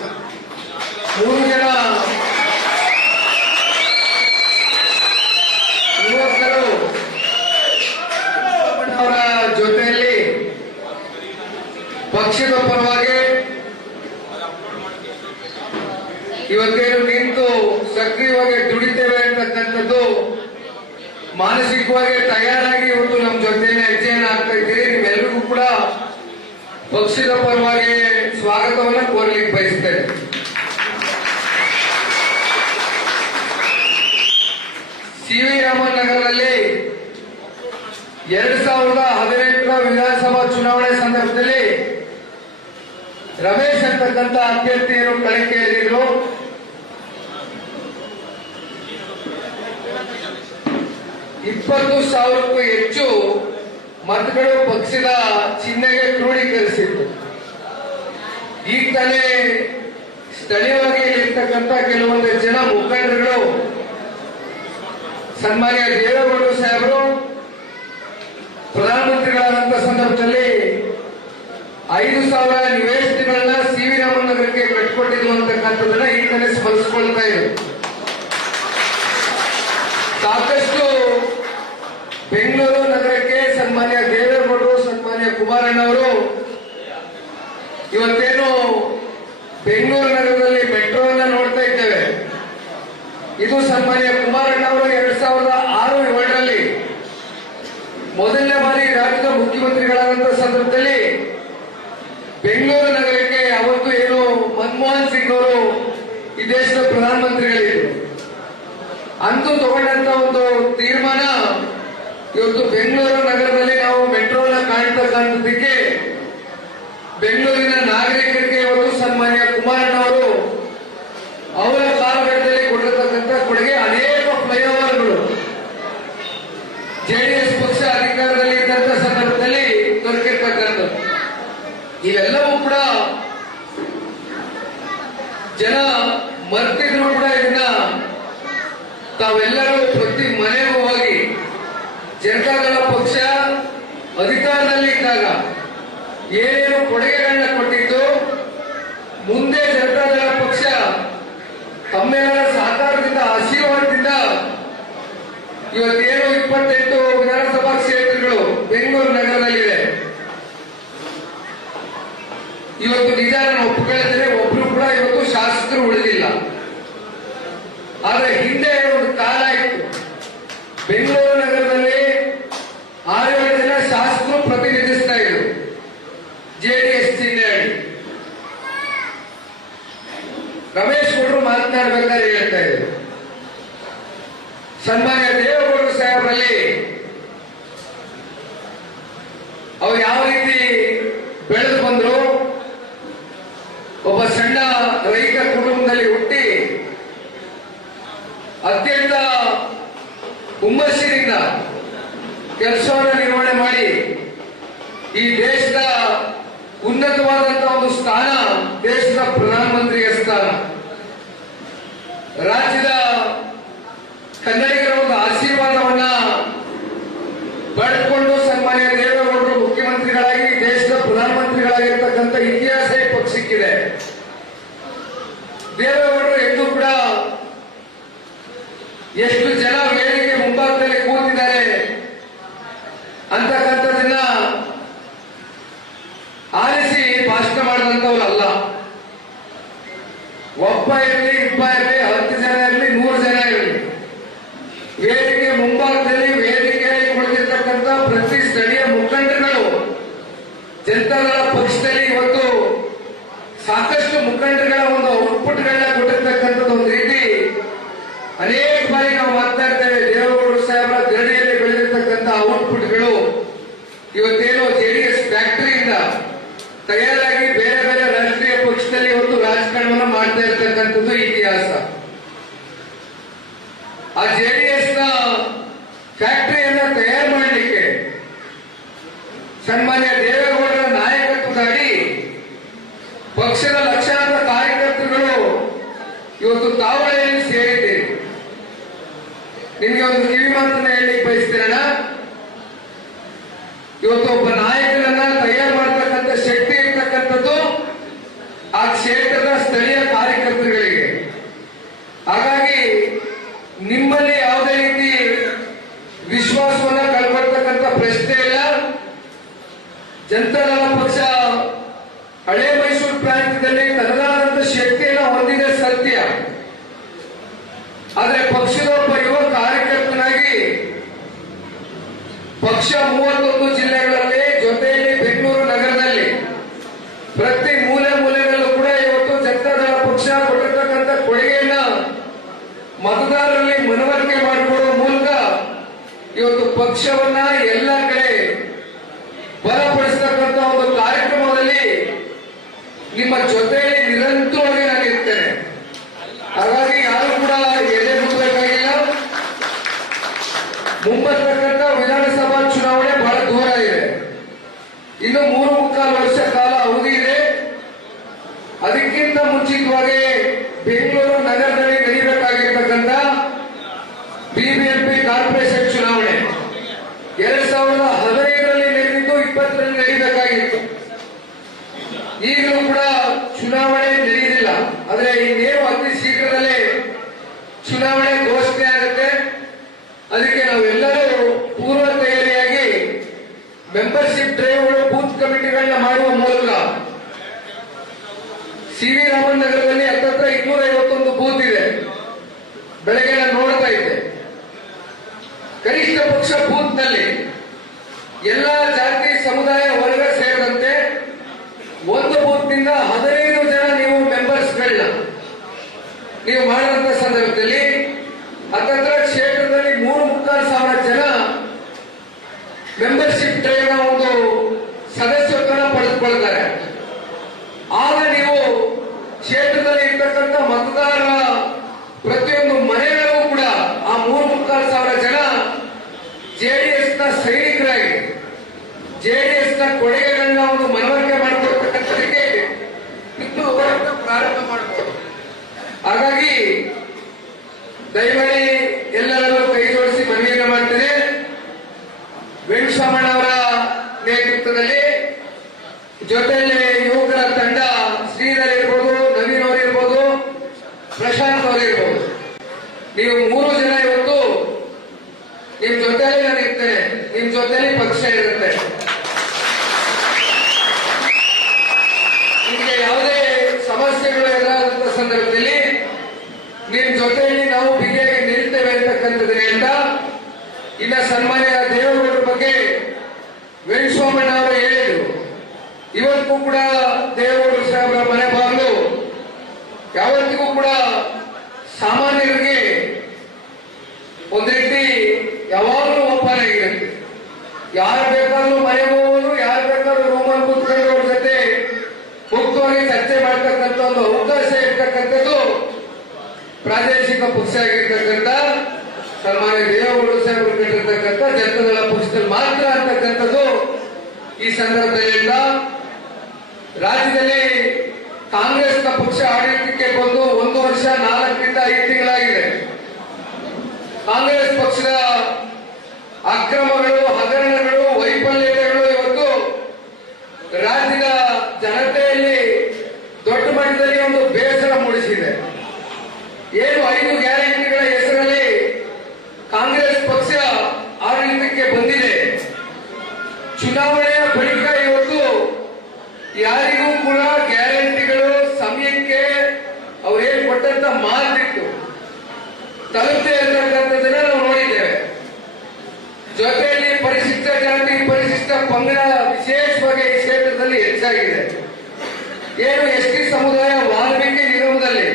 3 ಜನ ಯುವಕರು ಅವರ ಜೊತೆಯಲ್ಲಿ ಪಕ್ಷದ ಪರವಾಗಿ ಇವತ್ತೇನು ನಿಂತು ಸಕ್ರಿಯವಾಗಿ ದುಡಿತೇವೆ ಅಂತಕ್ಕಂಥದ್ದು ಮಾನಸಿಕವಾಗಿ ತಯಾರಾಗಿ ಇವತ್ತು ನಮ್ಮ ಜೊತೆಯಲ್ಲಿ ಹೆಜ್ಜೆಯನ್ನು ಹಾಕ್ತಾ ಇದ್ದೀರಿ. ನಿಮ್ಮೆಲ್ಲರಿಗೂ ಕೂಡ ಪಕ್ಷದ ಪರವಾಗಿ ಸ್ವಾಗತವನ್ನು ಕೋರ್ಲಿಕ್ಕೆ ಬಯಸ್ತೇನೆ. ಸಿ ವಿ ರಾಮನ್ ನಗರದಲ್ಲಿ 2018ರ ವಿಧಾನಸಭಾ ಚುನಾವಣೆ ಸಂದರ್ಭದಲ್ಲಿ ರಮೇಶ್ ಅಂತಕ್ಕಂಥ ಅಭ್ಯರ್ಥಿಯನ್ನು ಕಣಕ್ಕೆ ಇಳಿದಿದ್ರು. $20,000ಕ್ಕೂ ಹೆಚ್ಚು ಮತಗಳು ಪಕ್ಷದ ಚಿಹ್ನೆಗೆ ಕ್ರೋಢೀಕರಿಸಿತ್ತು. ಈಗ ತಾನೇ ಸ್ಥಳೀಯವಾಗಿ ಇರ್ತಕ್ಕಂಥ ಕೆಲವೊಂದು ಜನ ಮುಖಂಡರುಗಳು ಸನ್ಮಾನ್ಯ ದೇವೇಗೌಡರು ಸಾಹೇಬರು ಪ್ರಧಾನಮಂತ್ರಿಗಳಾದಂಥ ಸಂದರ್ಭದಲ್ಲಿ 5,000 ನಿವೇಶನಗಳನ್ನ ಸಿ ವಿ ರಾಮನ್ ನಗರಕ್ಕೆ ಕಟ್ಟಿಕೊಟ್ಟಿದ್ರು ಅಂತಕ್ಕಂಥದ್ದನ್ನ ಈಗ ತಾನೇ ಸ್ಮರಿಸಿಕೊಳ್ತಾ ಇದ್ರು. ಸಾಕಷ್ಟು ಬೆಂಗಳೂರು ನಗರಕ್ಕೆ ಸನ್ಮಾನ್ಯ ದೇವೇಗೌಡರು, ಸನ್ಮಾನ್ಯ ಕುಮಾರಣ್ಣವರು ಇವತ್ತೇನು ಬೆಂಗಳೂರು ನಗರದಲ್ಲಿ ಮೆಟ್ರೋವನ್ನ ನೋಡ್ತಾ ಇದ್ದೇವೆ. ಇದು ಸನ್ಮಾನ್ಯ ಕುಮಾರಣ್ಣ ಅವರು 2006-7ರಲ್ಲಿ ಮೊದಲನೇ ಬಾರಿ ರಾಜ್ಯದ ಮುಖ್ಯಮಂತ್ರಿಗಳಾದಂತಹ ಸಂದರ್ಭದಲ್ಲಿ ಬೆಂಗಳೂರು ನಗರಕ್ಕೆ ಅವತ್ತು ಏನು ಮನಮೋಹನ್ ಸಿಂಗ್ ಅವರು ಈ ದೇಶದ ಪ್ರಧಾನಮಂತ್ರಿಗಳಿದ್ರು, ಅಂದು ತಗೊಂಡಂತ ಒಂದು ತೀರ್ಮಾನ ಇವತ್ತು ಬೆಂಗಳೂರು ನಗರದಲ್ಲಿ ನಾವು ಮೆಟ್ರೋನ ಕಾಣ್ತಕ್ಕಂಥದ್ದಕ್ಕೆ ಬೆಂಗಳೂರಿನ ನಾಗರಿಕರಿಗೆ ಇವತ್ತು ಸನ್ಮಾನ್ಯ ಕುಮಾರಣ್ಣ ಅವರು ಅವರ ಕಾಲಘಟ್ಟದಲ್ಲಿ ಕೊಟ್ಟಿರತಕ್ಕಂಥ ಕೊಡುಗೆ ಅನೇಕ ಫ್ಲೈಓವರ್ಗಳು ಜೆಡಿಎಸ್ ಪಕ್ಷ ಅಧಿಕಾರದಲ್ಲಿ ಇದ್ದಂತ ಸಂದರ್ಭದಲ್ಲಿ ದೊರಕಿರ್ತಕ್ಕಂಥದ್ದು. ಇವೆಲ್ಲವೂ ಕೂಡ ಜನ ಮರ್ತಿದ್ರು ಕೂಡ ಇದನ್ನ ತಾವೆಲ್ಲರೂ ಪ್ರತಿ ಮನೆಗೂ ಹೋಗಿ ಜನತಾದಳ ಪಕ್ಷ ಅಧಿಕಾರದಲ್ಲಿ ಇದ್ದಾಗ ಏನೇನು ಕೊಡುಗೆಗಳನ್ನ ಕೊಟ್ಟಿದ್ದು, ಮುಂದೆ ಜನತಾದಳ ಪಕ್ಷ ತಮ್ಮೆಲ್ಲರ ಸಹಕಾರದಿಂದ, ಆಶೀರ್ವಾದದಿಂದ ಇವತ್ತೇನು 28 ವಿಧಾನಸಭಾ ಕ್ಷೇತ್ರಗಳು ಬೆಂಗಳೂರು ನಗರದಲ್ಲಿದೆ. ಇವತ್ತು ನಿಜ ನಾನು ಒಪ್ಪಿಕೊಳ್ಳುತ್ತೇನೆ, ಒಬ್ರು ಕೂಡ ಇವತ್ತು ಶಾಸಕರು ಉಳಿದಿಲ್ಲ. ಆದ್ರೆ ಹಿಂದೆ ಒಂದು ಕಾಲ ಇತ್ತು, ಬೆಂಗಳೂರು ನಗರದಲ್ಲಿ 6-7 ಜನ ಶಾಸಕರು ಪ್ರತಿನಿಧಿಸ್ತಾ ಇದ್ರು ಜೆಡಿಎಸ್ ಚಿಹ್ನೆಯಲ್ಲಿ. ರಮೇಶ್ ಗೌಡರು ಮಾತನಾಡ್ಬೇಕಾದ್ರೆ ಹೇಳ್ತಾ ಇದ್ರು, ಸನ್ಮಾನ್ಯ ದೇವೇಗೌಡರು ಸಾಹೇಬರಲ್ಲಿ ಅವ್ರು ಯಾವ ರೀತಿ ಬೆಳೆದು ಬಂದ್ರು, ಒಬ್ಬ ಸಣ್ಣ ರೈತ ಕುಟುಂಬದಲ್ಲಿ ಹುಟ್ಟಿ ಅತ್ಯಂತ ಹುಮ್ಮಸ್ಸಿನಿಂದ ಕೆಲಸವನ್ನು ನಿರ್ವಹಣೆ ಮಾಡಿ ಈ ದೇಶದ ಉನ್ನತವಾದಂತಹ ಒಂದು ಸ್ಥಾನ, ದೇಶದ ಪ್ರಧಾನಮಂತ್ರಿಯ ಸ್ಥಾನ, ರಾಜ್ಯದ ಕನ್ನಡಿಗರ ಒಂದು ಆಶೀರ್ವಾದವನ್ನ ಪಡೆದುಕೊಂಡು ಸನ್ಮಾನ್ಯ ದೇವೇಗೌಡರು ಮುಖ್ಯಮಂತ್ರಿಗಳಾಗಿ ದೇಶದ ಪ್ರಧಾನಮಂತ್ರಿಗಳಾಗಿರ್ತಕ್ಕಂಥ ಇತಿಹಾಸ ಈ ಪಕ್ಷಕ್ಕಿದೆ. ದೇವೇಗೌಡರು ಎಂದೂ ಕೂಡ ಎಷ್ಟು ಜನ ವೇದಿಕೆ ಮುಂಭಾಗದಲ್ಲಿ ಕೂತಿದ್ದಾರೆ ಅಂತಕ್ಕಂಥದನ್ನ ಆಲಿಸಿ ಭಾಷಣ ಮಾಡಿದಂಥವ್ರಲ್ಲ. ಒಬ್ಬ ಇರಲಿ, ಇಬ್ಬ ಇರಲಿ, 10 ಜನ ಇರಲಿ, 100 ಜನ ಇರಲಿ, ವೇದಿಕೆ ಮುಂಭಾಗದಲ್ಲಿ ವೇದಿಕೆಯಲ್ಲಿ ಕುಳಿತಿರ್ತಕ್ಕಂಥ ಪ್ರತಿ ಸ್ಥಳೀಯ ಮುಖಂಡರುಗಳು ಜನತಾದಳ ಪಕ್ಷದಲ್ಲಿ ಇವತ್ತು ಸಾಕಷ್ಟು ಮುಖಂಡರುಗಳ ಒಂದು ಔಟ್ಪುಟ್ಗಳನ್ನ ಕೊಟ್ಟಿರ್ತಕ್ಕಂಥದ್ದು ಒಂದು ರೀತಿ. ಅನೇಕ ಬಾರಿ ನಾವು ಮಾತನಾಡ್ತೇವೆ, ದೇವೇಗೌಡರು ಸಾಹೇಬರ ಗರಡಿಯಲ್ಲಿ ಬೆಳೆದಿರ್ತಕ್ಕಂಥ ಔಟ್ಪುಟ್ಗಳು ಇವತ್ತೇನೋ ಜೆಡಿಎಸ್ ಫ್ಯಾಕ್ಟರಿಯಿಂದ ತಯಾರಾಗಿ ಬೇರೆ ಬೇರೆ ರಾಷ್ಟ್ರೀಯ ಪಕ್ಷದಲ್ಲಿ ಇವತ್ತು ರಾಜಕಾರಣವನ್ನು ಮಾಡ್ತಾ ಇರ್ತಕ್ಕಂಥದ್ದು ಇತಿಹಾಸ. ಆ ಜೆಡಿಎಸ್ ನ ಫ್ಯಾಕ್ಟರಿಯನ್ನ ತಯಾರು ಮಾಡಲಿಕ್ಕೆ ಸನ್ಮಾನ್ಯ ದೇವೇಗೌಡರ ನಾಯಕತ್ವದಲ್ಲಿ ಪಕ್ಷದ ಲಕ್ಷಾಂತರ ಕಾರ್ಯಕರ್ತರುಗಳು ಇವತ್ತು ತಾವಳೆಯಲ್ಲಿ ಸೇರಿದ್ದೇವೆ. ನಿಮಗೆ ಒಂದು ಕಿವಿ ಮಾತನ್ನ ಹೇಳಲಿಕ್ಕೆ ಬಯಸ್ತೇನ, ಇವತ್ತು ಒಬ್ಬ ನಾಯಕನನ್ನ ತಯಾರು ಮಾಡತಕ್ಕಂಥ ಶಕ್ತಿ ಇರ್ತಕ್ಕಂಥದ್ದು ಆ ಕ್ಷೇತ್ರದ ಸ್ಥಳೀಯ ಕಾರ್ಯಕರ್ತರುಗಳಿಗೆ. ಹಾಗಾಗಿ ನಿಮ್ಮಲ್ಲಿ ಯಾವುದೇ ರೀತಿ ವಿಶ್ವಾಸವನ್ನ ಕಳ್ಕೊಳ್ತಕ್ಕಂಥ ಪ್ರಶ್ನೆ ಇಲ್ಲ. ಜನತಾದಳ ಪಕ್ಷ ಹಳೆ ಮೈಸೂರು ಪ್ರಾಂತ್ಯದಲ್ಲಿ ತನ್ನದಾದಂಥ ಶಕ್ತಿಯನ್ನು ಹೊಂದಿದೆ ಸತ್ಯ. ಆದರೆ ಪಕ್ಷದ ಒಬ್ಬ ಯುವ ಕಾರ್ಯಕರ್ತನಾಗಿ ಪಕ್ಷ 31 ಜಿಲ್ಲೆಗಳಲ್ಲಿ ಜೊತೆಯಲ್ಲಿ ಬೆಂಗಳೂರು ನಗರದಲ್ಲಿ ಪ್ರತಿ ಮೂಲೆ ಮೂಲೆಗಳಲ್ಲೂ ಕೂಡ ಇವತ್ತು ಜನತಾದಳ ಪಕ್ಷ ಕೊಟ್ಟಿರ್ತಕ್ಕಂಥ ಕೊಡುಗೆಯನ್ನ ಮತದಾರರಲ್ಲಿ ಮನವರಿಕೆ ಮಾಡಿಕೊಡುವ ಮೂಲಕ ಇವತ್ತು ಪಕ್ಷವನ್ನ ಎಲ್ಲ ಕಡೆ ಬಲಪಡಿಸತಕ್ಕಂಥ ಒಂದು ಕಾರ್ಯಕ್ರಮದಲ್ಲಿ ನಿಮ್ಮ ಜೊತೆಯಲ್ಲಿ ನಿರಂತರವಾಗಿ ನಾನು ಇರ್ತೇನೆ. ಹಾಗಾಗಿ ಯಾರು ಕೂಡ ಎದೆ ಮುಟ್ಟಬೇಕಾಗಿಲ್ಲ. ಮುಂಬರ್ತಕ್ಕಂಥ ವಿಧಾನಸಭಾ ಚುನಾವಣೆ ಬಹಳ ದೂರ ಇದೆ. ಇನ್ನು 3.25 ವರ್ಷ ಕಾಲ ಅವಧಿ ಇದೆ. ಅದಕ್ಕಿಂತ ಮುಂಚಿತವಾಗಿ ಬೆಂಗಳೂರು ನಗರದಲ್ಲಿ ನಡೆಯಬೇಕಾಗಿರ್ತಕ್ಕಂಥ ಬಿಬಿಎಂಪಿ ಕಾರ್ಪೊರೇಷನ್ ಚುನಾವಣೆ 2015ರಲ್ಲಿ ನಡೆದಿದ್ದು 20ರಲ್ಲಿ ನಡೆಯಬೇಕಾಗಿತ್ತು. ಈಗಲೂ ಕೂಡ ಚುನಾವಣೆ ನಡೆಯುವುದಿಲ್ಲ. ಆದರೆ ಇನ್ನೇನು ಅತಿ ಶೀಘ್ರದಲ್ಲೇ ಚುನಾವಣೆ ಘೋಷಣೆ ಆಗುತ್ತೆ. ಅದಕ್ಕೆ ನಾವೆಲ್ಲರೂ ಪೂರ್ವ ತಯಾರಿಯಾಗಿ ಮೆಂಬರ್ಶಿಪ್ ಡ್ರೈವ್ಗಳು, ಬೂತ್ ಕಮಿಟಿಗಳನ್ನ ಮಾಡುವ ಮೂಲಕ ಸಿ.ವಿ. ರಾಮನ್ ನಗರದಲ್ಲಿ ಹತ್ತತ್ರ 251 ಬೂತ್ ಇದೆ. ಬೆಳಗ್ಗೆ ನಾನು ನೋಡ್ತಾ ಇದ್ದೆ. ಕನಿಷ್ಠ ಪಕ್ಷ ಬೂತ್ ನಲ್ಲಿ ಎಲ್ಲಾ ಜಾತಿ ಸಮುದಾಯ ವರ್ಗ ಸೇರಿದಂತೆ ಒಂದು ಬೂತ್ ನಿಂದ 15 ಜನ ನೀವು ಮೆಂಬರ್ಸ್ಗಳನ್ನ ನೀವು ಮಾಡಿದಂತ ಸಂದರ್ಭದಲ್ಲಿ ಹತ್ತತ್ರ ಕ್ಷೇತ್ರದಲ್ಲಿ 3,25,000 ಜನ ಮೆಂಬರ್ಶಿಪ್ ಡ್ರೈವ್ ನ ಒಂದು ಸದಸ್ಯತ್ವನ ಪಡೆದುಕೊಳ್ತಾರೆ. ಆಗ ನೀವು ಕ್ಷೇತ್ರದಲ್ಲಿ ಇರ್ತಕ್ಕಂಥ ಮತದಾರರ ಪ್ರತಿಯೊಂದು ಮನೆಗಳಿಗೂ ಕೂಡ ಆ 3,25,000 ಜನ ಜೆಡಿಎಸ್ ನ ಸೈನಿಕರಾಗಿ ಜೆಡಿಎಸ್ ನ ಕೊಡುಗೆಗಳನ್ನ ಒಂದು ಮನವರಿಕೆ ಮಾಡಿಕೊಡ್ತಕ್ಕಂಥದಕ್ಕೆ ಇನ್ನು ಹೋರಾಟ ಪ್ರಾರಂಭ ಮಾಡಬಹುದು. ಹಾಗಾಗಿ ದಯಮಾಡಿ ಎಲ್ಲರಲ್ಲೂ ಕೈ ಜೋಡಿಸಿ ಮನವಿಯನ್ನು ಮಾಡ್ತೇನೆ. ವೆಂಕಟರಾಮಣ್ಣವರ ನೇತೃತ್ವದಲ್ಲಿ ಜೊತೆಯಲ್ಲಿ ಯುವಕರ ತಂಡ, ಶ್ರೀಧರ್ ಇರ್ಬೋದು, ನವೀನ್ ಅವರು ಇರ್ಬೋದು, ಪ್ರಶಾಂತ್ ಅವರು ಇರ್ಬೋದು, ನೀವು 3 ಜನ ಇವತ್ತು ನಿಮ್ ಜೊತೆಯಲ್ಲಿ ನಾನು ಇರ್ತೇನೆ. ನಿಮ್ ಜೊತೆಯಲ್ಲಿ ಪಕ್ಷ ಇರುತ್ತೆ. ನಿಮಗೆ ಯಾವುದೇ ಸಮಸ್ಯೆಗಳು ಎದುರಾದಂತ ಸಂದರ್ಭದಲ್ಲಿ ಅಂತಕ್ಕಂಥದ್ದನ್ನ ಹೇಳ್ತಾ, ಇನ್ನ ಸನ್ಮಾನ್ಯ ದೇವೇಗೌಡರ ಬಗ್ಗೆ ವೆಂಕಟಸ್ವಾಮಣ್ಣ ಅವರು ಹೇಳಿದ್ರು. ಇವತ್ತಿಗೂ ಕೂಡ ದೇವೇಗೌಡರ ಸಾಹೇಬರ ಮನೆ ಬಾಗಿಲು ಯಾವತ್ತಿಗೂ ಕೂಡ ಸಾಮಾನ್ಯರಿಗೆ ಒಂದು ರೀತಿ ಯಾವಾಗಲೂ ಓಪನ್ ಆಗಿರುತ್ತೆ. ಯಾರು ಬೇಕಾದ್ರೂ ಮನೆಗೆ ಹೋಗೋದು, ಯಾರು ಬೇಕಾದ್ರೂ ರೂಮಲ್ಲಿ ಕೂತ್ಕೊಂಡು ಅವ್ರ ಜೊತೆ ಮುಕ್ತವಾಗಿ ಚರ್ಚೆ ಮಾಡ್ತಕ್ಕಂಥ ಒಂದು ಅವಕಾಶ ಇರ್ತಕ್ಕಂಥದ್ದು ಪ್ರಾದೇಶಿಕ ಪಕ್ಷ ಆಗಿರ್ತಕ್ಕಂಥ ಸನ್ಮಾನ್ಯ ದೇವೇಗೌಡ ಸಾಹೇಬರು ಕಟ್ಟಿರ್ತಕ್ಕಂಥ ಜನತಾದಳ ಪಕ್ಷದಲ್ಲಿ ಮಾತ್ರ ಅಂತಕ್ಕಂಥದ್ದು ಈ ಸಂದರ್ಭದಲ್ಲಿ. ರಾಜ್ಯದಲ್ಲಿ ಕಾಂಗ್ರೆಸ್ನ ಪಕ್ಷ ಆಡಳಿತಕ್ಕೆ ಬಂದು 1 ವರ್ಷ 4ರಿಂದ 5 ತಿಂಗಳಾಗಿದೆ. ಕಾಂಗ್ರೆಸ್ ಪಕ್ಷದ ಅಕ್ರಮಗಳು, ಹಗರಣಗಳು, ವೈಫಲ್ಯಗಳು ಇವತ್ತು ರಾಜ್ಯದ ಜನತೆಯಲ್ಲಿ ದೊಡ್ಡ ಮಟ್ಟದಲ್ಲಿ ಒಂದು ಬೇಸರ ಮೂಡಿಸಿದೆ. ಏನು 5 ಗ್ಯಾರಂಟಿಗಳ ಹೆಸರಲ್ಲಿ ಕಾಂಗ್ರೆಸ್ ಪಕ್ಷ ಆಡಳಿತಕ್ಕೆ ಬಂದಿದೆ. ಚುನಾವಣೆಯ ಬಳಿಕ ಇವತ್ತು ಯಾರಿಗೂ ಕೂಡ ಗ್ಯಾರಂಟಿಗಳು ಸಮಯಕ್ಕೆ ಅವರೇನು ಕೊಟ್ಟಂತ ಮಾತಿತ್ತು ತಲುಪದೆ ಇರತಕ್ಕಂಥದ್ದನ್ನ ನಾವು ನೋಡಿದ್ದೇವೆ. ಜೊತೆಯಲ್ಲಿ ಪರಿಶಿಷ್ಟ ಜಾತಿ, ಪರಿಶಿಷ್ಟ ಪಂಗಡ ವಿಶೇಷವಾಗಿ ಈ ಕ್ಷೇತ್ರದಲ್ಲಿ ಹೆಚ್ಚಾಗಿದೆ. ಏನು ಎಸ್ಟಿ ಸಮುದಾಯ ವಾಲ್ಮೀಕಿ ನಿಗಮದಲ್ಲಿ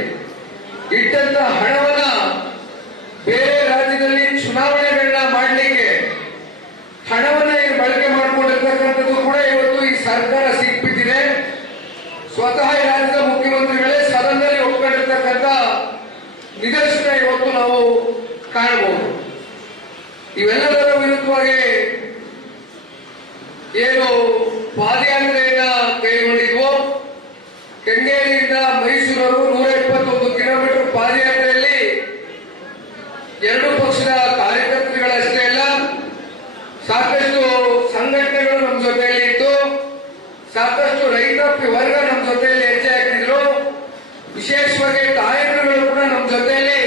ಇಟ್ಟಂತ ಹಣವನ್ನ ಬೇರೆ ರಾಜ್ಯದಲ್ಲಿ ಚುನಾವಣೆಗಳನ್ನ ಮಾಡಲಿಕ್ಕೆ ಹಣವನ್ನ ಬಳಕೆ ಮಾಡಿಕೊಂಡಿರ್ತಕ್ಕಂಥದ್ದು ಕೂಡ ಇವತ್ತು ಈ ಸರ್ಕಾರ ಸಿಕ್ಬಿಟ್ಟಿದೆ. ಸ್ವತಃ ಈ ರಾಜ್ಯದ ಮುಖ್ಯಮಂತ್ರಿಗಳೇ ಸದನದಲ್ಲಿ ಒಪ್ಕೊಂಡಿರ್ತಕ್ಕಂಥ ನಿದರ್ಶನ ಇವತ್ತು ನಾವು ಕಾಣಬಹುದು. ಇವೆಲ್ಲದರ ವಿರುದ್ಧವಾಗಿ ಏನು ಪಾದಯಾತ್ರೆಯನ್ನ ಕೈಗೊಂಡಿದ್ವು, ಕೆಂಗೇರಿಯಿಂದ ಮೈಸೂರವರು 121 ಕಿಲೋಮೀಟರ್ ಪಾದಯಾತ್ರೆಯಲ್ಲಿ 2 ಪಕ್ಷದ ಕಾರ್ಯಕರ್ತರುಗಳಷ್ಟೇ ಅಲ್ಲ, ಸಾಕಷ್ಟು ಸಂಘಟನೆಗಳು ನಮ್ಮ ಜೊತೆಯಲ್ಲಿ ಇತ್ತು, ಸಾಕಷ್ಟು ರೈತಾಪಿ ವರ್ಗ ನಮ್ಮ ಜೊತೆಯಲ್ಲಿ ಹೆಜ್ಜೆ ಹಾಕಿದ್ರು. ವಿಶೇಷವಾಗಿ ನಾಯಕರುಗಳು ಕೂಡ ನಮ್ಮ ಜೊತೆಯಲ್ಲಿ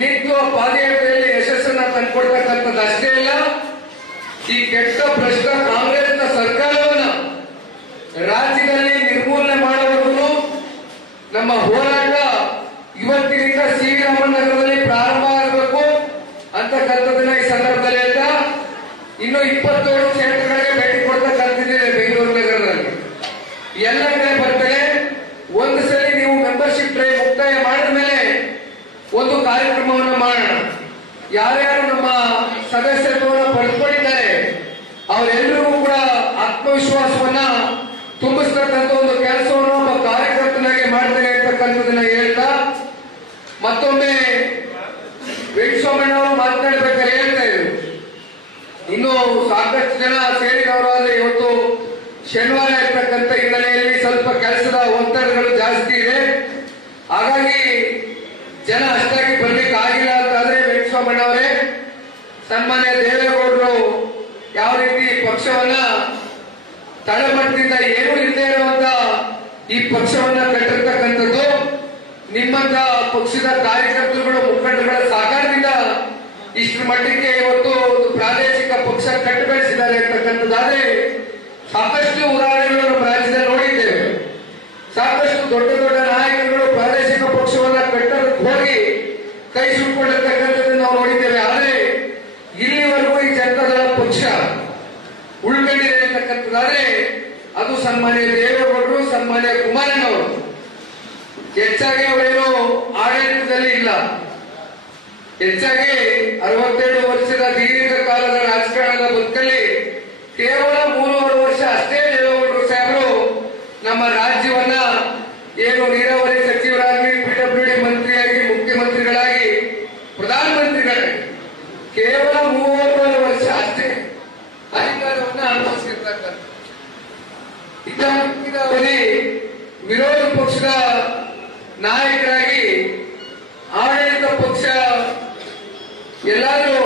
ನಿಂತು ಪಾದಯಾತ್ರೆಯಲ್ಲಿ ಯಶಸ್ಸನ್ನ ತಂದುಕೊಡ್ತಕ್ಕಂಥದ್ದು ಅಷ್ಟೇ ಅಲ್ಲ, ಈ ಕೆಟ್ಟ ಭ್ರಷ್ಟ ಕಾಂಗ್ರೆಸ್ನ ಸರ್ಕಾರವನ್ನ ರಾಜ್ಯದಲ್ಲಿ ನಿರ್ಮೂಲನೆ ಮಾಡುವವರೆಗೂ ನಮ್ಮ ಹೋರಾಟ ಇವತ್ತಿನಿಂದ ಶ್ರೀರಾಮ ನಗರದಲ್ಲಿ ಪ್ರಾರಂಭ ಆಗಬೇಕು ಅಂತಕ್ಕಂಥದ್ದನ್ನ ಈ ಸಂದರ್ಭದಲ್ಲಿ ಅಂತ ಇನ್ನು 27 ಕ್ಷೇತ್ರಗಳಿಗೆ ಭೇಟಿ ಕೊಡ್ತಕ್ಕಂಥದ್ದಿದೆ ಬೆಂಗಳೂರು ನಗರದಲ್ಲಿ. ಎಲ್ಲ ಕಡೆ ಬರ್ತದೆ. ಒಂದು ಸಲ ನೀವು ಮೆಂಬರ್ಶಿಪ್ ಡ್ರೈವ್ ಮುಕ್ತಾಯ ಮಾಡಿದ ಮೇಲೆ ಒಂದು ಕಾರ್ಯಕ್ರಮವನ್ನು ಮಾಡೋಣ. ಯಾರ್ಯಾರು ನಮ್ಮ ಸದಸ್ಯತ್ವವನ್ನು ಪಡೆದುಕೊಂಡಿದ್ದಾರೆ ಅವರೆಲ್ಲರಿಗೂ ಕೂಡ ಆತ್ಮವಿಶ್ವಾಸವನ್ನ ತುಂಬಿಸ್ತಕ್ಕಂಥ ಒಂದು ಕೆಲಸವನ್ನು ಒಬ್ಬ ಕಾರ್ಯಕರ್ತನಾಗಿ ಮಾಡ್ತೇನೆ ಅಂತಕ್ಕಂಥದ್ದನ್ನ ಹೇಳ್ತಾ, ಮತ್ತೊಮ್ಮೆ ವೆಂಕಟಸ್ವಾಮಣ್ಣ ಅವರು ಮಾತನಾಡಬೇಕಾದ್ರೆ ಹೇಳ್ತಾ ಇದ್ರು, ಇನ್ನು ಸಾಕಷ್ಟು ಜನ ಸೇರಿದವರಾದ್ರೆ ಇವತ್ತು ಶನಿವಾರ ಇರ್ತಕ್ಕಂಥ ಹಿನ್ನೆಲೆಯಲ್ಲಿ ಸ್ವಲ್ಪ ಕೆಲಸದ ಒತ್ತಡಗಳು ಜಾಸ್ತಿ ಇದೆ. ಹಾಗಾಗಿ ಜನ ಅಷ್ಟಾಗಿ ಬರ್ಲಿಕ್ಕೆ ಆಗಿಲ್ಲ ಅಂತಾದ್ರೆ ವೆಂಕಟಸ್ವಾಮಣ್ಣ ಅವರೇ, ಸನ್ಮಾನ್ಯ ದೇವೇಗೌಡರು ಯಾವ ರೀತಿ ಪಕ್ಷವನ್ನ ತಳಮಟ್ಟದಿಂದ ಏನೂ ಇಲ್ಲದೆ ಇರುವಂತ ಈ ಪಕ್ಷವನ್ನ ಕಟ್ಟಿರ್ತಕ್ಕಂಥದ್ದು ನಿಮ್ಮಂತ ಪಕ್ಷದ ಕಾರ್ಯಕರ್ತರುಗಳು, ಮುಖಂಡರುಗಳ ಸಹಕಾರದಿಂದ ಇಷ್ಟರ ಮಟ್ಟಿಗೆ ಇವತ್ತು ಒಂದು ಪ್ರಾದೇಶಿಕ ಪಕ್ಷ ಕಟ್ಟು ಬೆಳೆಸಿದ್ದಾರೆ ಅಂತಕ್ಕಂಥದ್ದಾದ್ರೆ ಸಾಕಷ್ಟು ಉದಾಹರಣೆಗಳು ನಮ್ಮ ರಾಜ್ಯದಲ್ಲಿ ನೋಡಿದ್ದೇವೆ. ಸಾಕಷ್ಟು ದೊಡ್ಡ ದೊಡ್ಡ ನಾಯಕರುಗಳು ಪ್ರಾದೇಶಿಕ ಪಕ್ಷವನ್ನ ಕಟ್ಟೋದಕ್ಕೆ ಹೋಗಿ ಕೈ ಸುಟ್ಕೊಂಡಿರ್ತಕ್ಕಂಥದ್ದನ್ನು ನಾವು ನೋಡಿದ್ದೇವೆ. ಆದರೆ ಇಲ್ಲಿವರೆಗೂ ಈ ಜನತಾದಳ ಪಕ್ಷ ಉಳ್ಕೊಂಡಿದೆ ಅಂತಕ್ಕಂಥದ್ದಾದ್ರೆ ಅದು ಸನ್ಮಾನ್ಯ ದೇವೇಗೌಡರು, ಸನ್ಮಾನ್ಯ ಕುಮಾರಣ್ಣವರು. ಹೆಚ್ಚಾಗಿ ಅವರೇನು ಆಡಳಿತದಲ್ಲಿ ಇಲ್ಲ, ಹೆಚ್ಚಾಗಿ 62 ವರ್ಷದ ದೀರ್ಘಕಾಲದ ರಾಜಕಾರಣದ ಬದುಕಲ್ಲಿ ಕೇವಲ 3.5 ವರ್ಷ ಅಷ್ಟೇ ದೇವೇಗೌಡರು ಸಾಹೇಬರು ನಮ್ಮ ರಾಜ್ಯವನ್ನ ಏನು ನೀರಾವರಿ ಸಚಿವರಾಗಿ, PWD ಮಂತ್ರಿಯಾಗಿ, ಮುಖ್ಯಮಂತ್ರಿಗಳಾಗಿ, ಪ್ರಧಾನಮಂತ್ರಿಗಳಾಗಿ ಕೇವಲ 3.5 ವರ್ಷ ಅಷ್ಟೇ ಅಧಿಕಾರವನ್ನ ಅನುಭವಿಸಿರ್ತಕ್ಕಂಥ ಅವಧಿ ವಿರೋಧ ಪಕ್ಷದ ನಾಯಕರಾಗಿ ಆಡಳಿತ ಪಕ್ಷ ಎಲ್ಲಾದರೂ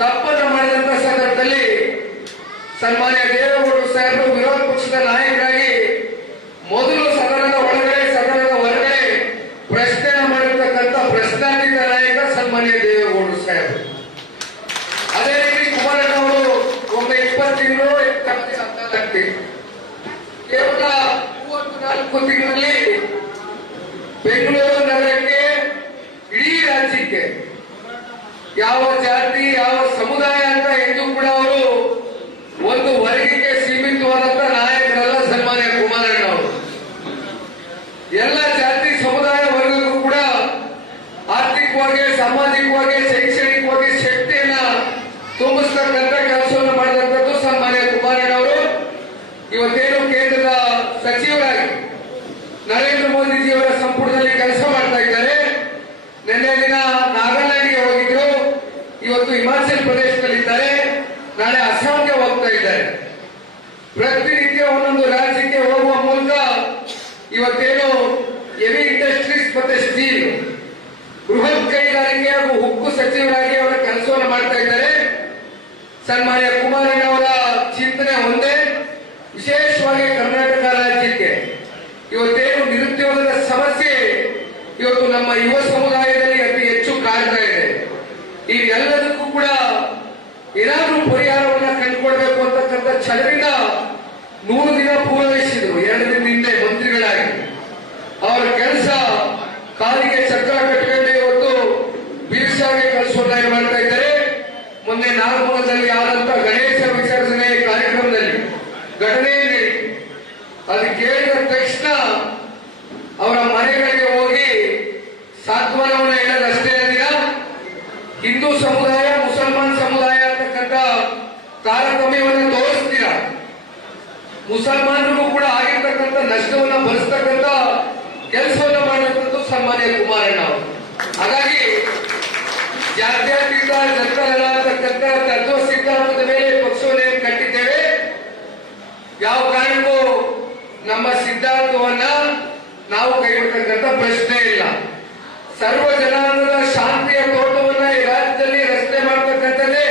ತಪ್ಪನ್ನು ಮಾಡಿದಂತ ಸಂದರ್ಭದಲ್ಲಿ ಸನ್ಮಾನ್ಯ ದೇವೇಗೌಡರು ಸಾಹೇಬರು ವಿರೋಧ ಪಕ್ಷದ ನಾಯಕರಾಗಿ ಮೊದಲು ಸದನದ ಒಳಗಡೆ, ಸದನದ ಹೊರಗಡೆ ಪ್ರಶ್ನೆಯನ್ನು ಮಾಡಿರ್ತಕ್ಕಂಥ ಪ್ರಶ್ನಾತೀತ ನಾಯಕ ಸನ್ಮಾನ್ಯ ದೇವೇಗೌಡರು ಸಾಹೇಬರು. ಅದೇ ರೀತಿ ಕುಮಾರಣ್ಣ ಅವರು ಒಮ್ಮೆ 20 ತಿಂಗಳು ಕೇವಲ 34 ತಿಂಗಳಲ್ಲಿ ಬೆಂಗಳೂರು ನಗರಕ್ಕೆ, ಇಡೀ ರಾಜ್ಯಕ್ಕೆ ಯಾವ ಜಾತಿ ಯಾವ ಸಮುದಾಯ ಅಂತ ಎಂದು ಕೂಡ ಅವರು ಒಂದು ವರ್ಗಕ್ಕೆ ಸೀಮಿತವಾದಂತ ನಾಯಕರಲ್ಲ ಸನ್ಮಾನ್ಯ ಕುಮಾರಣ್ಣ ಅವರು. ಎಲ್ಲ ಜಾತಿ ಸಮುದಾಯ ವರ್ಗಕ್ಕೂ ಕೂಡ ಆರ್ಥಿಕವಾಗಿ, ಸಾಮಾಜಿಕವಾಗಿ, ಶೈಕ್ಷಣಿಕವಾಗಿ ಶಕ್ತಿಯನ್ನ ತುಂಬಿಸ್ತಕ್ಕಂಥ ಕೆಲಸವನ್ನು ಮಾಡಿದಂಥದ್ದು ಸನ್ಮಾನ್ಯ ಕುಮಾರಣ್ಣ ಅವರು. ಇವತ್ತೇನು ಕೇಂದ್ರದ ಸಚಿವರಾಗಿ ನರೇಂದ್ರ ಮೋದಿಜಿಯವರ ಸಂಪುಟದಲ್ಲಿ ಕೆಲಸ ಮಾಡ್ತಾ ಇದ್ದಾರೆ. ನಿನ್ನೆ ದಿನ ನಾಗಾಲ್ಯಾಂಡ್ಗೆ ಹೋಗಿದ್ರು, ಇವತ್ತು ಹಿಮಾಚಲ ಪ್ರದೇಶದಲ್ಲಿದ್ದಾರೆ, ನಾಳೆ ಅಸ್ಸಾಂಗೆ ಹೋಗ್ತಾ ಇದ್ದಾರೆ. ಪ್ರತಿನಿತ್ಯ ಒಂದೊಂದು ರಾಜ್ಯಕ್ಕೆ ಹೋಗುವ ಮೂಲಕ ಇವತ್ತೇನು ಹೆವಿ ಇಂಡಸ್ಟ್ರೀಸ್ ಮತ್ತೆ ಸ್ಟೀಲ್, ಬೃಹತ್ ಕೈಗಾರಿಕೆ ಹಾಗೂ ಉಕ್ಕು ಸಚಿವರಾಗಿ ಅವರ ಕೆಲಸವನ್ನು ಮಾಡ್ತಾ ಇದ್ದಾರೆ. ಸನ್ಮಾನ್ಯ ಕುಮಾರಣ್ಣ ಅವರ ಚಿಂತನೆ ಒಂದೇ, ವಿಶೇಷವಾಗಿ ಕರ್ನಾಟಕ ರಾಜ್ಯಕ್ಕೆ ಇವತ್ತೇನು ನಿರುದ್ಯೋಗದ ಸಮಸ್ಯೆ ಇವತ್ತು ನಮ್ಮ ಯುವ ಸಮುದಾಯದಲ್ಲಿ ಅತಿ ಹೆಚ್ಚು ಕಾಡ್ತಾ ಇದೆ. ಈ ಎಲ್ಲದಕ್ಕೂ ಕೂಡ ಏನಾದ್ರೂ ಪರಿಹಾರವನ್ನ ಕಂಡುಕೊಳ್ಬೇಕು ಅಂತಕ್ಕಂಥ ಛಲದಿಂದ 100 ದಿನ ಪೂರೈಸಿದ್ರು 2 ದಿನದ ಹಿಂದೆ ಮಂತ್ರಿಗಳಾಗಿ. ಅವರ ಕೆಲಸ ಕಾಲಿಗೆ ಚಕ್ರ ಕಟ್ಟಿಕೊಂಡು ಇವತ್ತು ಬಿರುಸಾಗಿ ಕೆಲಸವನ್ನ ಮಾಡ್ತಾ ಇದ್ದಾರೆ. ಮೊನ್ನೆ ನಾಗಮಂಗಲದಲ್ಲಿ ಆದಂತ ಗಣೇಶ ವಿಸರ್ಜನೆ ಕಾರ್ಯಕ್ರಮದಲ್ಲಿ ಘಟನೆ ನಡೆಯಿತು. ಅದು ಕೇಳಿದ ತಕ್ಷಣ ಅವರ ಮನೆಗಳಿಗೆ ಹೋಗಿ ಸಾಂತ್ವನವನ್ನು ಹೇಳೋದಷ್ಟೇ ದಿನ ಹಿಂದೂ ಸಮುದಾಯ ಮುಸಲ್ಮಾನ್ ಸಮುದಾಯ ಅಂತಕ್ಕಂಥ ತಾರತಮ್ಯವನ್ನು ತೋರಿಸ್ತೀರ, ಮುಸಲ್ಮಾನರಿಗೂ ಕೂಡ ಆಗಿರ್ತಕ್ಕಂಥ ನಷ್ಟವನ್ನು ಭರಿಸ್ತಕ್ಕಂಥ ಕೆಲಸವನ್ನು ಮಾಡುವಂಥದ್ದು ಸನ್ಮಾನ್ಯ ಕುಮಾರಣ್ಣ ಅವರು. ಹಾಗಾಗಿ ಜಾತ್ಯತೀತ ಜನತಾದಳ ಅಂತಕ್ಕಂಥ ತತ್ವ ಸಿದ್ಧಾಂತದ ಮೇಲೆ ಪಕ್ಷವನ್ನು ಕಟ್ಟಿದ್ದೇವೆ. ಯಾವ ಕಾರಣಕ್ಕೂ ನಮ್ಮ ಸಿದ್ಧಾಂತವನ್ನ ನಾವು ಕೈಬಿಡ್ತಕ್ಕಂಥ ಪ್ರಶ್ನೆ ಇಲ್ಲ. ಸರ್ವ ಜನಾಂಗದ ಶಾಂತಿಯ ತೋಟವನ್ನ ಈ ರಾಜ್ಯದಲ್ಲಿ ರಚನೆ ಮಾಡತಕ್ಕಂಥದ್ದೇ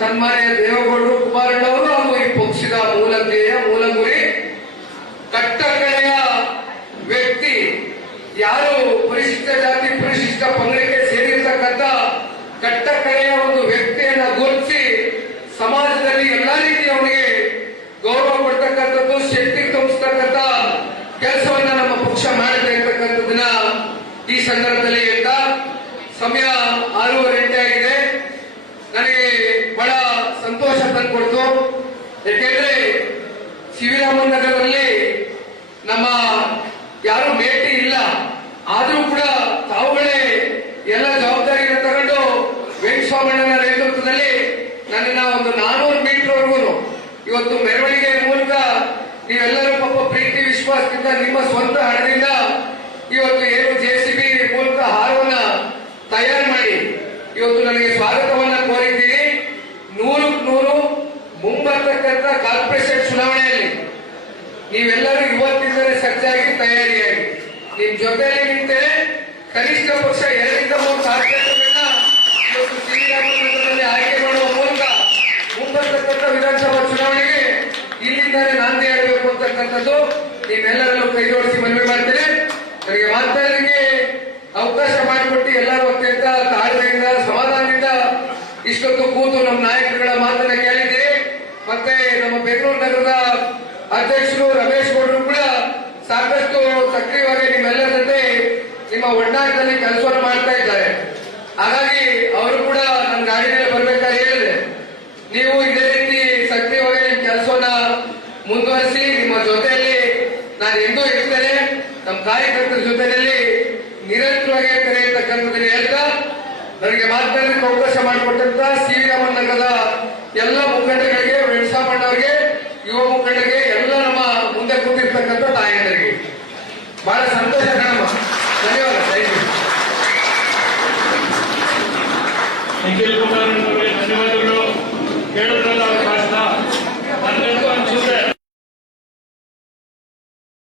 ಸನ್ಮಾನ್ಯ ದೇವೇಗೌಡರು ಕುಮಾರಣ್ಣ ಅವರು ಹಾಗೂ ಈ ಪಕ್ಷದ ಮೂಲ ಧ್ಯೇಯ, ಮೂಲ ಗುರಿ. ಕಟ್ಟಕಡೆಯ ವ್ಯಕ್ತಿ ಯಾರು ಪರಿಶಿಷ್ಟ ಜಾತಿ ಪರಿಶಿಷ್ಟ ಪಂಗಡಕ್ಕೆ ಸೇರಿರ್ತಕ್ಕಂಥ ಕಟ್ಟಕಡೆಯ ಒಂದು ವ್ಯಕ್ತಿಯನ್ನ ಗುರುತಿಸಿ ಸಮಾಜದಲ್ಲಿ ಎಲ್ಲಾ ರೀತಿ ಅವನಿಗೆ ಗೌರವ ಕೊಡ್ತಕ್ಕಂಥದ್ದು, ಶಕ್ತಿ ತುಂಬಿಸ್ತಕ್ಕಂಥ ಕೆಲಸವನ್ನ ನಮ್ಮ ಪಕ್ಷ ಮಾಡಿದೆ ಅಂತಕ್ಕಂಥದ್ದನ್ನ ಈ ಸಂದರ್ಭದಲ್ಲಿ ಅಂತ. ಸಮಯ 6:30 ಆಗಿದೆ. ನನಗೆ ಬಹಳ ಸಂತೋಷ ತಂದುಕೊಡ್ತು. ಯಾಕೆಂದ್ರೆ ಶಿವರಾಮನ್ ನಗರದಲ್ಲಿ ನಮ್ಮ ಯಾರು ಭೇಟಿ ಇಲ್ಲ, ಆದ್ರೂ ಕೂಡ ತಾವುಗಳೇ ಎಲ್ಲ ಜವಾಬ್ದಾರಿಯನ್ನು ತಗೊಂಡು ವೆಂಕಟಸ್ವಾಮಣ್ಣನ ನೇತೃತ್ವದಲ್ಲಿ ನನ್ನನ್ನ ಒಂದು 400 ಮೀಟರ್ ವರೆಗೂ ಇವತ್ತು ಮೆರವಣಿಗೆ ಮೂಲಕ ನೀವೆಲ್ಲರೂ ಪಾಪ ಪ್ರೀತಿ ವಿಶ್ವಾಸದಿಂದ ನಿಮ್ಮ ಸ್ವಂತ ಹಣದಿಂದ ಇವತ್ತು ಏನು JCB ಮೂಲಕ ಹಾರವನ್ನ ತಯಾರು ಮಾಡಿ ಇವತ್ತು ನನಗೆ ಸ್ವಾಗತವನ್ನ ಕೋರಿದ್ದೀನಿ. 100ಕ್ಕೆ 100 ಮುಂಬರ್ತಕ್ಕಂಥ ಕಾರ್ಪೊರೇಷನ್ ಚುನಾವಣೆಯಲ್ಲಿ ನೀವೆಲ್ಲರೂ ಇವತ್ತಿಂದಲೇ ಸಜ್ಜಾಗಿ ತಯಾರಿಯಾಗಿ ನಿಮ್ ಜೊತೆಯಲ್ಲಿ ನಿಂತರೆ ಕನಿಷ್ಠ ಪಕ್ಷ 2ರಿಂದ 3 ಕಾರ್ಪೊರೇಟರ್ಗಳನ್ನ ಇವತ್ತು ಶ್ರೀರಾಮನಗರದಲ್ಲಿ ಆಯ್ಕೆ ಮಾಡುವ ಮೂಲಕ ಮುಂಬರ್ತಕ್ಕಂಥ ವಿಧಾನಸಭಾ ಚುನಾವಣೆಗೆ ಇಲ್ಲಿಂದಾನೇ ನಾಂದಿ ಆಗಬೇಕು ಅಂತಕ್ಕಂಥದ್ದು ನೀವೆಲ್ಲರಲ್ಲೂ ಕೈ ಜೋಡಿಸಿ ಮನವಿ ಮಾಡ್ತೇನೆ. ನನಗೆ ಮಾತನಾಡಲಿಕ್ಕೆ ಅವಕಾಶ ಮಾಡಿಕೊಟ್ಟು ಎಲ್ಲರೂ ಅತ್ಯಂತ ತಾಳ್ಮೆಯಿಂದ ಸಮಾಧಾನದಿಂದ ಇಷ್ಟೊತ್ತು ಕೂತು ನಮ್ಮ ನಾಯಕರುಗಳ ಮಾತನ್ನ ಕೇಳಿದ್ದೀರಿ. ಮತ್ತೆ ನಮ್ಮ ಬೆಂಗಳೂರು ನಗರದ ಅಧ್ಯಕ್ಷರು ರಮೇಶ್ ಗೌಡರು ಕೂಡ ಸಾಕಷ್ಟು ಸಕ್ರಿಯವಾಗಿ ನಿಮ್ಮೆಲ್ಲರ ಜೊತೆ ನಿಮ್ಮ ಒಡನಾಟದಲ್ಲಿ ಕೆಲಸವನ್ನು ಮಾಡ್ತಾ ಇದ್ದಾರೆ. ಹಾಗಾಗಿ ಅವರು ಕೂಡ ನನ್ನ ಗಾಡಿನಲ್ಲಿ ಬರ್ಬೇಕಾದ್ರೆ ಹೇಳಿದೆ, ನೀವು ಇದೇ ರೀತಿ ಸಕ್ರಿಯವಾಗಿ ನಿಮ್ಮ ಕೆಲಸವನ್ನ ಮುಂದುವರಿಸಿ, ನಿಮ್ಮ ಜೊತೆಯಲ್ಲಿ ನಾನು ಎಂದೂ ಇರ್ತೇನೆ, ನಮ್ಮ ಕಾರ್ಯಕರ್ತರ ಜೊತೆಯಲ್ಲಿ ನಿರಂತರವಾಗಿ ಇರ್ತೇನೆ ಅಂತಕ್ಕಂಥದ್ದನ್ನು ಹೇಳ್ತಾ ನನಗೆ ಮಾತನಾಡಲಿಕ್ಕೆ ಅವಕಾಶ ಮಾಡಿಕೊಟ್ಟಂತ ಶ್ರೀರಾಮನ್ ನಗರದ ಎಲ್ಲ ಮುಖಂಡಗಳಿಗೆ, ವೆಂಕಟಸ್ವಾಮಣ್ಣವರಿಗೆ, ಯುವ ಮುಖಂಡರಿಗೆ, ಎಲ್ಲ ನಮ್ಮ ಮುಂದೆ ಕೂತಿರ್ತಕ್ಕಂಥ ತಾಯಂದರಿಗೆ ಬಹಳ ಸಂತೋಷ.